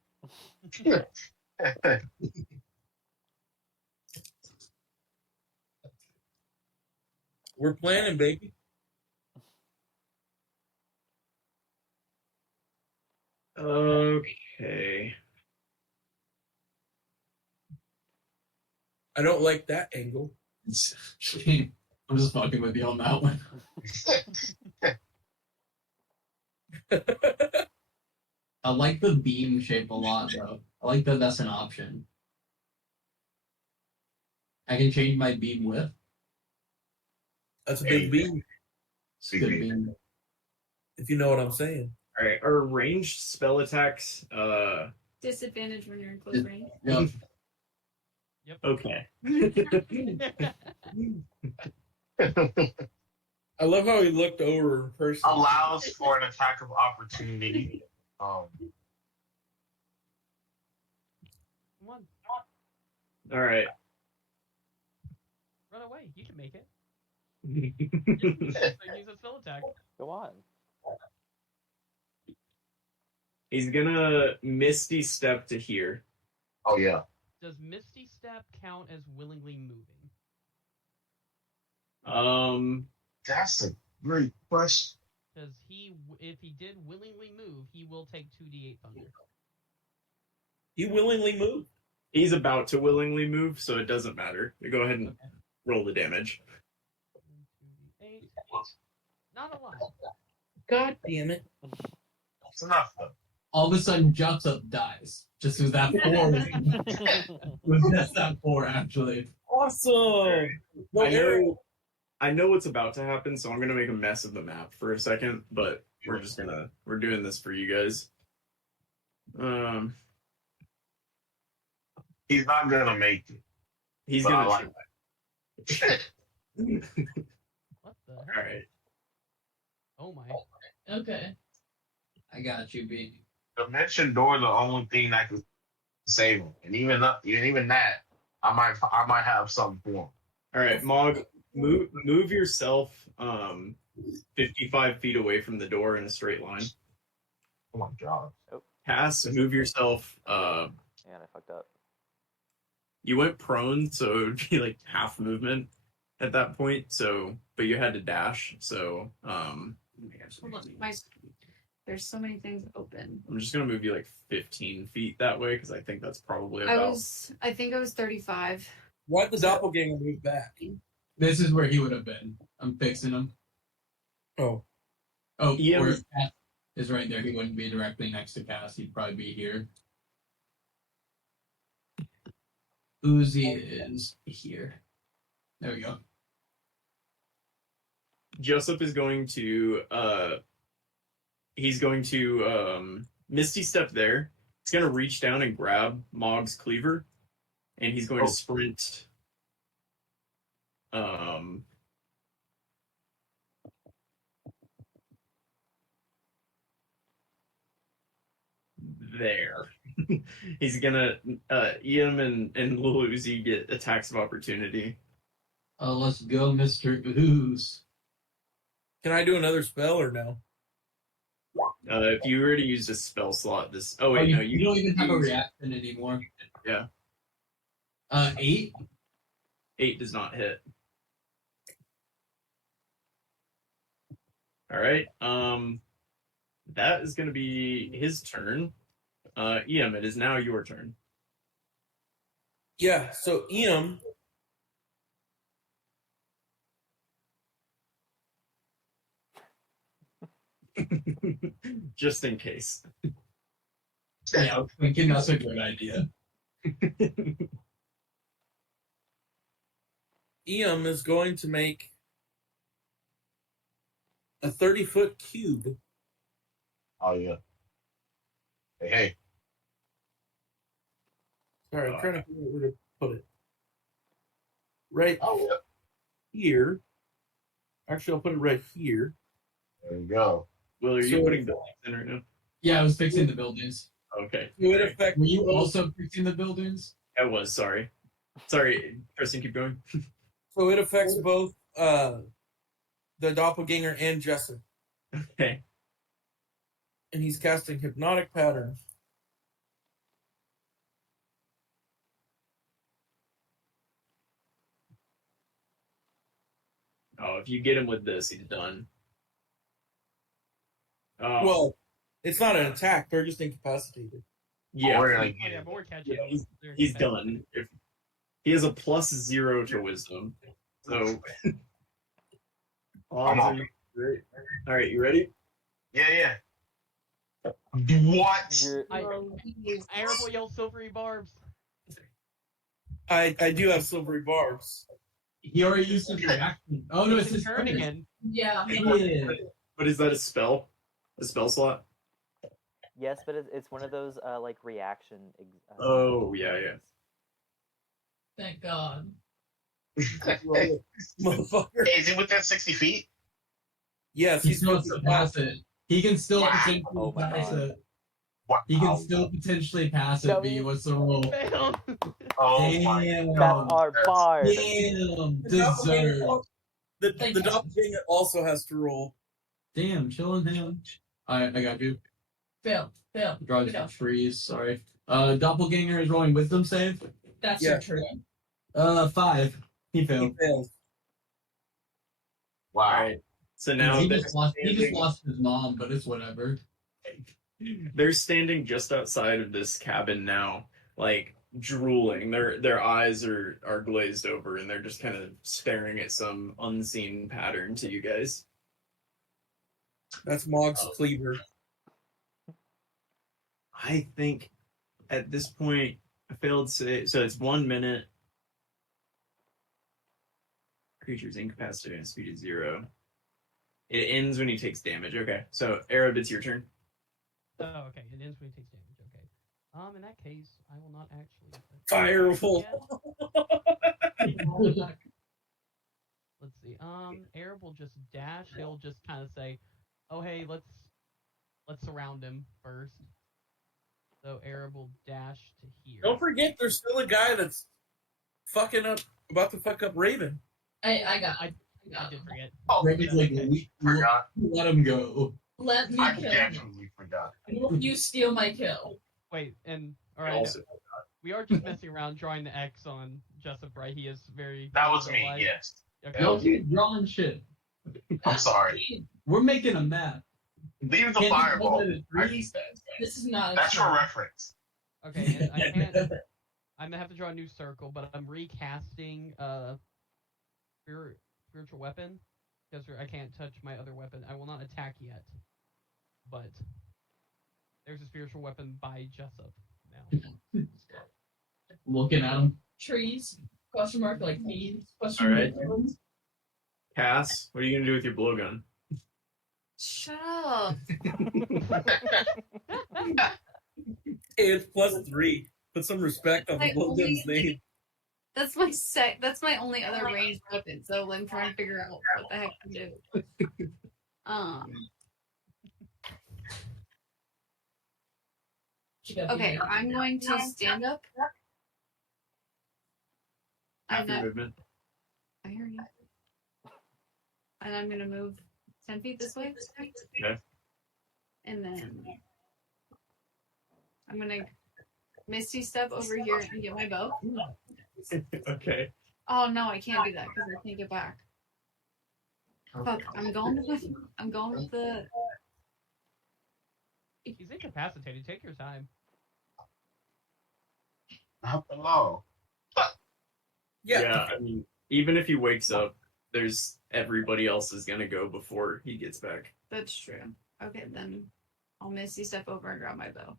We're planning, baby. Okay. I don't like that angle. I'm just fucking with you on that one. I like the beam shape a lot, though. I like that that's an option. I can change my beam width. That's a big beam, It's a good beam. if you know what I'm saying. All right. Are ranged spell attacks? Disadvantage when you're in close range. Yep. Okay. I love how he looked over in person. Allows for an attack of opportunity. Come on, All right. run away. You can make it. He's Use a spell attack. Go on. gonna Misty Step to here. Oh yeah. Does Misty Step count as willingly moving? That's a great question. Because if he did willingly move, he will take 2d8 thunder. He willingly moved. He's about to willingly move, so it doesn't matter. Go ahead and roll the damage. 2d8. Not a lot. God damn it. It's enough though. All of a sudden, Jessup dies. Just with that 4. Was just that 4, actually. Awesome. No arrow. I know what's about to happen, so I'm gonna make a mess of the map for a second, but we're doing this for you guys. He's not gonna make it. He's But I gonna like try. What the All heck? right. Oh my. Okay. I got you, B. Dimension door is the only thing that could save him, and even that, I might have something for him. All right, Mog, move yourself 55 feet away from the door in a straight line. Oh my god. Cass, move yourself. And I fucked up. You went prone, so it would be like half movement at that point. So, but you had to dash. So, Hold on, there's so many things open. I'm just gonna move you like 15 feet that way because I think that's probably about. I think I was 35. Why'd the doppelganger move back? This is where he would have been. I'm fixing him. Oh. Oh, Yeah, or Cass is right there. He wouldn't be directly next to Cass. He'd probably be here. Uzi is here. There we go. Joseph is going to he's going to Misty Step there. He's gonna reach down and grab Mog's cleaver, and he's going to sprint there. He's gonna Ian and Lil Uzi get attacks of opportunity. Let's go, Mr. Ooze. Can I do another spell or no? If you already used a spell slot, this. Oh wait, no, you don't even have a reaction anymore. Yeah. 8. 8 does not hit. All right. That is going to be his turn. Ian, it is now your turn. Yeah, so Ian. Just in case. Yeah, I'm thinking that's a good idea. Ian is going to make a 30-foot cube. Oh yeah. Hey. Sorry, I'm trying to figure out where to put it. Right here. Actually, I'll put it right here. There you go. Will, are you So- putting buildings in right now? Yeah, I was fixing the buildings. Okay. So it affects Were you also fixing the buildings? I was, sorry. Sorry, Tristan, keep going. both the doppelganger and Jessup. Okay. And he's casting hypnotic pattern. Oh, if you get him with this, he's done. Well, it's not an attack; they're just incapacitated. yeah, We're Oh, like, yeah, but we're catching Yeah, him. They're he's catching done. him. If he has a +0 to wisdom, so odds on. are great. All right, you ready? Yeah. What? You're, Arable yell silvery barbs. I do have silvery barbs. He already used his reaction. Oh no, it's It's his turn turn. again. Yeah. Yeah. But is that a spell? A spell slot? yes, but it's one of those like reaction. Oh, yeah. Thank God. Motherfucker. Is he within 60 feet? Yes, He still has to pass it. He can still Wow. potentially Oh my pass God. it. Wow. He can still potentially pass it, No. but he wants to roll. Failed. Oh my Damn. God. That's our That's- bard. Damn. Deserved. The Thank the you. doppelganger also has to roll. Damn, chilling him. I got you. Fail. Draws some trees, sorry. Doppelganger is rolling wisdom save. That's Yeah. your turn. 5. He He failed. fails. Wow. All right. So now he they're just lost his mom, but it's whatever. they're standing just outside of this cabin now, like drooling. Their eyes are glazed over, and they're just kind of staring at some unseen pattern to you guys. That's Mog's cleaver. I think at this point, I failed to say, so it's 1 minute. Creature's incapacitated and speed is 0. It ends when he takes damage. Okay, so Arab, it's your turn. Oh, okay. It ends when he takes damage. Okay. In that case, I will not actually. Firewolf. Yeah. Let's see. Arab will just dash. He'll just kind of say, "Oh, hey, let's surround him first." So Arab will dash to here. Don't forget, there's still a guy that's about to fuck up Raven. I got I did forget. Oh, Raven's like, forgot. let him go. Let me I kill him. definitely forgot. Won't you steal my kill? Wait, and all I right, also we are just messing around, drawing the X on Jessup, right? He is very. That was me, alive. yes. Okay. Don't keep drawing shit. I'm sorry. We're making a map. Leave the Can't you fireball. call it a I tree? need that. This is not a That's for trap. reference. Okay, and I can't. I'm gonna have to draw a new circle, but I'm recasting spiritual weapon because I can't touch my other weapon. I will not attack yet, but there's a spiritual weapon by Jessup now. Looking at him. Trees? Question mark, like thieves? All Question right. mark. Cass, what are you gonna do with your blowgun? Shut up. Hey, it's +3. Put some respect on the I blowgun's only- name. That's my only other ranged weapon, so I'm trying to figure out what the heck to do. Okay, I'm going to stand up. Half And your movement. I hear you. And I'm gonna move 10 feet this way. Okay. And then I'm gonna misty step over here and get my bow. Okay. Oh no, I can't do that because I can't get back. Fuck, I'm going with the He's incapacitated. Take your time. Hello. Yeah. I mean, even if he wakes up, there's everybody else is gonna go before he gets back. That's true. Okay, then I'll misty step over and grab my bow.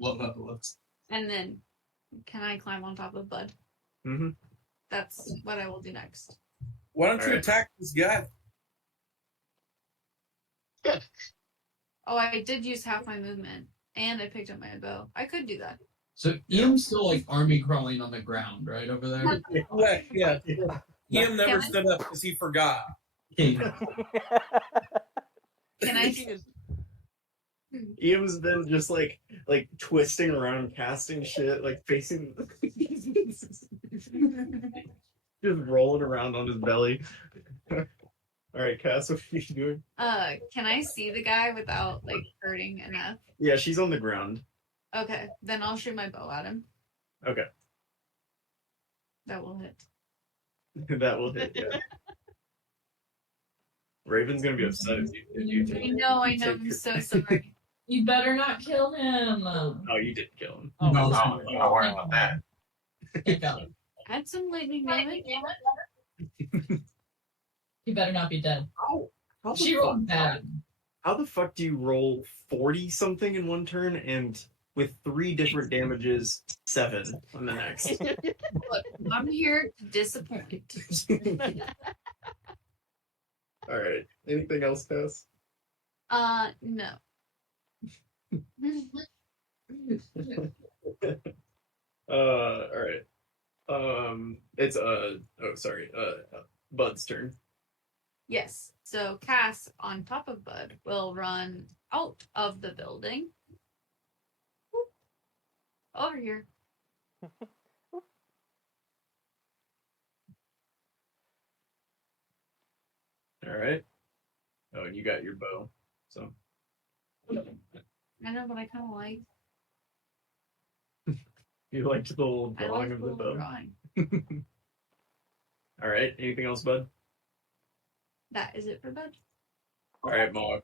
Love how it looks. And then can I climb on top of Bud? Mm-hmm. That's what I will do next. Why don't you Alright. attack this guy? Oh, I did use half my movement and I picked up my bow. I could do that. So Iam's still like army crawling on the ground, right over there. Correct, yeah. Ian never Can I- stood up because he forgot. Okay. Can I? Thinking is- Iam's been just like twisting around, casting shit, like facing, just rolling around on his belly. All right, Cass, what are you doing? Can I see the guy without like hurting enough? Yeah, she's on the ground. Okay, then I'll shoot my bow at him. Okay, That will hit. that will hit. Yeah. Raven's gonna be upset if you I take. know. you take I'm her- so sorry. You better not kill him. Oh, you didn't kill him. Oh, No. Oh, I'm not worrying about that. Get that. Add some lightning damage. You better not be dead. How the She fuck- rolled bad. How the fuck do you roll 40 something in one turn and with 3 different damages, 7 on the next? Look, I'm here to disappoint. All right. Anything else, Cass? No. All right. It's Bud's turn. Yes. So Cass on top of Bud will run out of the building. Whoop. Over here. All right. Oh, and you got your bow. So I know, but I kind of like. you liked the little I drawing like of the the little bow. drawing. All right. Anything else, Bud? That is it for Bud. All right, Mog.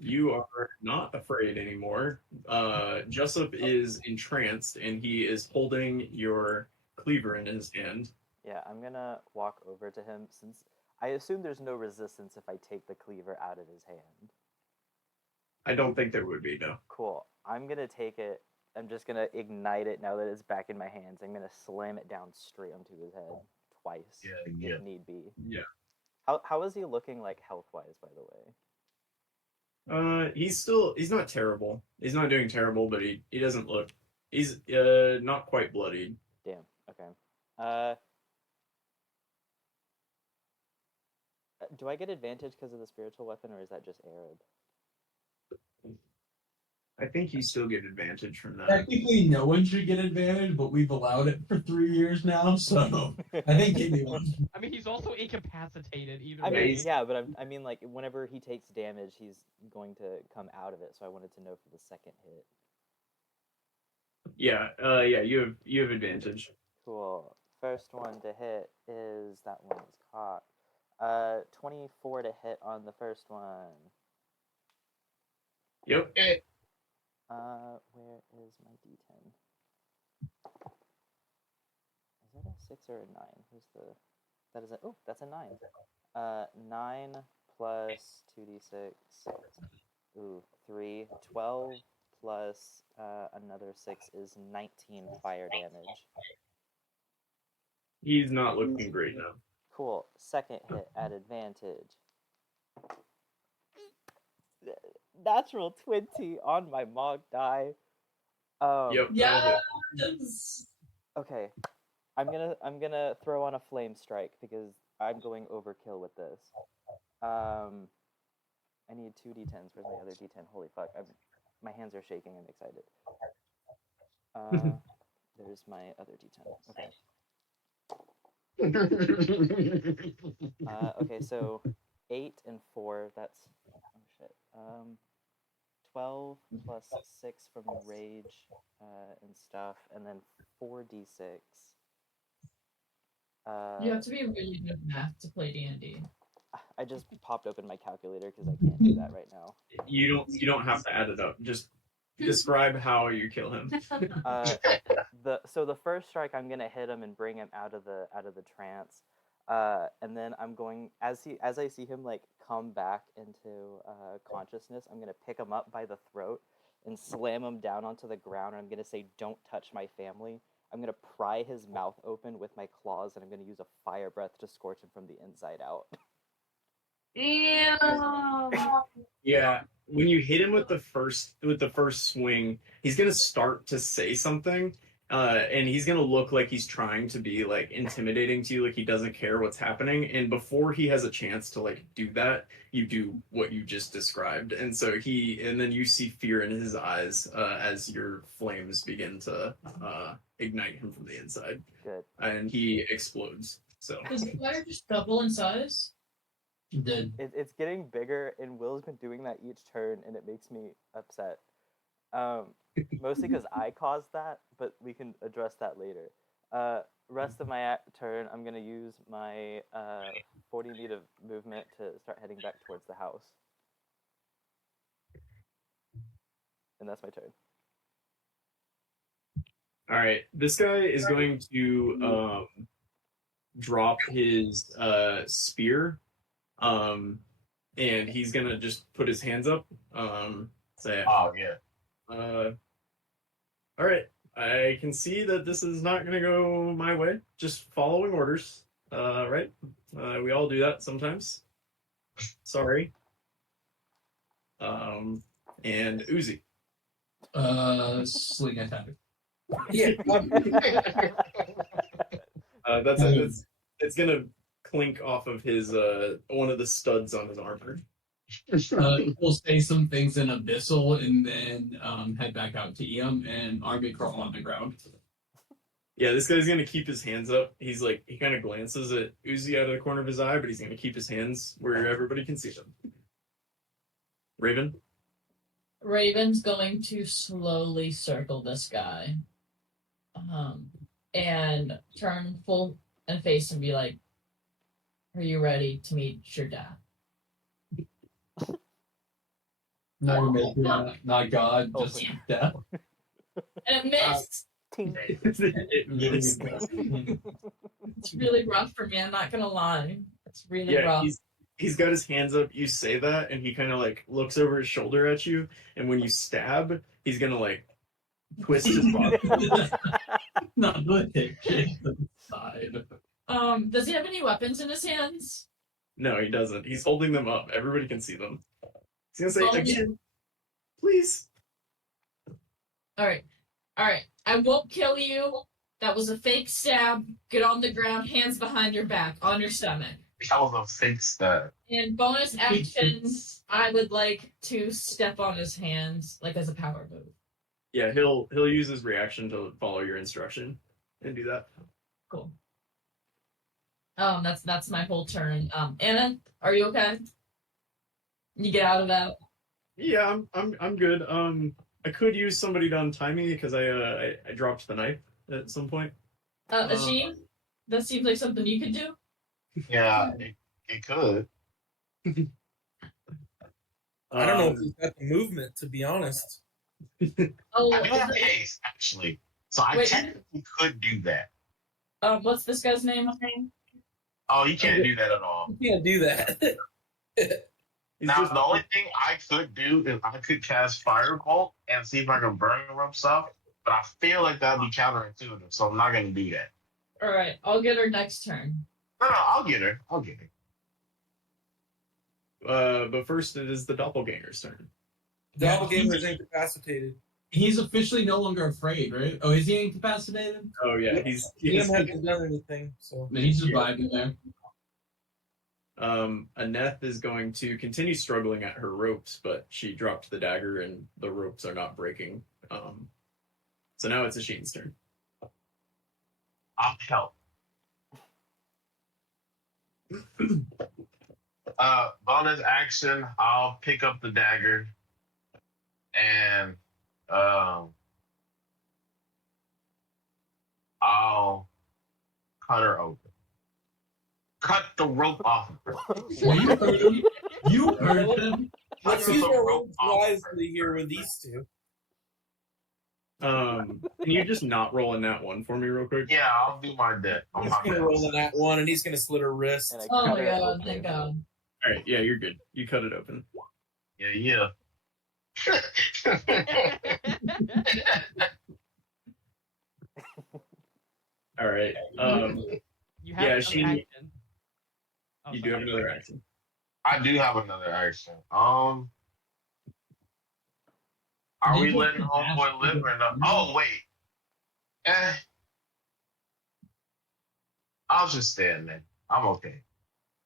You are not afraid anymore. Jessup is entranced, and he is holding your cleaver in his hand. Yeah, I'm gonna walk over to him since I assume there's no resistance if I take the cleaver out of his hand. I don't think there would be, no. Cool. I'm gonna take it. I'm just gonna ignite it now that it's back in my hands. I'm gonna slam it down straight onto his head twice Yeah. if need be. Yeah. How is he looking like health wise, by the way? He's not terrible. He's not doing terrible, but he doesn't look. He's not quite bloodied. Damn. Okay. Do I get advantage because of the spiritual weapon, or is that just Arab? I think you still get advantage from that. Technically, no one should get advantage, but we've allowed it for 3 years now, so I think anyone. I mean, he's also incapacitated either I way. mean, yeah, but I mean, like, whenever he takes damage, he's going to come out of it. So I wanted to know for the second hit. Yeah, you have advantage. Cool. First one to hit is that one is cocked. 24 to hit on the first one. Yep. Where is my D10? Is that a 6 or a 9? Who's the? That is a. Oh, that's a 9. 9 plus 2d6. Ooh, 3. 12 plus another 6 is 19 fire damage. He's not looking great now. Cool. Second hit at advantage. Natural 20 on my Mog die. Yep. Yes. Okay. I'm gonna throw on a flame strike because I'm going overkill with this. I need 2 d10s. Where's my other d10? Holy fuck. My hands are shaking. I'm excited. There's my other d10. Okay. Okay, so 8 and 4, that's oh shit. 12 plus 6 from rage and stuff, and then 4d6. You have to be really good at math to play D&D. I just popped open my calculator because I can't do that right now. You don't have to add it up. Just describe how you kill him. So the first strike, I'm gonna hit him and bring him out of the trance, and then I'm going as I see him like come back into consciousness, I'm gonna pick him up by the throat and slam him down onto the ground. And I'm gonna say, "Don't touch my family." I'm gonna pry his mouth open with my claws, and I'm gonna use a fire breath to scorch him from the inside out. Damn. Yeah, when you hit him with the first swing, he's gonna start to say something, and he's gonna look like he's trying to be like intimidating to you, like he doesn't care what's happening. And before he has a chance to like do that, you do what you just described, and and then you see fear in his eyes as your flames begin to ignite him from the inside, Good. and he explodes. So Does the fire just double in size? Did It's getting bigger, and Will's been doing that each turn, and it makes me upset. Mostly because I caused that, but we can address that later. Rest of my turn, I'm gonna use my 40 feet of movement to start heading back towards the house, and that's my turn. all right, this guy is going to drop his spear, and he's gonna just put his hands up, say, Oh yeah. all right, I can see that this is not gonna go my way. Just following orders, right? We all do that sometimes. Sorry. And Uzi. sling attack. Yeah. That's it's gonna clink off of his one of the studs on his armor. We'll say some things in Abyssal and then head back out to EM and army crawl on the ground. Yeah, this guy's gonna keep his hands up. He's like, he kind of glances at Uzi out of the corner of his eye, but he's gonna keep his hands where everybody can see them. Raven. Raven's going to slowly circle this guy, and turn full and face and be like, "Are you ready to meet your dad?" Not God, Oh, just please. death. And it missed. Tink. It missed. It's really rough for me. I'm not gonna lie. It's really Yeah, rough. he's got his hands up. You say that, and he kind of like looks over his shoulder at you. And when you stab, he's gonna like twist his body. Not the hip, just the side. Does he have any weapons in his hands? No, he doesn't. He's holding them up. Everybody can see them. He's gonna Well, say again, please. All right. I won't kill you. That was a fake stab. Get on the ground, hands behind your back, on your stomach. That was a fake stab. And bonus actions, I would like to step on his hands, like as a power move. Yeah, he'll use his reaction to follow your instruction and do that. Cool. That's my whole turn. Anna, are you okay? You get out of that. Yeah, I'm good. I could use somebody to untie me because I dropped the knife at some point. Asheen, that seems like something you could do. Yeah, it could. I don't know if he's got the movement, to be honest. Oh, I do have haste, actually. So I Wait. technically could do that. what's this guy's name? Oh, you can't do that at all. You can't do that. He's Now, just- the only thing I could do is I could cast Firebolt and see if I can burn rope stuff, but I feel like that would be counterintuitive, so I'm not going to do that. All right, I'll get her next turn. No, I'll get her. I'll get her. But first, it is the doppelganger's turn. Doppelganger's incapacitated. He's officially no longer afraid, right? Oh, is he incapacitated? Oh yeah, Yeah. He he's hasn't done anything, so. Then he's just vibing there. Aneth is going to continue struggling at her ropes, but she dropped the dagger and the ropes are not breaking. So now it's Asheen's turn. I'll help. Bonus action, I'll pick up the dagger and I'll cut her open. Cut the rope off of her. You heard him. You heard him. Let's Cut use the our rope words off of her. wisely here with these two. Can you just not roll in that one for me real quick? Yeah, I'll do my bit. On He's my gonna best. roll in that one, and he's gonna slit her wrist. And I Oh cut my her god, open. thank god. All right, yeah, you're good. You cut it open. Yeah. All right. You have Yeah, another she- action. Oh, You do sorry. have another action. I do have another action. Are Did we you letting just homeboy live or not? Oh wait. Eh, I'll just stay in there. I'm okay.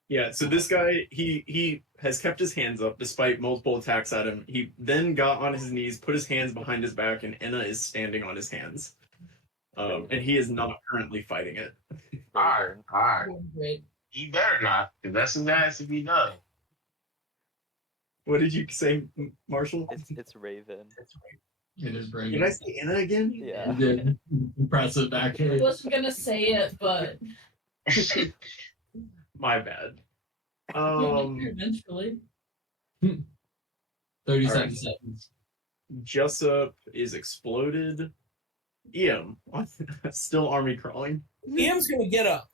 Yeah, so this guy, he has kept his hands up despite multiple attacks at him. He then got on his knees, put his hands behind his back, and Enna is standing on his hands. And he is not currently fighting it. Alright, alright. Great. He better not, because that's his ass if he does. What did you say, Marshall? It's Raven. It is very Did I say Enna again? Yeah. You did. Impressive, I actually. wasn't gonna say it, but My bad. eventually. 37 right. seconds. Jessup is exploded. Ian, still army crawling. Ian's gonna get up.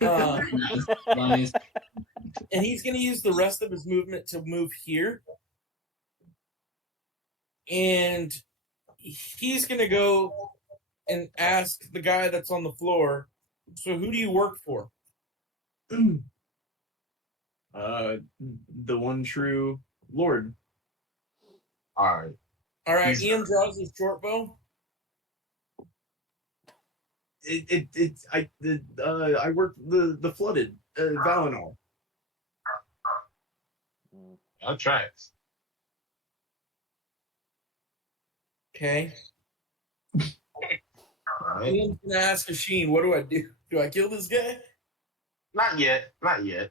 Nice. And he's going to use the rest of his movement to move here. And he's going to go and ask the guy that's on the floor, so who do you work for? The one true Lord. Alright. All right, He's- Ian draws his short bow. I work the flooded Valinor. That tracks. Okay. Alright. Ian's going to ask Asheen, what do I do? Do I kill this guy? Not yet. Not yet.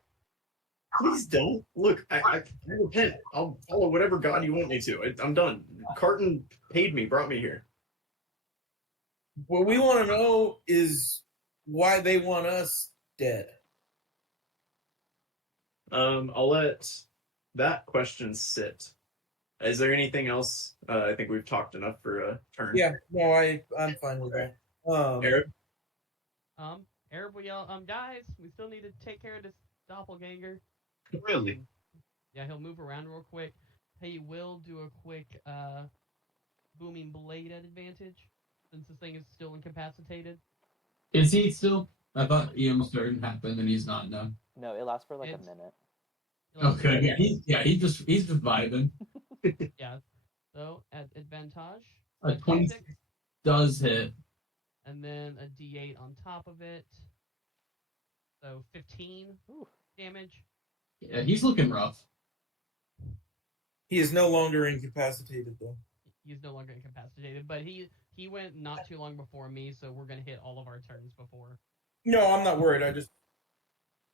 Please don't. Look, I repent. I'll follow whatever god you want me to. I'm done. Carton paid me, brought me here. What we want to know is why they want us dead. I'll let that question sit. Is there anything else? I think we've talked enough for a turn. Yeah, no, I'm fine with that. Arab? Arab, guys, we still need to take care of this doppelganger. Really? Yeah, he'll move around real quick. He will do a quick booming blade at advantage, since this thing is still incapacitated. Is he still? I thought Ian's turn happened and he's not now. No, it lasts for like a It's- minute. Okay, he's just vibing. Yeah. So at advantage, A 26 does hit. and then a D8 on top of it. So 15 Ooh. damage. Yeah, he's looking rough. He is no longer incapacitated, though. He's no longer incapacitated, but he went not too long before me, so we're gonna hit all of our turns before. No, I'm not worried. I just...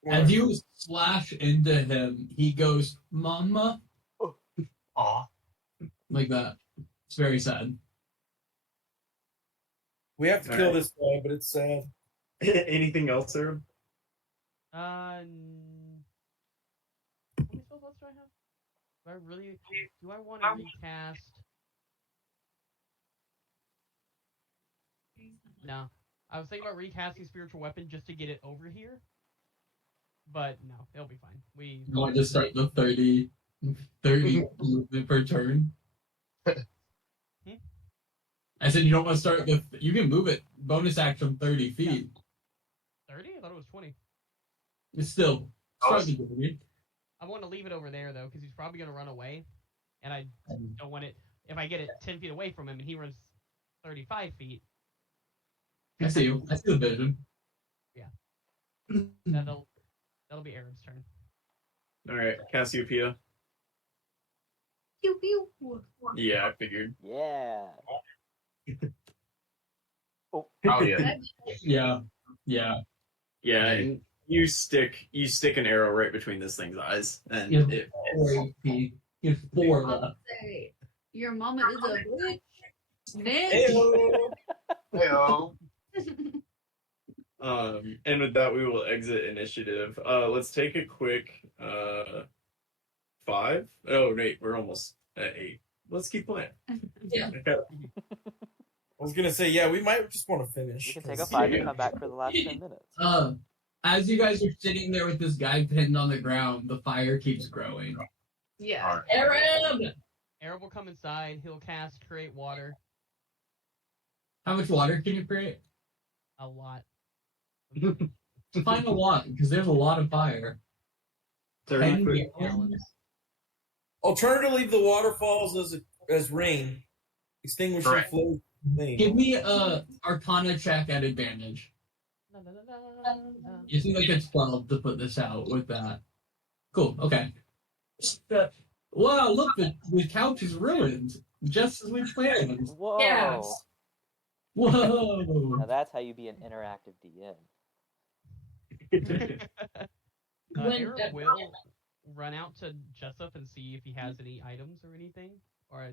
As you slash into him, he goes, "Mama," Aw. like that. It's very sad. We have to All kill right. this guy, but it's sad. Anything else, Arab? How many spell slots do I have? Do I want to recast? No. I was thinking about recasting Spiritual Weapon just to get it over here. But no, it'll be fine. You want to start the 30 movement per turn? I said you don't want to start the. You can move it bonus action 30 feet. 30? I thought it was 20. It's still start the 30. I want to leave it over there, though, because he's probably going to run away. And I don't want it... If I get it 10 feet away from him and he runs 35 feet... I see you. I see the vision. That'll be Arab's turn. All right, Cassiopeia. Pew pew. Yeah, I figured. Yeah. Oh yeah. Yeah. Yeah. Yeah, and you stick an arrow right between this thing's eyes, and Yeah. it 4 AP. You have 4 I'll left. say, your mama is a bitch. Bitch. Hey-o. Hey-o. And with that, we will exit initiative. Let's take a quick 5. Oh, wait, we're almost at 8. Let's keep playing. Yeah. Okay. I was going to say, yeah, we might just want to finish. We can take a 'cause- 5 and come back for the last 10 minutes. As you guys are sitting there with this guy pinned on the ground, the fire keeps growing. Yeah. Alright. Arab! Arab will come inside. He'll cast Create Water. How much water can you create? A lot. Find a lot, because there's a lot of fire. 30 10 foot. gallons. Alternatively, the water falls as rain, extinguishing Correct. flow. Give me a Arcana check at advantage. La, la, la, la, la. You seem like it's 12 to put this out with that. Cool, okay. Wow, look, the couch is ruined. Just as we planned. Whoa! Yes. Whoa! Now that's how you be an interactive DM. When- Eric will run out to Jessup and see if he has any items or anything. Or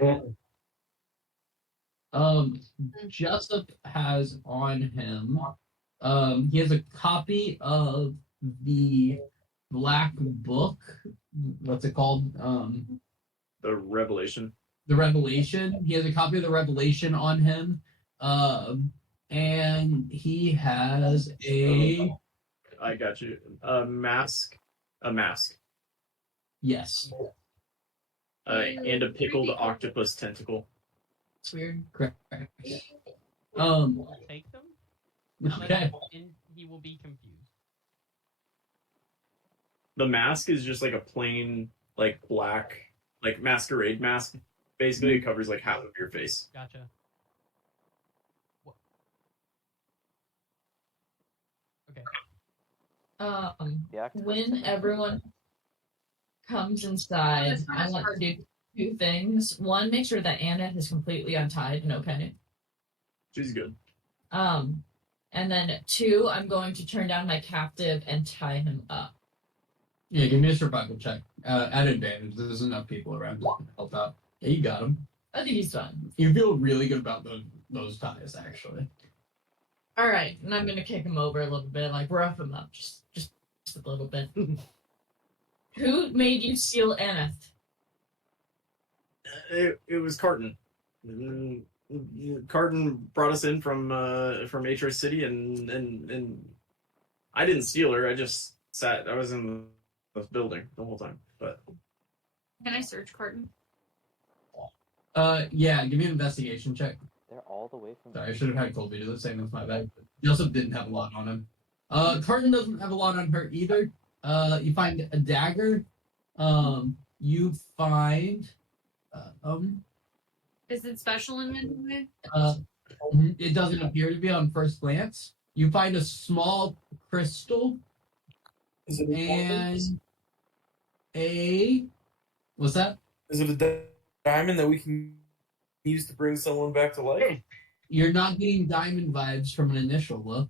Jessup has on him, he has a copy of the Black Book. What's it called? The Revelation. The Revelation. He has a copy of the Revelation on him. And he has a I got you. A mask. A mask. yes, And a pickled octopus tentacle. It's weird. correct. take them. Okay. And he will be confused. The mask is just like a plain, like black, like masquerade mask. Basically, it covers like half of your face. Gotcha. Okay. The octopus When tentacle. everyone comes inside, I want to do two things. One, make sure that Anna is completely untied and okay. She's good. And then two, I'm going to turn down my captive and tie him up. Yeah, give me a survival check. At advantage. There's enough people around to help out. Yeah, you got him. I think he's done. You feel really good about those ties, actually. All right, and I'm gonna kick him over a little bit, like rough him up, just a little bit. Who made you steal Aneth? It was Carton. Carton brought us in from Atro City, and I didn't steal her. I just sat. I was in the building the whole time. But Can I search Carton? Yeah, give me an investigation check. They're all the way from. Sorry, I should have had Colby do the same with my bag. Joseph didn't have a lot on him. Carton doesn't have a lot on her either. You find a dagger. You find Is it special in any way? it doesn't appear to be on first glance. You find a small crystal Is it and a what's that? Is it a diamond that we can use to bring someone back to life? You're not getting diamond vibes from an initial look.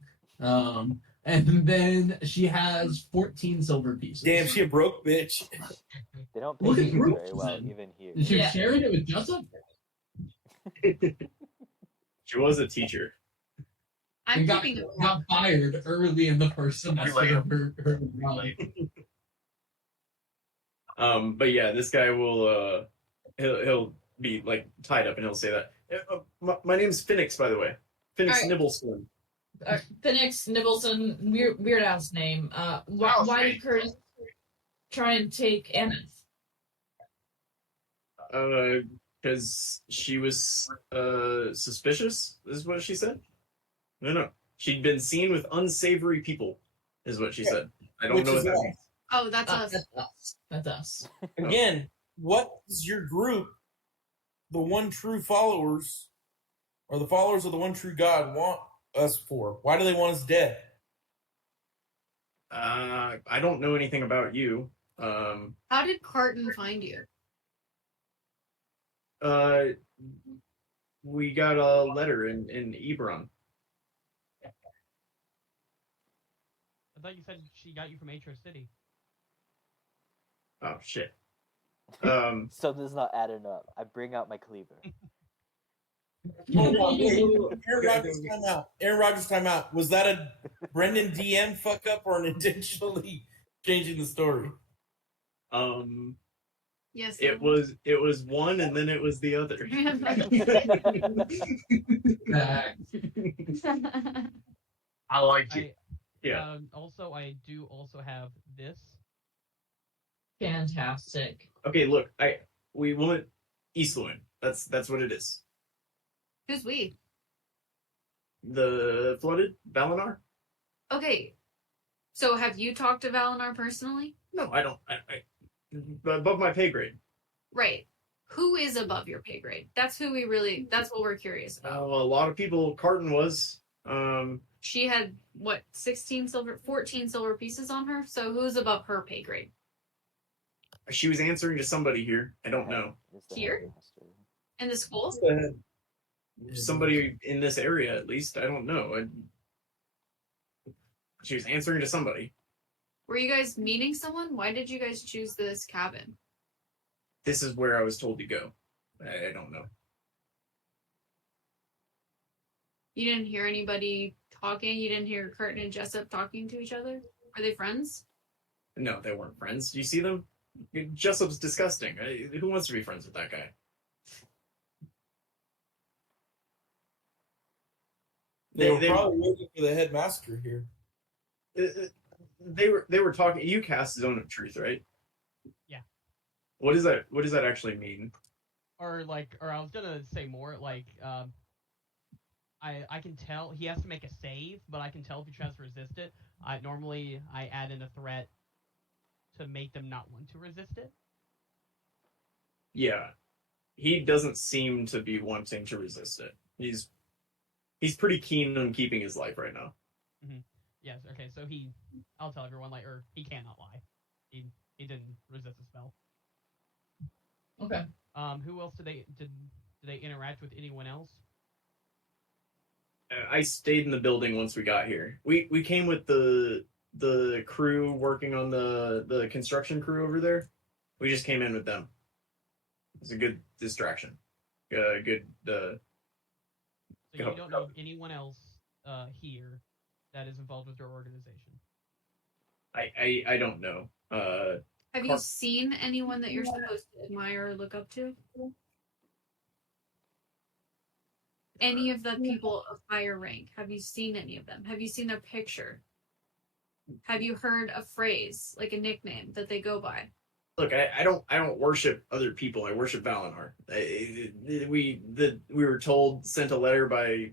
And then she has 14 silver pieces. Damn, she a broke bitch. They don't Look pay at you Brooks very well, then. even here. And she was Yeah. sharing it with Jessup? she was a teacher. I'm And got, keeping it. got fired early in the first semester of her job. But yeah, this guy will he'll be like tied up and he'll say that. My name's Phoenix, by the way. Phoenix All right. Nibbleston. Phoenix Nibbleston, weird ass name. Why did Curtis try and take Aneth? Because she was suspicious, is what she said. No. She'd been seen with unsavory people, is what she said. I don't Which know what is that us. means. Oh, that's us. That's us. That's us. Again, what is your group, the one true followers, or the followers of the one true God, want us for? Why do they want us dead? I don't know anything about you. How did Carton find you? We got a letter in Ebron. I thought you said she got you from Atro City. Oh shit. Something's not adding up. I bring out my cleaver. Hold on, wait. Aaron Rodgers timeout. Aaron Rodgers timeout. Was that a Brendan DM fuck up or an intentionally changing the story? Yes. It was one and then it was the other. I like you. Yeah. Also, I do also have this. Fantastic. Okay, look, we want Eastloin. That's what it is. Who's we? The flooded Valinar? Okay. So have you talked to Valinar personally? No, I don't. Above my pay grade. Right. Who is above your pay grade? That's who we really. That's what we're curious about. A lot of people. Carton was. She had what 14 silver pieces on her. So who's above her pay grade? She was answering to somebody here. I don't know. It's the Here? headmaster. In the school? Go ahead. Somebody in this area, at least. I don't know. She was answering to somebody. Were you guys meeting someone? Why did you guys choose this cabin? This is where I was told to go. I don't know. You didn't hear anybody talking? You didn't hear Curtin and Jessup talking to each other? Are they friends? No, they weren't friends. Do you see them? Jessup's disgusting. Who wants to be friends with that guy? They were They- probably waiting for the headmaster here. They were talking. You cast Zone of Truth, right? Yeah. What does that actually mean? Or I was gonna say more I can tell he has to make a save, but I can tell if he tries to resist it. Normally I add in a threat to make them not want to resist it. Yeah, he doesn't seem to be wanting to resist it. He's pretty keen on keeping his life right now. Yes. Okay. So I'll tell everyone or he cannot lie. He didn't resist the spell. Okay. Who else did they interact with? Anyone else? I stayed in the building once we got here. We came with the crew working on the construction crew over there. We just came in with them. It's a good distraction. Good. So you don't know of anyone else here that is involved with your organization. I don't know. Have you seen anyone that you're supposed to admire or look up to? Any of the people of higher rank? Have you seen any of them? Have you seen their picture? Have you heard a phrase, like a nickname that they go by? Look, I don't worship other people. I worship Valinor. We were told, sent a letter by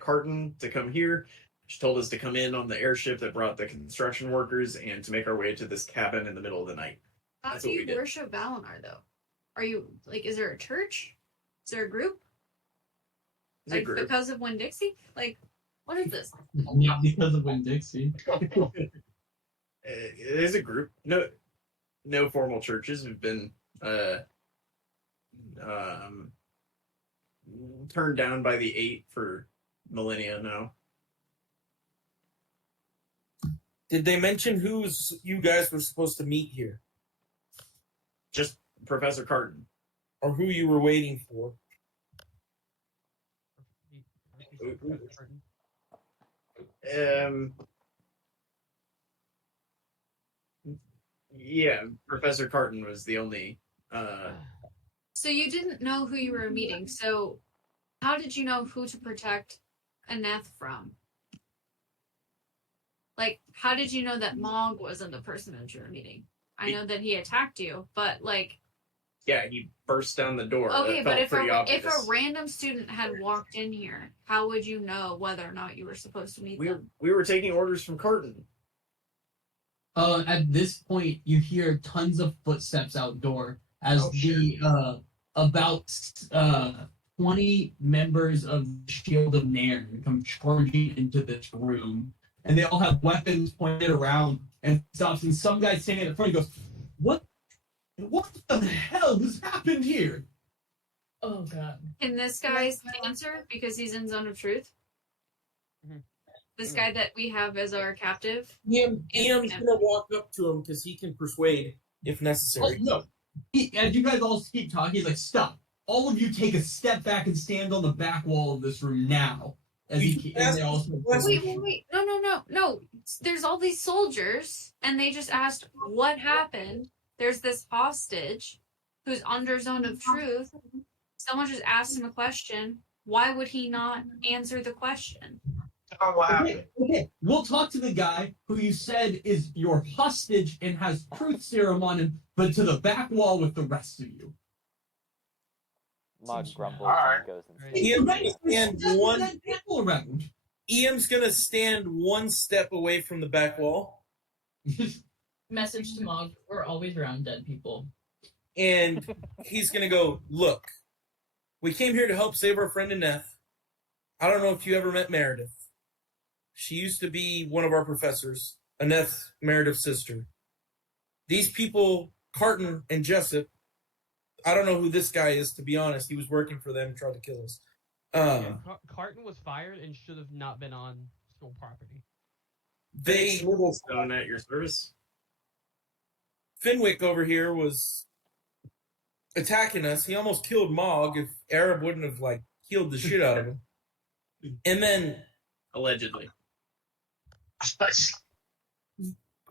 Carton to come here. She told us to come in on the airship that brought the construction workers and to make our way to this cabin in the middle of the night. How That's do what we you did. worship Valinor, though? Are you is there a church? Is there a group? It's a Like group. because of Winn-Dixie? Like, what is this? Not because of Winn-Dixie. It is a group. No formal churches have been turned down by the 8 for millennia now. Did they mention who's you guys were supposed to meet here, Just Professor Carton. or who you were waiting for? Yeah, Professor Carton was the only. So you didn't know who you were meeting. So how did you know who to protect Aneth from? Like, how did you know that Mog wasn't the person that you were meeting? I know that he attacked you, but like, Yeah, he burst down the door. okay, That but felt if pretty a obvious. random student had walked in here, how would you know whether or not you were supposed to meet them? we were taking orders from Carton. At this point, you hear tons of footsteps outdoor as Oh, shit. about 20 members of the Shield of Nairn come charging into this room, and they all have weapons pointed around and stops. And some guy standing at the front goes, "What the hell has happened here?" Oh god. Can this guy answer because he's in Zone of Truth? Mhm. This guy that we have as our captive? Ian's gonna walk up to him because he can persuade if Oh, necessary. no. As you guys all keep talking, he's like, "Stop. All of you take a step back and stand on the back wall of this room now." And they all Wait. No. There's all these soldiers, and they just asked what happened. There's this hostage who's under Zone of Truth. Someone just asked him a question. Why would he not answer the question? Tell him what happened. Okay, we'll talk to the guy who you said is your hostage and has truth serum on him, but to the back wall with the rest of you. Mog grumbles Alright. and goes and Right. sleeps. Ian's Right, gonna stand there's one. 10 people around. Ian's gonna stand one step away from the back wall, Message to Mog, we're always around dead people. And he's going to go, look, we came here to help save our friend Annette. I don't know if you ever met Meredith. She used to be one of our professors, Annette, Meredith's sister. These people, Carton and Jessup, I don't know who this guy is, to be honest. He was working for them and tried to kill us. Carton was fired and should have not been on school property. Stone at your service. Fenwick over here was attacking us. He almost killed Mog if Arab wouldn't have killed the shit out of him. And then Allegedly.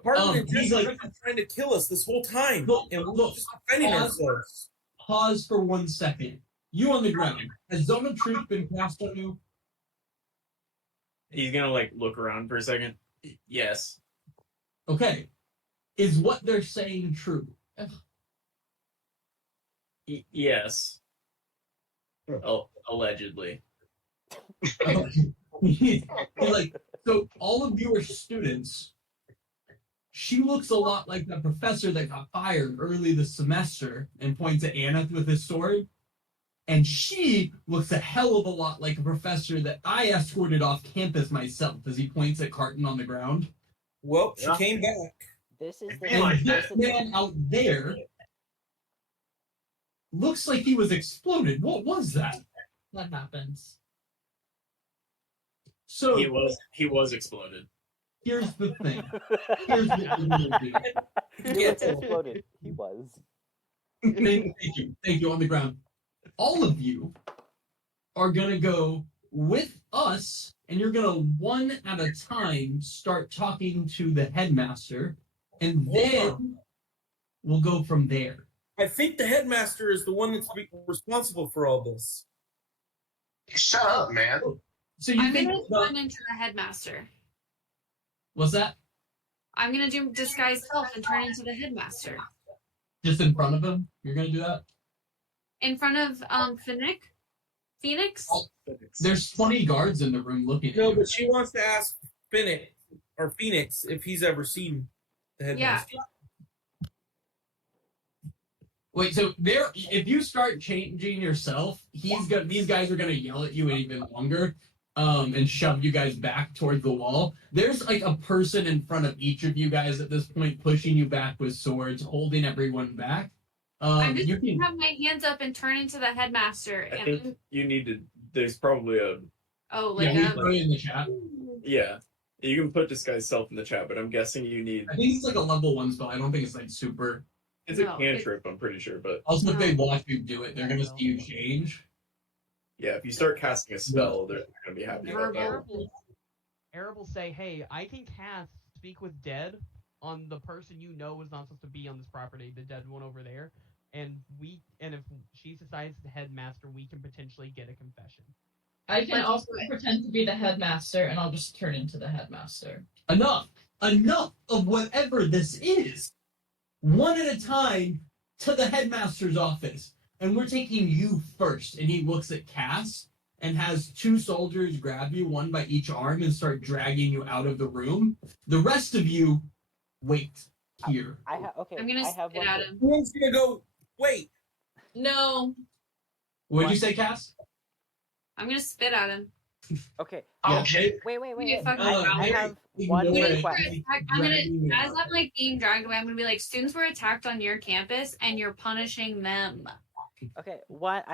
Carton and he's Jessup have been trying to kill us this whole time, and we're Look, just defending pause. ourselves. Pause for 1 second. You on the ground. Has Zone of Truth been cast on you? He's gonna look around for a second. Yes. Okay. Is what they're saying true? Yes. Allegedly. He's like, so all of you are students. She looks a lot like the professor that got fired early this semester, and points at Aneth with his sword. And she looks a hell of a lot like a professor that I escorted off campus myself, as he points at Carton on the ground. Well, she came back. This is It'd the be And like this that. man out there looks like he was exploded. What was that? That happens. So He was exploded. here's the thing. Here's what we're gonna do. He was exploded. He was. Thank you on the ground. All of you are gonna go with us, and you're gonna one at a time start talking to the headmaster, and then we'll go from there. I think the headmaster is the one that's responsible for all this. Shut up, man. So you I'm think gonna run into the headmaster. what's that? I'm gonna do disguise self and turn into the headmaster Just in front of him? You're gonna do that? in front of Phoenix. Oh. There's 20 guards in the room looking at No, you. but she wants to ask Phoenix if he's ever seen the headmaster. Wait, so if you start changing yourself, these guys are gonna yell at you even longer, and shove you guys back towards the wall. There's a person in front of each of you guys at this point, pushing you back with swords, holding everyone back. I'm just You gonna can have my hands up and turn into the headmaster. I And think you need to. There's probably a. yeah, we put it in the chat. Yeah. You can put disguise self in the chat, but I'm guessing you need. I think it's a level 1 spell. I don't think it's super. It's No, a cantrip, I'm pretty sure, but Also, if they watch you do it, they're gonna see you change. yeah, if you start casting a spell, they're not gonna be happy about that. Arab will say, "Hey, I can cast Speak with Dead on the person you know is not supposed to be on this property, the dead one over there, and if she decides the headmaster, we can potentially get a confession." I can also pretend to be the headmaster, and I'll just turn into the headmaster. Enough of whatever this is. One at a time to the headmaster's office. And we're taking you first. And he looks at Cass and has 2 soldiers grab you, one by each arm, and start dragging you out of the room. The rest of you wait here. Okay. I'm gonna I have spit one at thing. him. Who's gonna go? Wait. No. What'd you say, Cass? I'm gonna spit at him. Okay. Yeah, Okay. Wait. Okay, fuck Uh, it. I Mary, have ignore one it. request. I'm gonna, Dragging you as out. I'm being dragged away, I'm gonna be like, students were attacked on your campus, and you're punishing them. Okay. One. Um,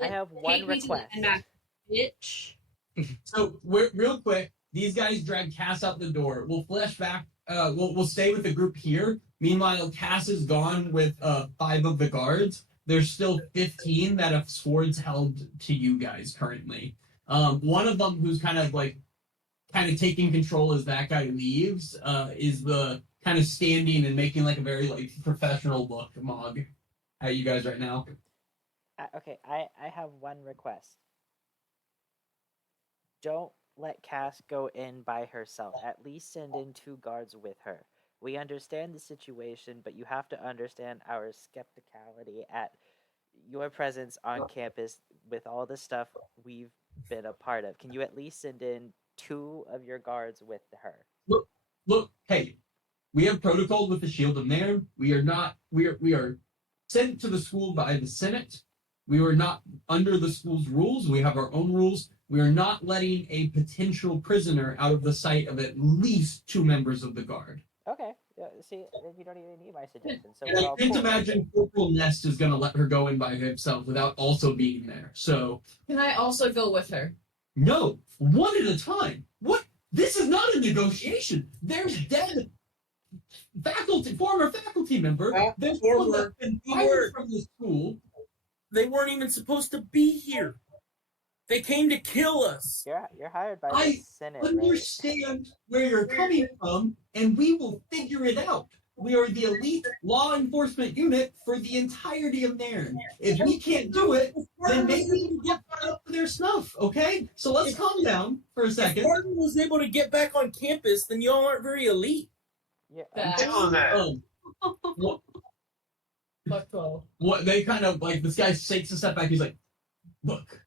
I have one Take me to the request. headmaster, bitch. So real quick, these guys drag Cass out the door. We'll flash back. We'll stay with the group here. Meanwhile, Cass is gone with 5 of the guards. There's still 15 that have swords held to you guys currently. One of them who's kind of taking control as that guy leaves is the kind of standing and making a very professional look. Mog at you guys right now. Okay. I have one request. Don't let Cass go in by herself. At least send in 2 guards with her. We understand the situation, but you have to understand our skepticality at your presence on campus with all the stuff we've been a part of. Can you at least send in 2 of your guards with her? Look, hey, We have protocol with the Shield of Nairn. We are sent to the school by the Senate. We are not under the school's rules. We have our own rules. We are not letting a potential prisoner out of the sight of at least 2 members of the guard. Okay. Yeah, see, then you don't even need my suggestion. So And we're I all can't cool. imagine Corporal Nest is going to let her go in by himself without also being there. So, Can I also go with her? no, one at a time. What? This is not a negotiation. There's dead former faculty member. There's one that's been fired from the school. They weren't even supposed to be here. They came to kill us. You're hired by I the Senate, right? understand where you're coming from, and we will figure it out. We are the elite law enforcement unit for the entirety of Nairn. If we can't do it, then maybe we can get up to their snuff, okay? So let's calm down for a If second. Martin was able to get back on campus, then y'all aren't very elite. Yeah. Do that. What they kind of like, this guy takes a step back. He's like, look,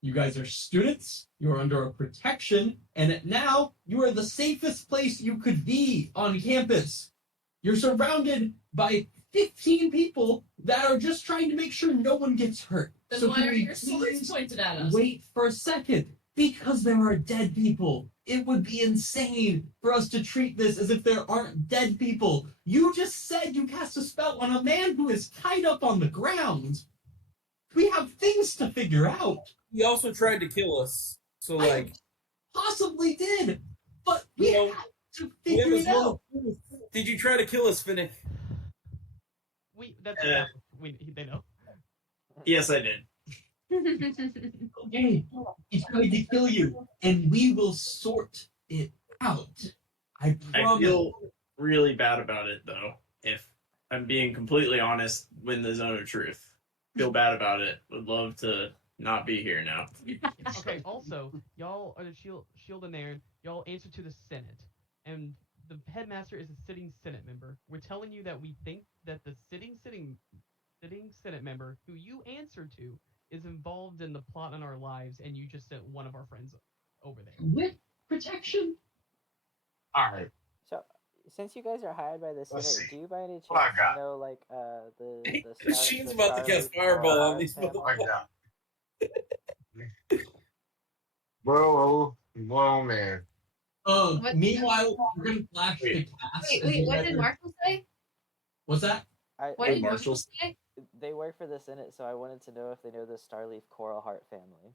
you guys are students. You are under a protection, and now you are the safest place you could be on campus. You're surrounded by 15 people that are just trying to make sure no one gets hurt. Then So why can are we your swords please pointed at us? wait for a second? Because there are dead people. It would be insane for us to treat this as if there aren't dead people. You just said you cast a spell on a man who is tied up on the ground. We have things to figure out. He also tried to kill us. So, I like, possibly did, but we You know, have to we have figure a it out. little- Did you try to kill us, Finnick? That's they know. Yes, I did. Okay, he's trying to kill you, and we will sort it out. I I promise. feel really bad about it, though. If I'm being completely honest, in the zone of truth, feel bad about it. Would love to not be here now. Okay. Also, y'all are the Shield and Nairn. Y'all answer to the Senate, and the headmaster is a sitting Senate member. We're telling you that we think that the sitting Senate member who you answer to is involved in the plot on our lives, and you just sent one of our friends over there. With protection? All right. So, since you guys are hired by the Senate, Let's see. do you by any chance What I got? know, like, the Machine's the about to cast Starleaf fireball on War these family? I got. Whoa, man. What- Meanwhile, we're going to flash the cast. Wait, what did Marshall say? What's that? What did Marshall Marshall. say? They work for the Senate, so I wanted to know if they know the Starleaf Coral Heart family.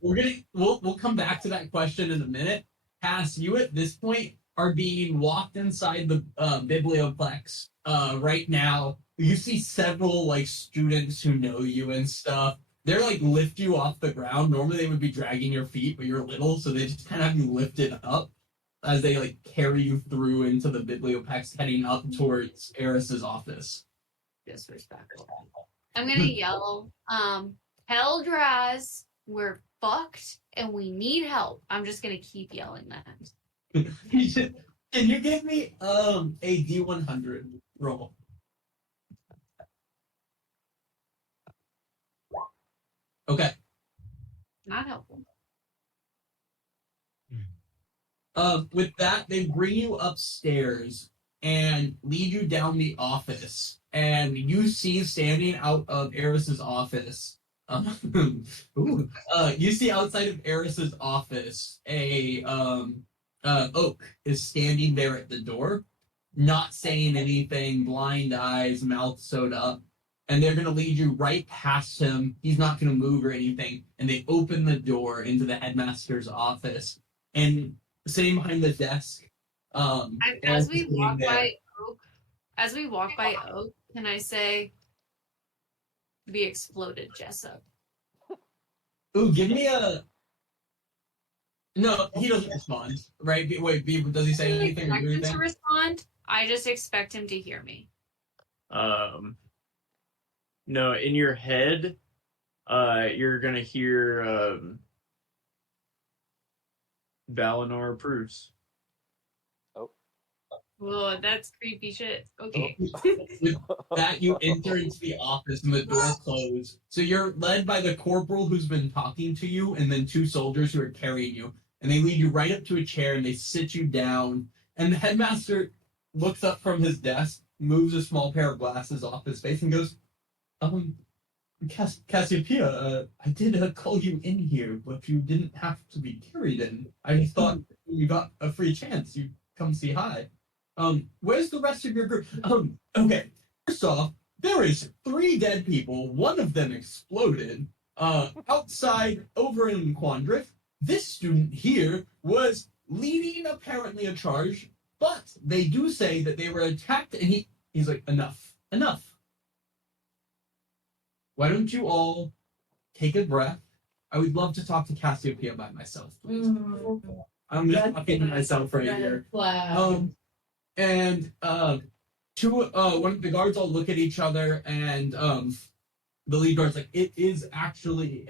We'll come back to that question in a minute. Cass, you at this point are being walked inside the biblioplex right now. You see several like students who know you and stuff. They're like lift you off the ground. Normally they would be dragging your feet, but you're little, so they just kind of have you lifted up as they like carry you through into the biblioplex, heading up towards Eris's office. Disrespectful. I'm gonna yell, hell dries, we're fucked, and we need help. I'm just gonna keep yelling that. Can you give me a D100 roll? Okay. Not helpful. With that, they bring you upstairs and lead you down the office, and you see standing out of Eris's office. You see outside of Eris's office a Oak is standing there at the door, not saying anything, blind eyes, mouth sewed up, and they're gonna lead you right past him. He's not gonna move or anything, and they open the door into the headmaster's office, and sitting behind the desk. As we walk by Oak, can I say, "Be exploded, Jessup"? Ooh, give me a. No, he doesn't respond. Right? Wait, does he say I anything or expect do him anything? to respond. I just expect him to hear me. No, in your head, you're gonna hear Valinor approves. Whoa, that's creepy shit. Okay. With that, you enter into the office and the door closes. So you're led by the corporal who's been talking to you, and then 2 soldiers who are carrying you. And they lead you right up to a chair and they sit you down. And the headmaster looks up from his desk, moves a small pair of glasses off his face, and goes, Cassiopeia, I did call you in here, but you didn't have to be carried in. I just thought you got a free chance. You come say hi. Where's the rest of your group? Okay. First off, there is 3 dead people. One of them exploded. Outside, over in Quandrift, this student here was leading apparently a charge, but they do say that they were attacked, and he's like, enough. Why don't you all take a breath? I would love to talk to Cassiopeia by myself, please. I'm just talking to myself right here. And one of the guards all look at each other, and the lead guard's like, it is actually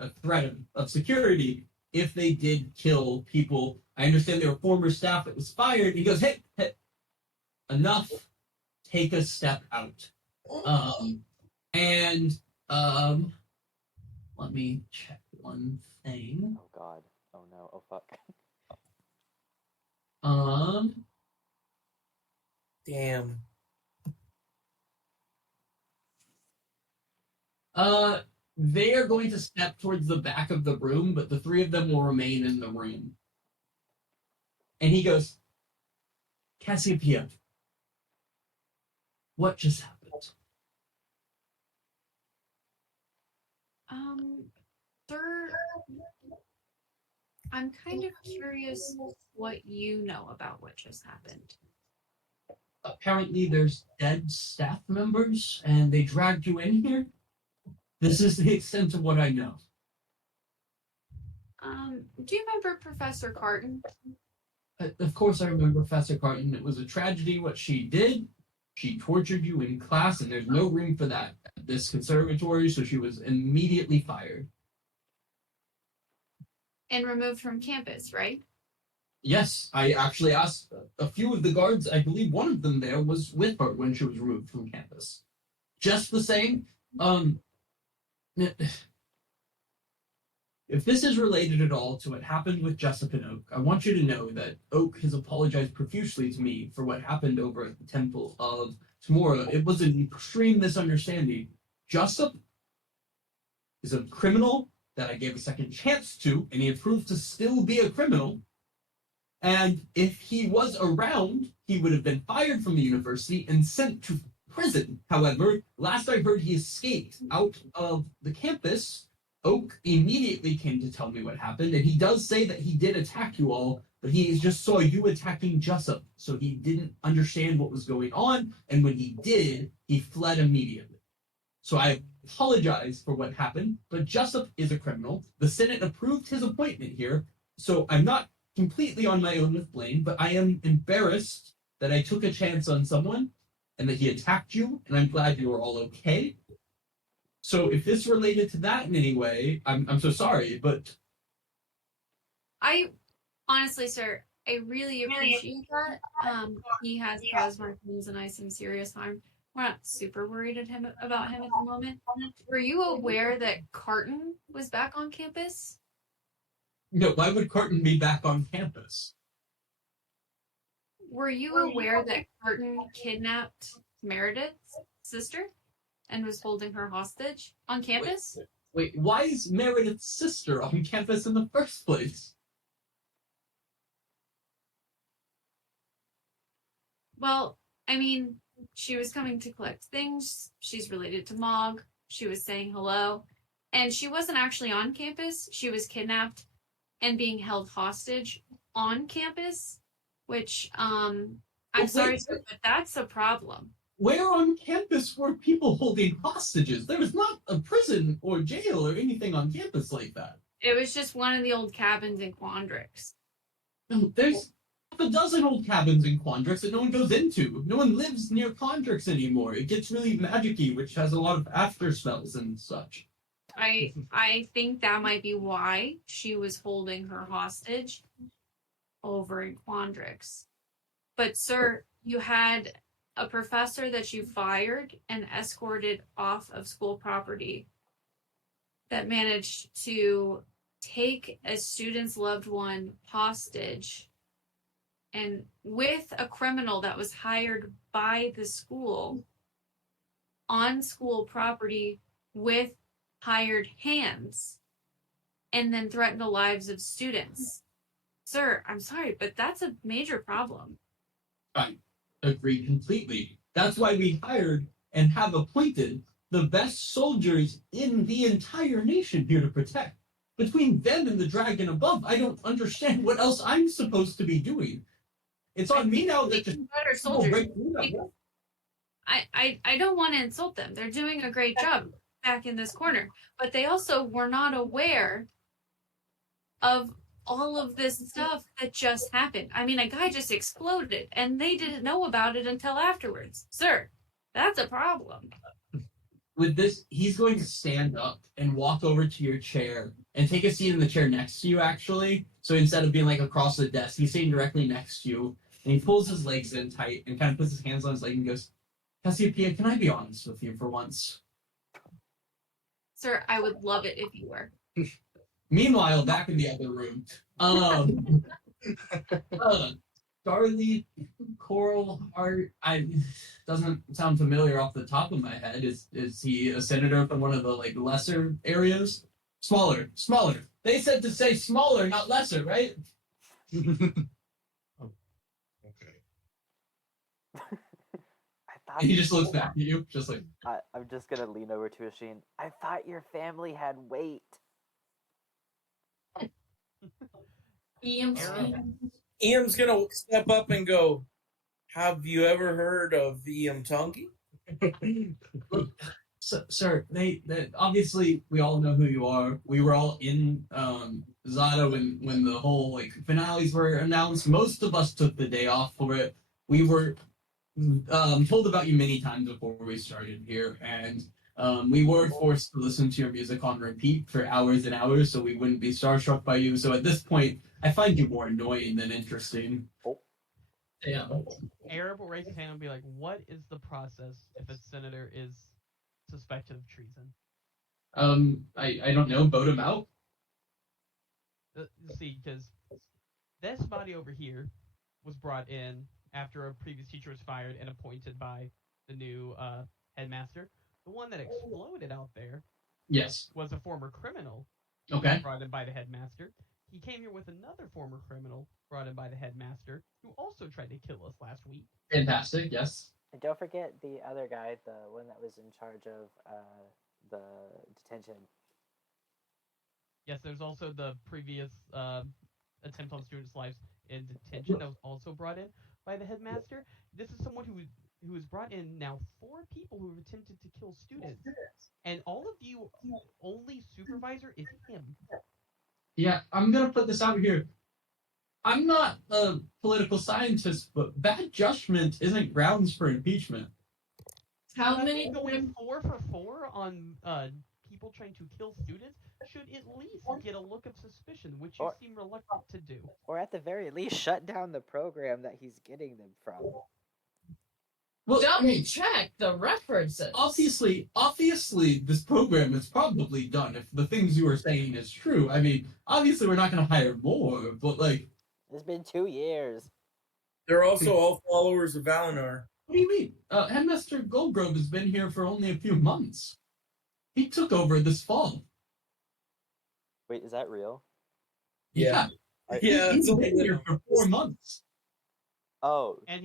a threat of security if they did kill people. I understand they were former staff that was fired. He goes, hey, enough. Take a step out. Let me check one thing. Oh God. Oh no. Oh fuck. Damn. They are going to step towards the back of the room, but the 3 of them will remain in the room. And he goes, Cassiopeia, what just happened? Sir, I'm kind of curious what you know about what just happened. Apparently there's dead staff members, and they dragged you in here. This is the extent of what I know. Do you remember Professor Carton? Of course I remember Professor Carton. It was a tragedy what she did. She tortured you in class, and there's no room for that at this conservatory, so she was immediately fired. And removed from campus, right? Yes, I actually asked a few of the guards. I believe one of them there was with her when she was removed from campus. Just the same, if this is related at all to what happened with Jessup and Oak, I want you to know that Oak has apologized profusely to me for what happened over at the Temple of Tamora. It was an extreme misunderstanding. Jessup is a criminal that I gave a second chance to, and he had proved to still be a criminal. And if he was around, he would have been fired from the university and sent to prison. However, last I heard, he escaped out of the campus. Oak immediately came to tell me what happened, and he does say that he did attack you all, but he just saw you attacking Jessup, so he didn't understand what was going on, and when he did, he fled immediately. So I apologize for what happened, but Jessup is a criminal. The Senate approved his appointment here, so I'm not completely on my own with blame, but I am embarrassed that I took a chance on someone and that he attacked you, and I'm glad you are all okay. So if this related to that in any way, I'm so sorry, but I honestly, sir, I really appreciate that. He has caused my friends and I some serious harm. We're not super worried about him at the moment. Were you aware that Carton was back on campus? no, why would Carton be back on campus? Were you aware that Carton kidnapped Meredith's sister and was holding her hostage on campus? Wait, why is Meredith's sister on campus in the first place? Well, I mean, she was coming to collect things. She's related to Mog. She was saying hello. And she wasn't actually on campus. She was kidnapped and being held hostage on campus, which, I'm sorry, sir, but that's a problem. Where on campus were people holding hostages? There was not a prison or jail or anything on campus like that. It was just one of the old cabins in Quandrix. No, there's half a dozen old cabins in Quandrix that no one goes into. No one lives near Quandrix anymore. It gets really magic-y, which has a lot of after spells and such. I think that might be why she was holding her hostage over in Quandrix. But sir, you had a professor that you fired and escorted off of school property that managed to take a student's loved one hostage and with a criminal that was hired by the school on school property with hired hands and then threaten the lives of students. Sir, I'm sorry, but that's a major problem. I agree completely. That's why we hired and have appointed the best soldiers in the entire nation here to protect. Between them and the dragon above, I don't understand what else I'm supposed to be doing. It's on me now that the better soldiers. I don't want to insult them. They're doing a great job back in this corner. But they also were not aware of all of this stuff that just happened. I mean, a guy just exploded and they didn't know about it until afterwards. Sir, that's a problem. With this, he's going to stand up and walk over to your chair and take a seat in the chair next to you, actually. So instead of being like across the desk, he's sitting directly next to you. And he pulls his legs in tight and kind of puts his hands on his leg and goes, Cassiopeia, can I be honest with you for once? Sir, I would love it if you were. Meanwhile, back in the other room, Starly, Coral Heart, doesn't sound familiar off the top of my head. Is he a senator from one of the like lesser areas? Smaller. They said to say smaller, not lesser, right? Okay. And he just looks back at you, just like I'm just gonna lean over to Asheen. I thought your family had weight. Ian's gonna step up and go, have you ever heard of Ian Tungi? Sir, they obviously we all know who you are. We were all in Zada when the whole like finales were announced. Most of us took the day off for it. We were told about you many times before we started here, and we were forced to listen to your music on repeat for hours and hours so we wouldn't be starstruck by you. So at this point, I find you more annoying than interesting. Yeah. Arab will raise his hand and be like, what is the process if a senator is suspected of treason? I don't know. Vote him out. See, because this body over here was brought in after a previous teacher was fired and appointed by the new headmaster. The one that exploded out there Yes. was a former criminal Okay. brought in by the headmaster. He came here with another former criminal brought in by the headmaster who also tried to kill us last week. Fantastic. Yes. And don't forget the other guy, the one that was in charge of the detention. Yes, there's also the previous attempt on students' lives in detention that was also brought in by the headmaster. This is someone who has brought in now 4 people who have attempted to kill students. And all of you, only supervisor is him. Yeah, I'm gonna put this out here. I'm not a political scientist, but bad judgment isn't grounds for impeachment. How many going 4 for 4 on people trying to kill students should at least get a look of suspicion, which you seem reluctant to do. Or at the very least, shut down the program that he's getting them from. Well, double check the references? Obviously, this program is probably done if the things you were saying is true. I mean, obviously, we're not going to hire more, but like, it's been 2 years. They're also all followers of Valinor. What do you mean? Headmaster Goldgrove has been here for only a few months. He took over this fall. Wait, is that real? Yeah. He's been here for 4 months. Oh, and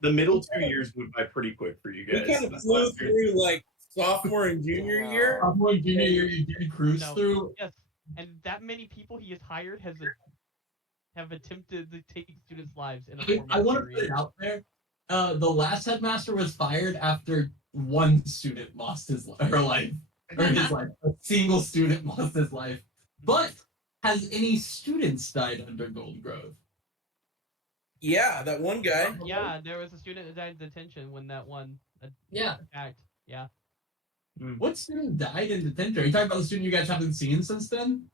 the middle 2 years went by pretty quick for you guys. We kind of flew through like sophomore and junior year. Sophomore and junior year, you did cruise through. Yes, and that many people he has hired have attempted to take students' lives in a 4-month I want to period. put it out there. The last headmaster was fired after one student lost her life. Or his life. A single student lost his life. But has any students died under Goldgrove? Yeah, that one guy. Yeah, there was a student that died in detention when that one attacked. Yeah. What student died in detention? Are you talking about the student you guys haven't seen since then?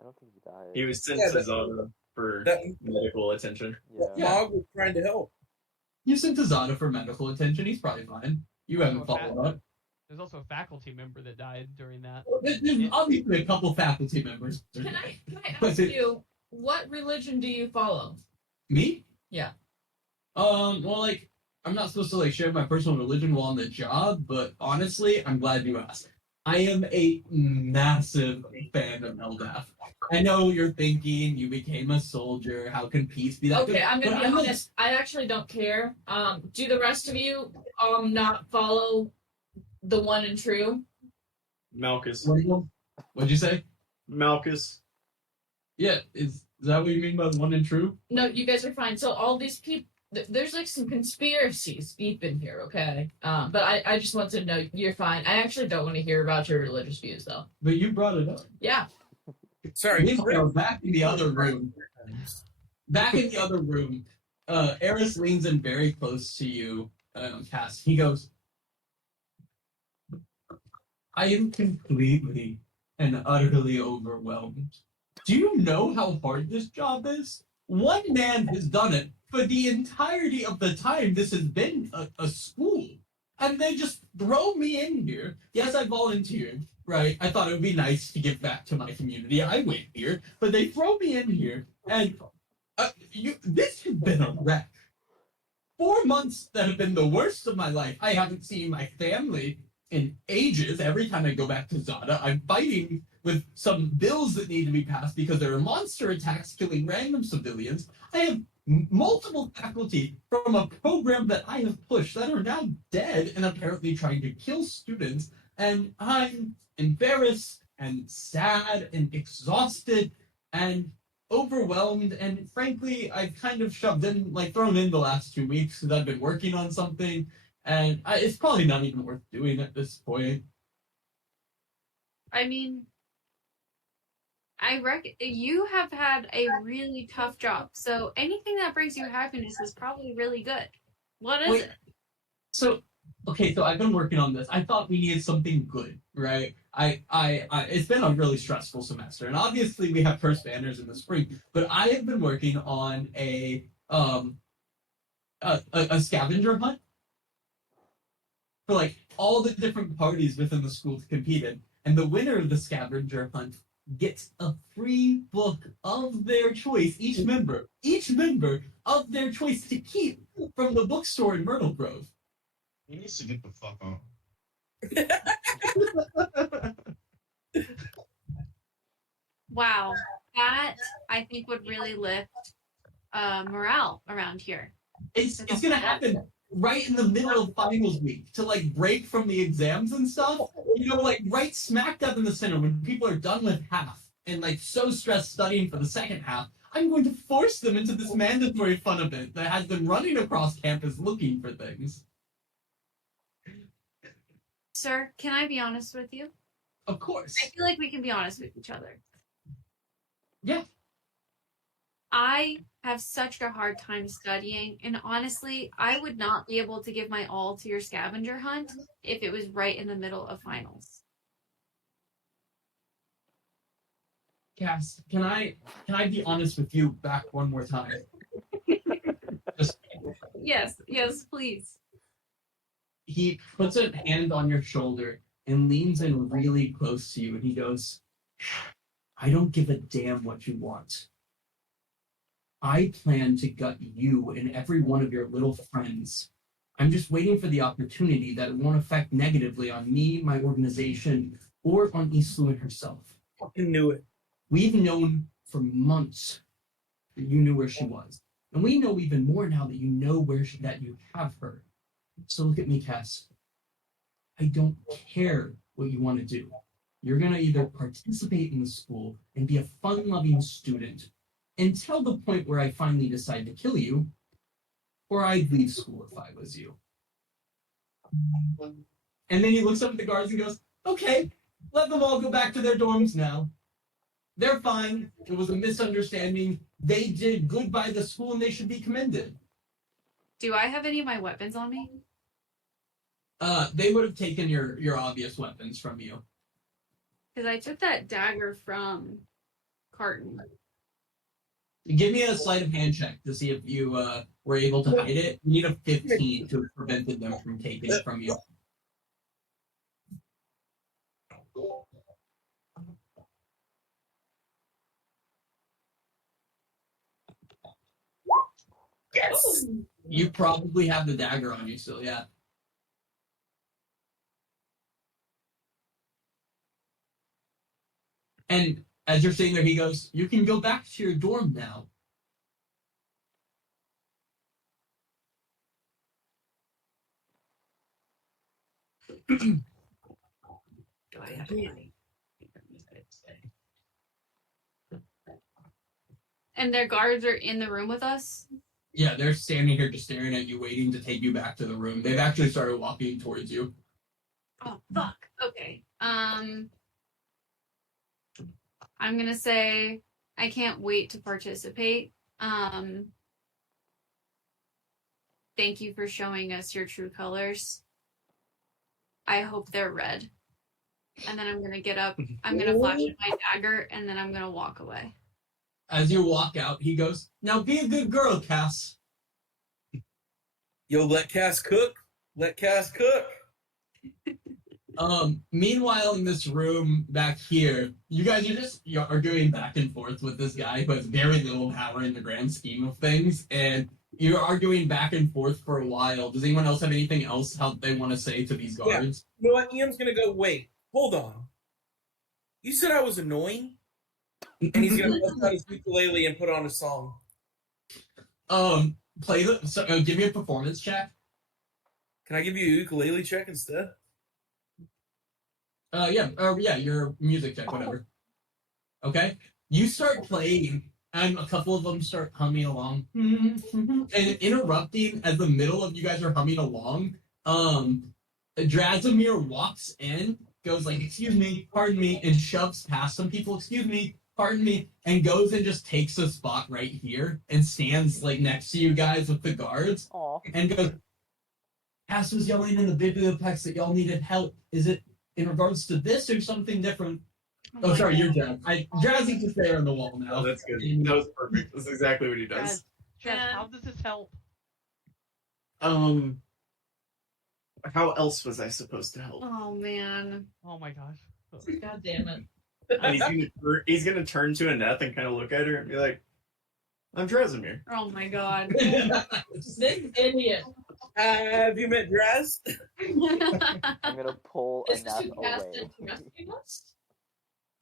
I don't think he died. He was sent to Zada for medical attention. Yeah. Mog was trying to help. You sent to Zada for medical attention. He's probably fine. You haven't followed up. There's also a faculty member that died during that. There's obviously a couple faculty members. Can I ask you, what religion do you follow? Me? Well, like, I'm not supposed to like share my personal religion while on the job, but honestly, I'm glad you asked. I am a massive fan of Eldaf. I know you're thinking you became a soldier. How can peace be that good? Okay, I'm gonna But be I'm like, honest. I actually don't care. Do the rest of you not follow the one and true? Malchus. What'd you say? Malchus. Yeah, is that what you mean by the one and true? No, you guys are fine. So all these people, there's like some conspiracies deep in here, okay? But I just want to know you're fine. I actually don't want to hear about your religious views, though. But you brought it up. Yeah. Sorry. Meanwhile, back in the other room. Back in the other room, Eris leans in very close to you, Cass. He goes, I am completely and utterly overwhelmed. Do you know how hard this job is? One man has done it for the entirety of the time this has been a school. And they just throw me in here. Yes, I volunteered, right? I thought it would be nice to give back to my community. I went here, but they throw me in here, and this has been a wreck. 4 months that have been the worst of my life. I haven't seen my family in ages. Every time I go back to Zada, I'm fighting with some bills that need to be passed because there are monster attacks killing random civilians. I have multiple faculty from a program that I have pushed that are now dead and apparently trying to kill students. And I'm embarrassed and sad and exhausted and overwhelmed, and frankly, I've kind of thrown in the last 2 weeks because I've been working on something, and it's probably not even worth doing at this point. I mean, I reckon you have had a really tough job, so anything that brings you happiness is probably really good. What is it? So I've been working on this. I thought we needed something good, right? It's been a really stressful semester, and obviously we have first banners in the spring. But I have been working on a scavenger hunt for like all the different parties within the school to compete in, and the winner of the scavenger hunt gets a free book of their choice. Each member of their choice to keep from the bookstore in Myrtle Grove. He needs to get the fuck on. Wow, that I think would really lift morale around here. It's gonna happen right in the middle of finals week to like break from the exams and stuff. You know, like right smack dab in the center when people are done with half and like so stressed studying for the second half. I'm going to force them into this mandatory fun event that has them running across campus looking for things. Sir, can I be honest with you? Of course. I feel like we can be honest with each other. Yeah. I have such a hard time studying, and honestly, I would not be able to give my all to your scavenger hunt if it was right in the middle of finals. Cass, can I be honest with you back one more time? Just Yes, please. he puts a hand on your shoulder and leans in really close to you, and he goes, I don't give a damn what you want. I plan to gut you and every one of your little friends. I'm just waiting for the opportunity that it won't affect negatively on me, my organization, or on East Lewin herself. Fucking knew it. We've known for months that you knew where she was. And we know even more now that you know that you have her. So look at me, Cass. I don't care what you want to do. You're going to either participate in the school and be a fun-loving student until the point where I finally decide to kill you, or I'd leave school if I was you. And then he looks up at the guards and goes, okay, let them all go back to their dorms now. They're fine. It was a misunderstanding. They did good by the school and they should be commended. Do I have any of my weapons on me? They would have taken your obvious weapons from you. Because I took that dagger from Carton. Give me a sleight of hand check to see if you were able to hide it. You need a 15 to have prevented them from taking it from you. Yes. You probably have the dagger on you still, yeah. And as you're sitting there, he goes, "You can go back to your dorm now." Do I have money? And their guards are in the room with us? Yeah, they're standing here just staring at you, waiting to take you back to the room. They've actually started walking towards you. Oh, fuck. Okay. I'm gonna say I can't wait to participate. Thank you for showing us your true colors. I hope they're red. And then I'm gonna get up, I'm gonna flash my dagger, and then I'm gonna walk away. As you walk out, he goes, "Now be a good girl, Cass." Yo, let Cass cook. Let Cass cook. Meanwhile, in this room back here, you guys are arguing back and forth with this guy who has very little power in the grand scheme of things, and you're arguing back and forth for a while. Does anyone else have anything else how they want to say to these guards? You know what? Ian's gonna go, wait, hold on. You said I was annoying? And he's gonna bust out his ukulele and put on a song. Give me a performance check. Can I give you a ukulele check instead? Yeah, your music check, whatever. Okay? You start playing, and a couple of them start humming along. And interrupting as the middle of you guys are humming along, Drazimir walks in, goes like, "Excuse me, pardon me," and shoves past some people, "Excuse me, pardon me," and goes and just takes a spot right here and stands like next to you guys with the guards. Aw. And goes, "Cass was yelling in the bibliopex that y'all needed help. Is it in regards to this or something different?" Oh, sorry, you're Jazz. Jazzy's just there on the wall now. Oh, that's good. That was perfect. That's exactly what he does. Chad, how does this help? How else was I supposed to help? Oh man. Oh my gosh. God damn it. And he's gonna turn to Annette and kind of look at her and be like, "I'm Drazimir." Oh my god. This idiot. Have you met Draz? I'm gonna pull Is this enough who cast away. it to rescue us?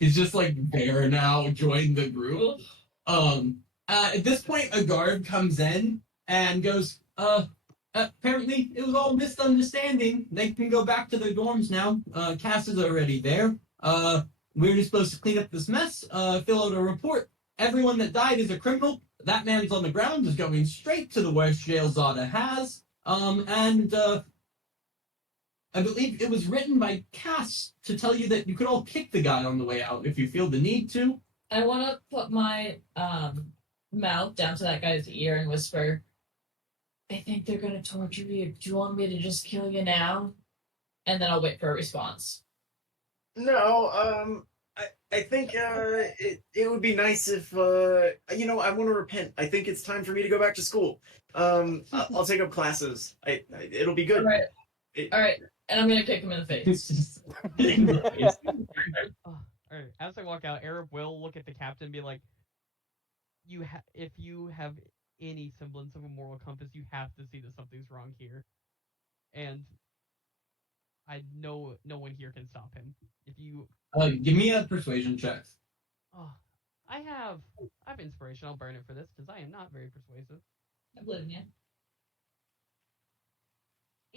He's just like there now, joined the group. At this point, a guard comes in and goes, apparently it was all misunderstanding. They can go back to their dorms now. Cass is already there. We're just supposed to clean up this mess, fill out a report. Everyone that died is a criminal. That man's on the ground is going straight to the worst jail Zada has. I believe it was written by Cass to tell you that you could all kick the guy on the way out if you feel the need to. I want to put my mouth down to that guy's ear and whisper, "I think they're going to torture you. Do you want me to just kill you now?" And then I'll wait for a response. No, I think it would be nice if I want to repent. I think it's time for me to go back to school. I'll take up classes. It'll be good. All right. And I'm gonna kick him in the face. It's just Alright, as I walk out, Arab will look at the captain and be like, if you have any semblance of a moral compass, you have to see that something's wrong here. And no one here can stop him. If you give me a persuasion check. I have inspiration, I'll burn it for this, because I am not very persuasive. I believe in you.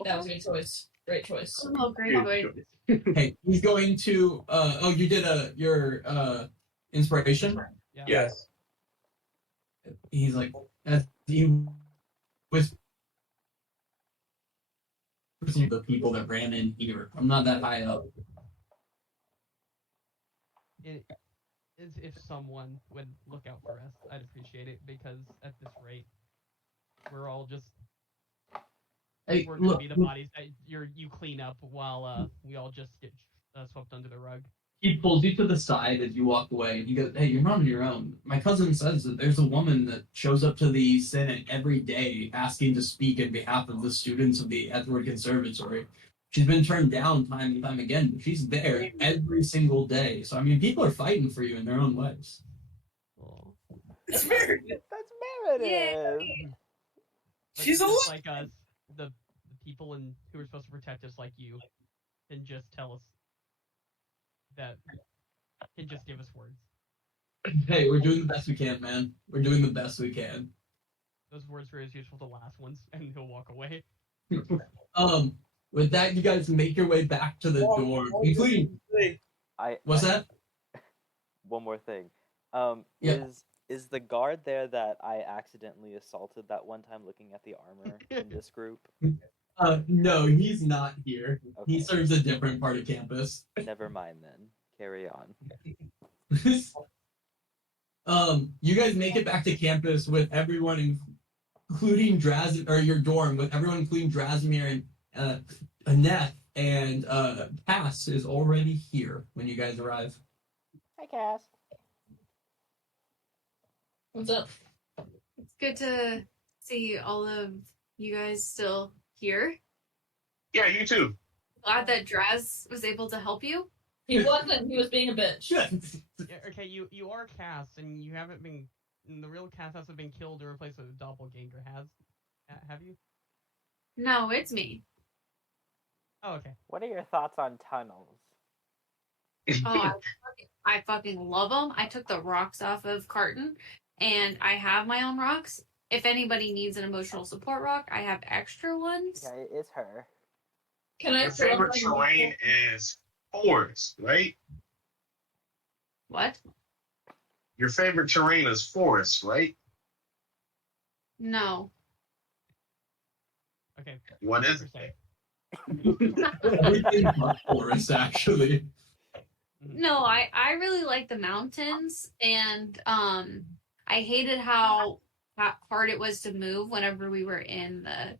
That was a good choice. Great choice. Oh, great choice. Hey, he's going to. You did your inspiration. Yeah. Yes. He's like, as he whispers to the people that ran in here. I'm not that high up. If someone would look out for us, I'd appreciate it, because at this rate, we're all just Hey, we're gonna look, be the bodies that you clean up while we all just get swept under the rug. he pulls you to the side as you walk away, and he goes, "Hey, you're not on your own. My cousin says that there's a woman that shows up to the Senate every day asking to speak in behalf of the students of the Aetherwood Conservatory. She's been turned down time and time again, but she's there every single day. So, I mean, people are fighting for you in their own ways." Oh. It's very That's Meredith. Yay. She's a just like us, the people who are supposed to protect us, like you, can just tell us that. Can just give us words. Hey, we're doing the best we can, man. We're doing the best we can. Those words were as useful the last ones, and he'll walk away. With that, you guys make your way back to the door, including. What's that? One more thing. Yeah. Is the guard there that I accidentally assaulted that one time looking at the armor in this group? No, he's not here. He Okay. serves a different part of campus. Never mind then. Carry on. You guys make it back to campus with everyone, including or your dorm, with everyone including Drasimir and Annette, and Cass is already here when you guys arrive. Hi, Cass. What's up? It's good to see all of you guys still here. Yeah, you too. Glad that Draz was able to help you. He wasn't. He was being a bitch. Yeah, okay, you are Cass, and you haven't been. The real Cass hasn't been killed or replaced with a doppelganger. Have you? No, it's me. Oh, okay. What are your thoughts on tunnels? Oh, I fucking love them. I took the rocks off of Carton, and I have my own rocks. If anybody needs an emotional support rock, I have extra ones. Yeah, it is her. Can I? Your favorite terrain is forest, right? What? Your favorite terrain is forest, right? No. Okay. What is 100%. it? Everything but forest, actually. No, I really like the mountains, and I hated how hard it was to move whenever we were in the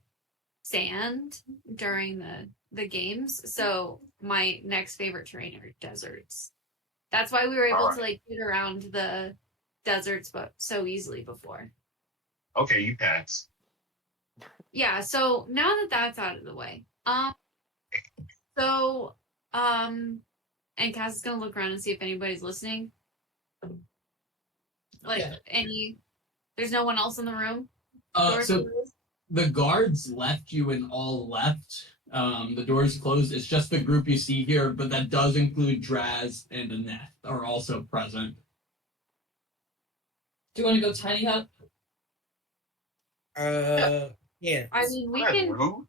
sand during the games. So my next favorite terrain are deserts. That's why we were able to like get around the deserts but so easily before. Okay, you pass. Yeah, so now that that's out of the way, and Cass is gonna look around and see if anybody's listening. Like there's no one else in the room. So the guards left you and all left. The doors closed. It's just the group you see here, but that does include Draz and Annette are also present. Do you want to go tiny hut? Yeah. I mean, we That's can rude.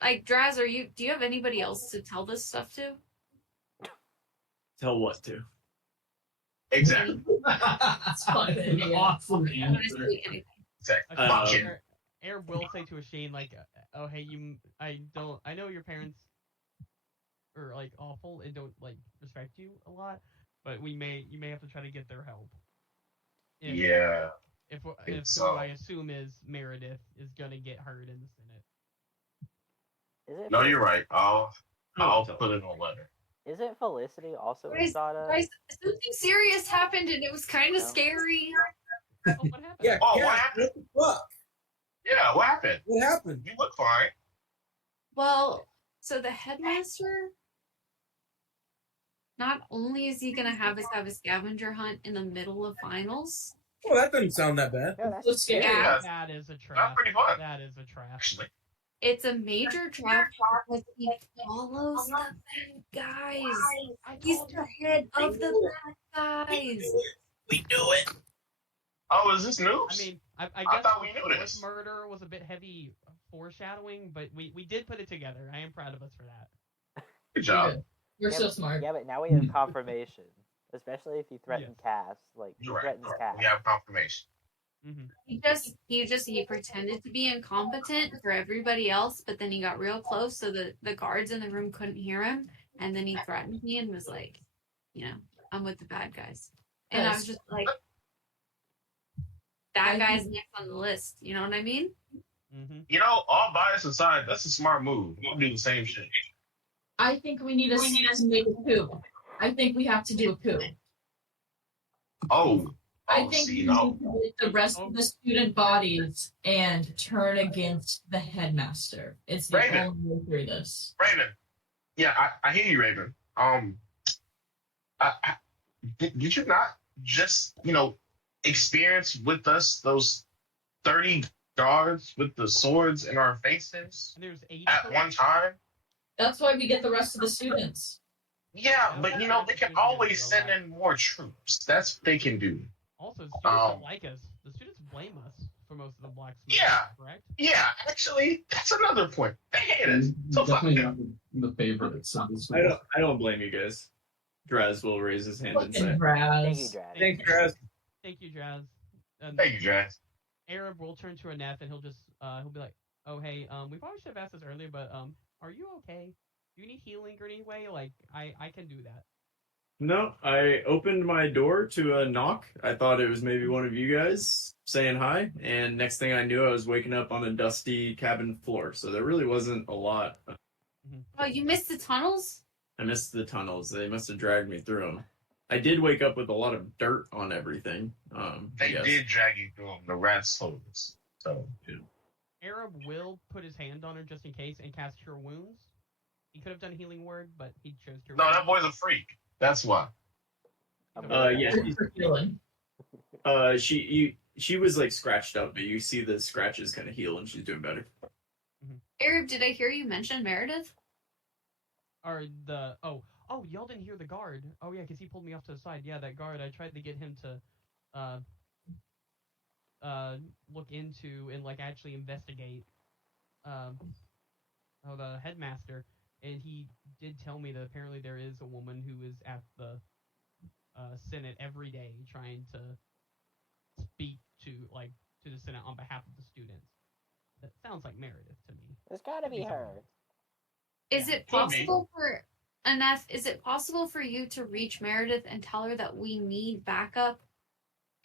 like Draz. Do you have anybody else to tell this stuff to? Tell what to. Exactly. That's an awesome answer. Honestly, anything. Exactly. Okay, Fuck it. Air will say to Ashane, like, oh, hey, I know your parents are, like, awful and don't, like, respect you a lot, but you may have to try to get their help. Yeah. If It's, who I assume is Meredith is gonna get hurt in the Senate. Is it? No, you're right. I'll tell put it on a letter. Isn't Felicity also Guys, Sada? something serious happened and it was kind of No. scary. Oh, what happened? Yeah. Oh, Cass, what happened? What the fuck? Yeah, what happened? What happened? You look fine. Well, so the headmaster, not only is he gonna have us have a scavenger hunt in the middle of finals, Well, that doesn't sound that bad. Yeah, that's Let's get Yeah. That is a trap. That's pretty fun. That is a trap. Actually. it's a major trap because he follows the bad guys. He's the head of the bad guys. We do it. Oh, is this news? I mean, I I guess thought we the knew fourth this. murder was a bit heavy foreshadowing, but we did put it together. I am proud of us for that. Good job. You're Yeah, so but- smart. Yeah, but now we have confirmation. Especially if you threaten Yes. Cass. Like, he You're right. threatens Cass. We have confirmation. Mm-hmm. He pretended to be incompetent for everybody else, but then he got real close so the guards in the room couldn't hear him, and then he threatened me and was like, I'm with the bad guys. And I was just like, that guy's next on the list. You know what I mean? Mm-hmm. You know, all bias aside, that's a smart move. We'll do the same shit. I think we need to make a coup. I think we have to do a coup. I think see, we no. need to get the rest of the student bodies and turn against the headmaster. It's the Raven. only way through this. Raven. Yeah, I hear you, Raven. Did you not just, experience with us those 30 guards with the swords in our faces And there's 8 at one time. That's why we get the rest of the students. Yeah, Yeah, but okay, you know that's they can true, so always there's a send lot. in more troops. That's what they can do. Also, the students don't Um, like us. The students blame us for most of the blacksmith. Yeah. Correct? Yeah, actually, that's another point. They hate us. So fuck Definitely them. not the favorites of the school. I don't blame you guys. Draz will raise his hand and say, Fucking Thank you, Raz. Drag. Thanks, Draz. Thank you, Jazz. And Thank you, Jazz. Arab will turn to Aneth and he'll be like, "Oh hey, we probably should have asked this earlier, but are you okay? Do you need healing or any way? Like I can do that." No, I opened my door to a knock. I thought it was maybe one of you guys saying hi, and next thing I knew, I was waking up on a dusty cabin floor. So there really wasn't a lot. Oh, you missed the tunnels? I missed the tunnels. They must have dragged me through them. I did wake up with a lot of dirt on everything. They yes. did drag you through them. The rats told us. So Arab will put his hand on her just in case and cast Cure Wounds. He could have done Healing Word, but he chose Cure no, Wounds. that boy's a freak. That's why. Yeah. For healing. She was like scratched up, but you see the scratches kind of heal, and she's doing better. Arab, did I hear you mention Meredith? Or y'all didn't hear the guard. Oh yeah, because he pulled me off to the side. Yeah, that guard. I tried to get him to look into and like actually investigate the headmaster, and he did tell me that apparently there is a woman who is at the Senate every day trying to speak to the Senate on behalf of the students. That sounds like Meredith to me. There's gotta be her. Is it possible for Aneth? Is it possible for you to reach Meredith and tell her that we need backup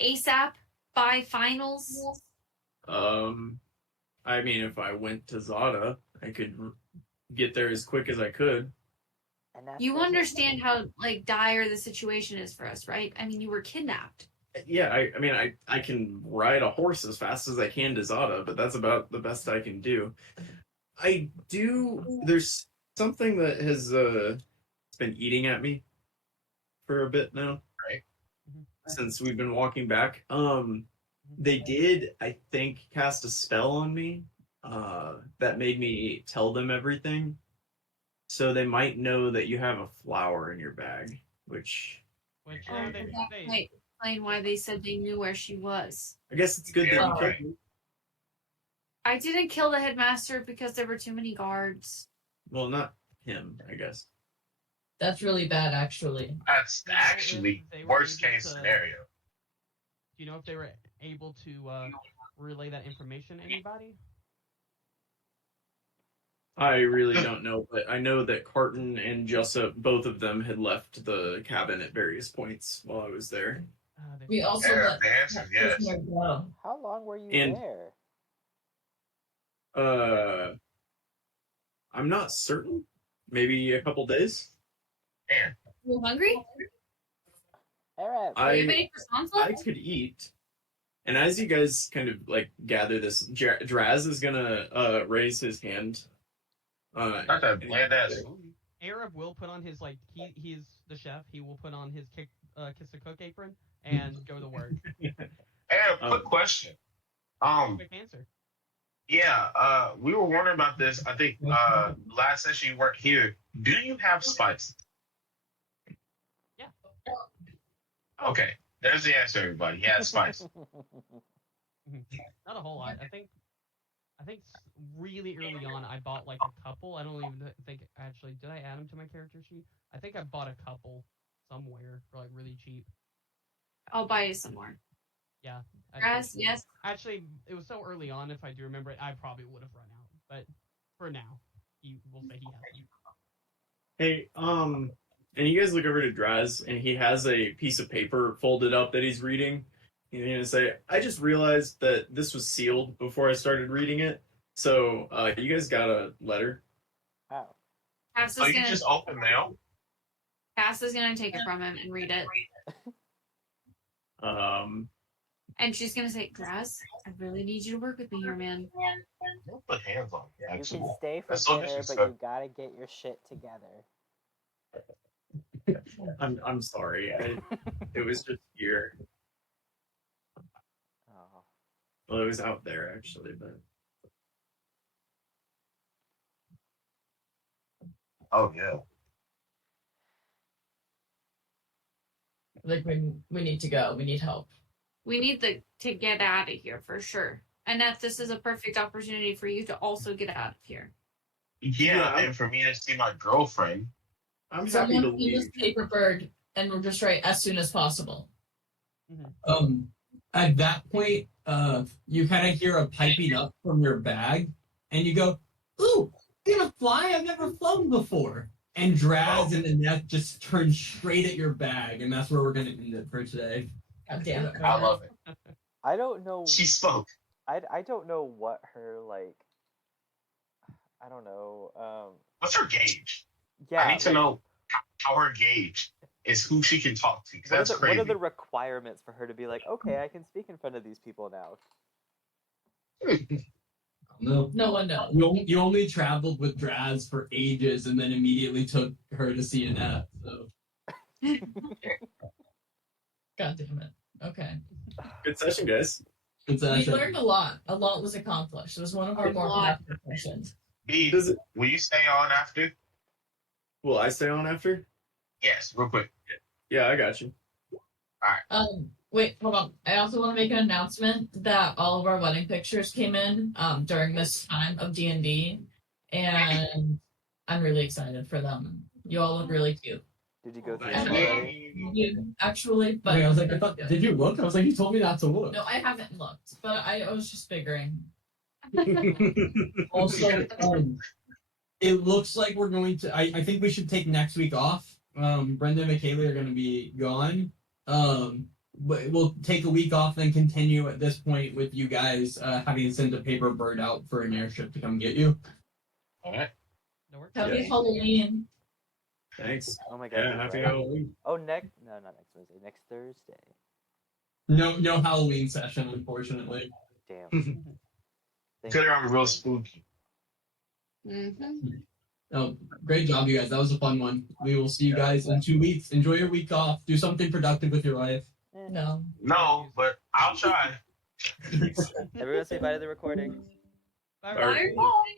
ASAP by finals? I mean, if I went to Zada, I could get there as quick as I could. And that's You there's a- understand how like dire the situation is for us, right? I mean, you were kidnapped. Yeah, I mean, I can ride a horse as fast as I can to Zada, but that's about the best I can do. There's something that has been eating at me for a bit now. Right. Since we've been walking back. They did, I think, cast a spell on me that made me tell them everything. So they might know that you have a flower in your bag, which Which And they, that they, might explain why they said they knew where she was. I guess it's good that Yeah, you right. killed me. I didn't kill the headmaster because there were too many guards. Well, not him, I guess. That's really bad, actually. That's You know, actually if they were worst able case to- scenario. Do you know if they were able to relay that information to anybody? I really don't know, but I know that Carton and Jessup, both of them had left the cabin at various points while I was there. We also Yeah, let the answer is yes. prisoner go. How long were you And- there? I'm not certain. Maybe a couple days. And You hungry? Arab. Are you I ready for I Sansa? could eat. And as you guys kind of like gather this, Draz is gonna raise his hand. not that bland ass food. Arab will put on his he's the chef. He will put on his kiss the cook apron and go to work. And a quick question. Quick answer. Yeah, we were wondering about this. I think last session you weren't here. Do you have spices? Yeah. Okay, there's the answer, everybody. He has spice. Not a whole lot. I think really early on I bought like a couple. I don't even think actually did I add them to my character sheet? I think I bought a couple somewhere for like really cheap. I'll buy you some more. Yeah. Grass, yes. Actually, it was so early on. If I do remember it, I probably would have run out. But for now, we'll say he has them. Hey, and you guys look over to Draz, and he has a piece of paper folded up that he's reading. He's gonna say, "I just realized that this was sealed before I started reading it. So, you guys got a letter." Oh. Cass So is you gonna just open mail? take it from him and read it. And she's gonna say, Grass, I really need you to work with me here, man. Don't put hands on me, You actually. can stay for That's so dinner, but you disrespectful. gotta get your shit together. I'm sorry. It was just here. Oh. Well, it was out there actually, but Oh yeah. Like we need to go. We need help. We need to get out of here for sure. Annette, this is a perfect opportunity for you to also get out of here. Yeah, and for me to see my girlfriend. I'm happy Someone to send leave. this paper bird, and we'll just write as soon as possible. At that point, you kind of hear a piping up from your bag, and you go, "Ooh, I'm gonna fly! I've never flown before." And Draz and Annette just turn straight at your bag, and that's where we're gonna end it for today. God damn it! I love it. I don't know. She spoke. I don't know what her like. I don't know. What's her gauge? Yeah. I need to know how her gauge is who she can talk to. 'Cause that's What crazy. are the requirements for her to be like, okay, I can speak in front of these people now? No, No one knows. you only traveled with Draz for ages, and then immediately took her to see Annette. So God damn it. Okay. Good session, guys. it's We actually learned a lot. A lot was accomplished. It was one of our A more lot. productive sessions. B, Does it? will you stay on after? Will I stay on after? Yes, real quick. Yeah, I got you. Wait, hold on. I also want to make an announcement that all of our wedding pictures came in during this time of D&D, and I'm really excited for them. You all look really cute. Did you go through Nice. them already? You actually, but Wait, I was like, I thought, did you look? I was like, you told me not to look. no, I haven't looked, but I was just figuring. Also, it looks like we're going to. I think we should take next week off. Brenda and Michaela are going to be gone. But we'll take a week off, then continue at this point with you guys having sent a paper bird out for an airship to come get you. All right. No worries. Happy Yeah. Halloween. Thanks. Oh my god. Yeah, you're happy right. Halloween. Oh, no, not next Wednesday. Next Thursday. No Halloween session, unfortunately. Damn. Consider I'm real spooky. Mm-hmm. Oh, great job, you guys. That was a fun one. We will see you guys in 2 weeks. Enjoy your week off. Do something productive with your life. No. No, but I'll try. Everyone say bye to the recording. Bye. Bye. Bye.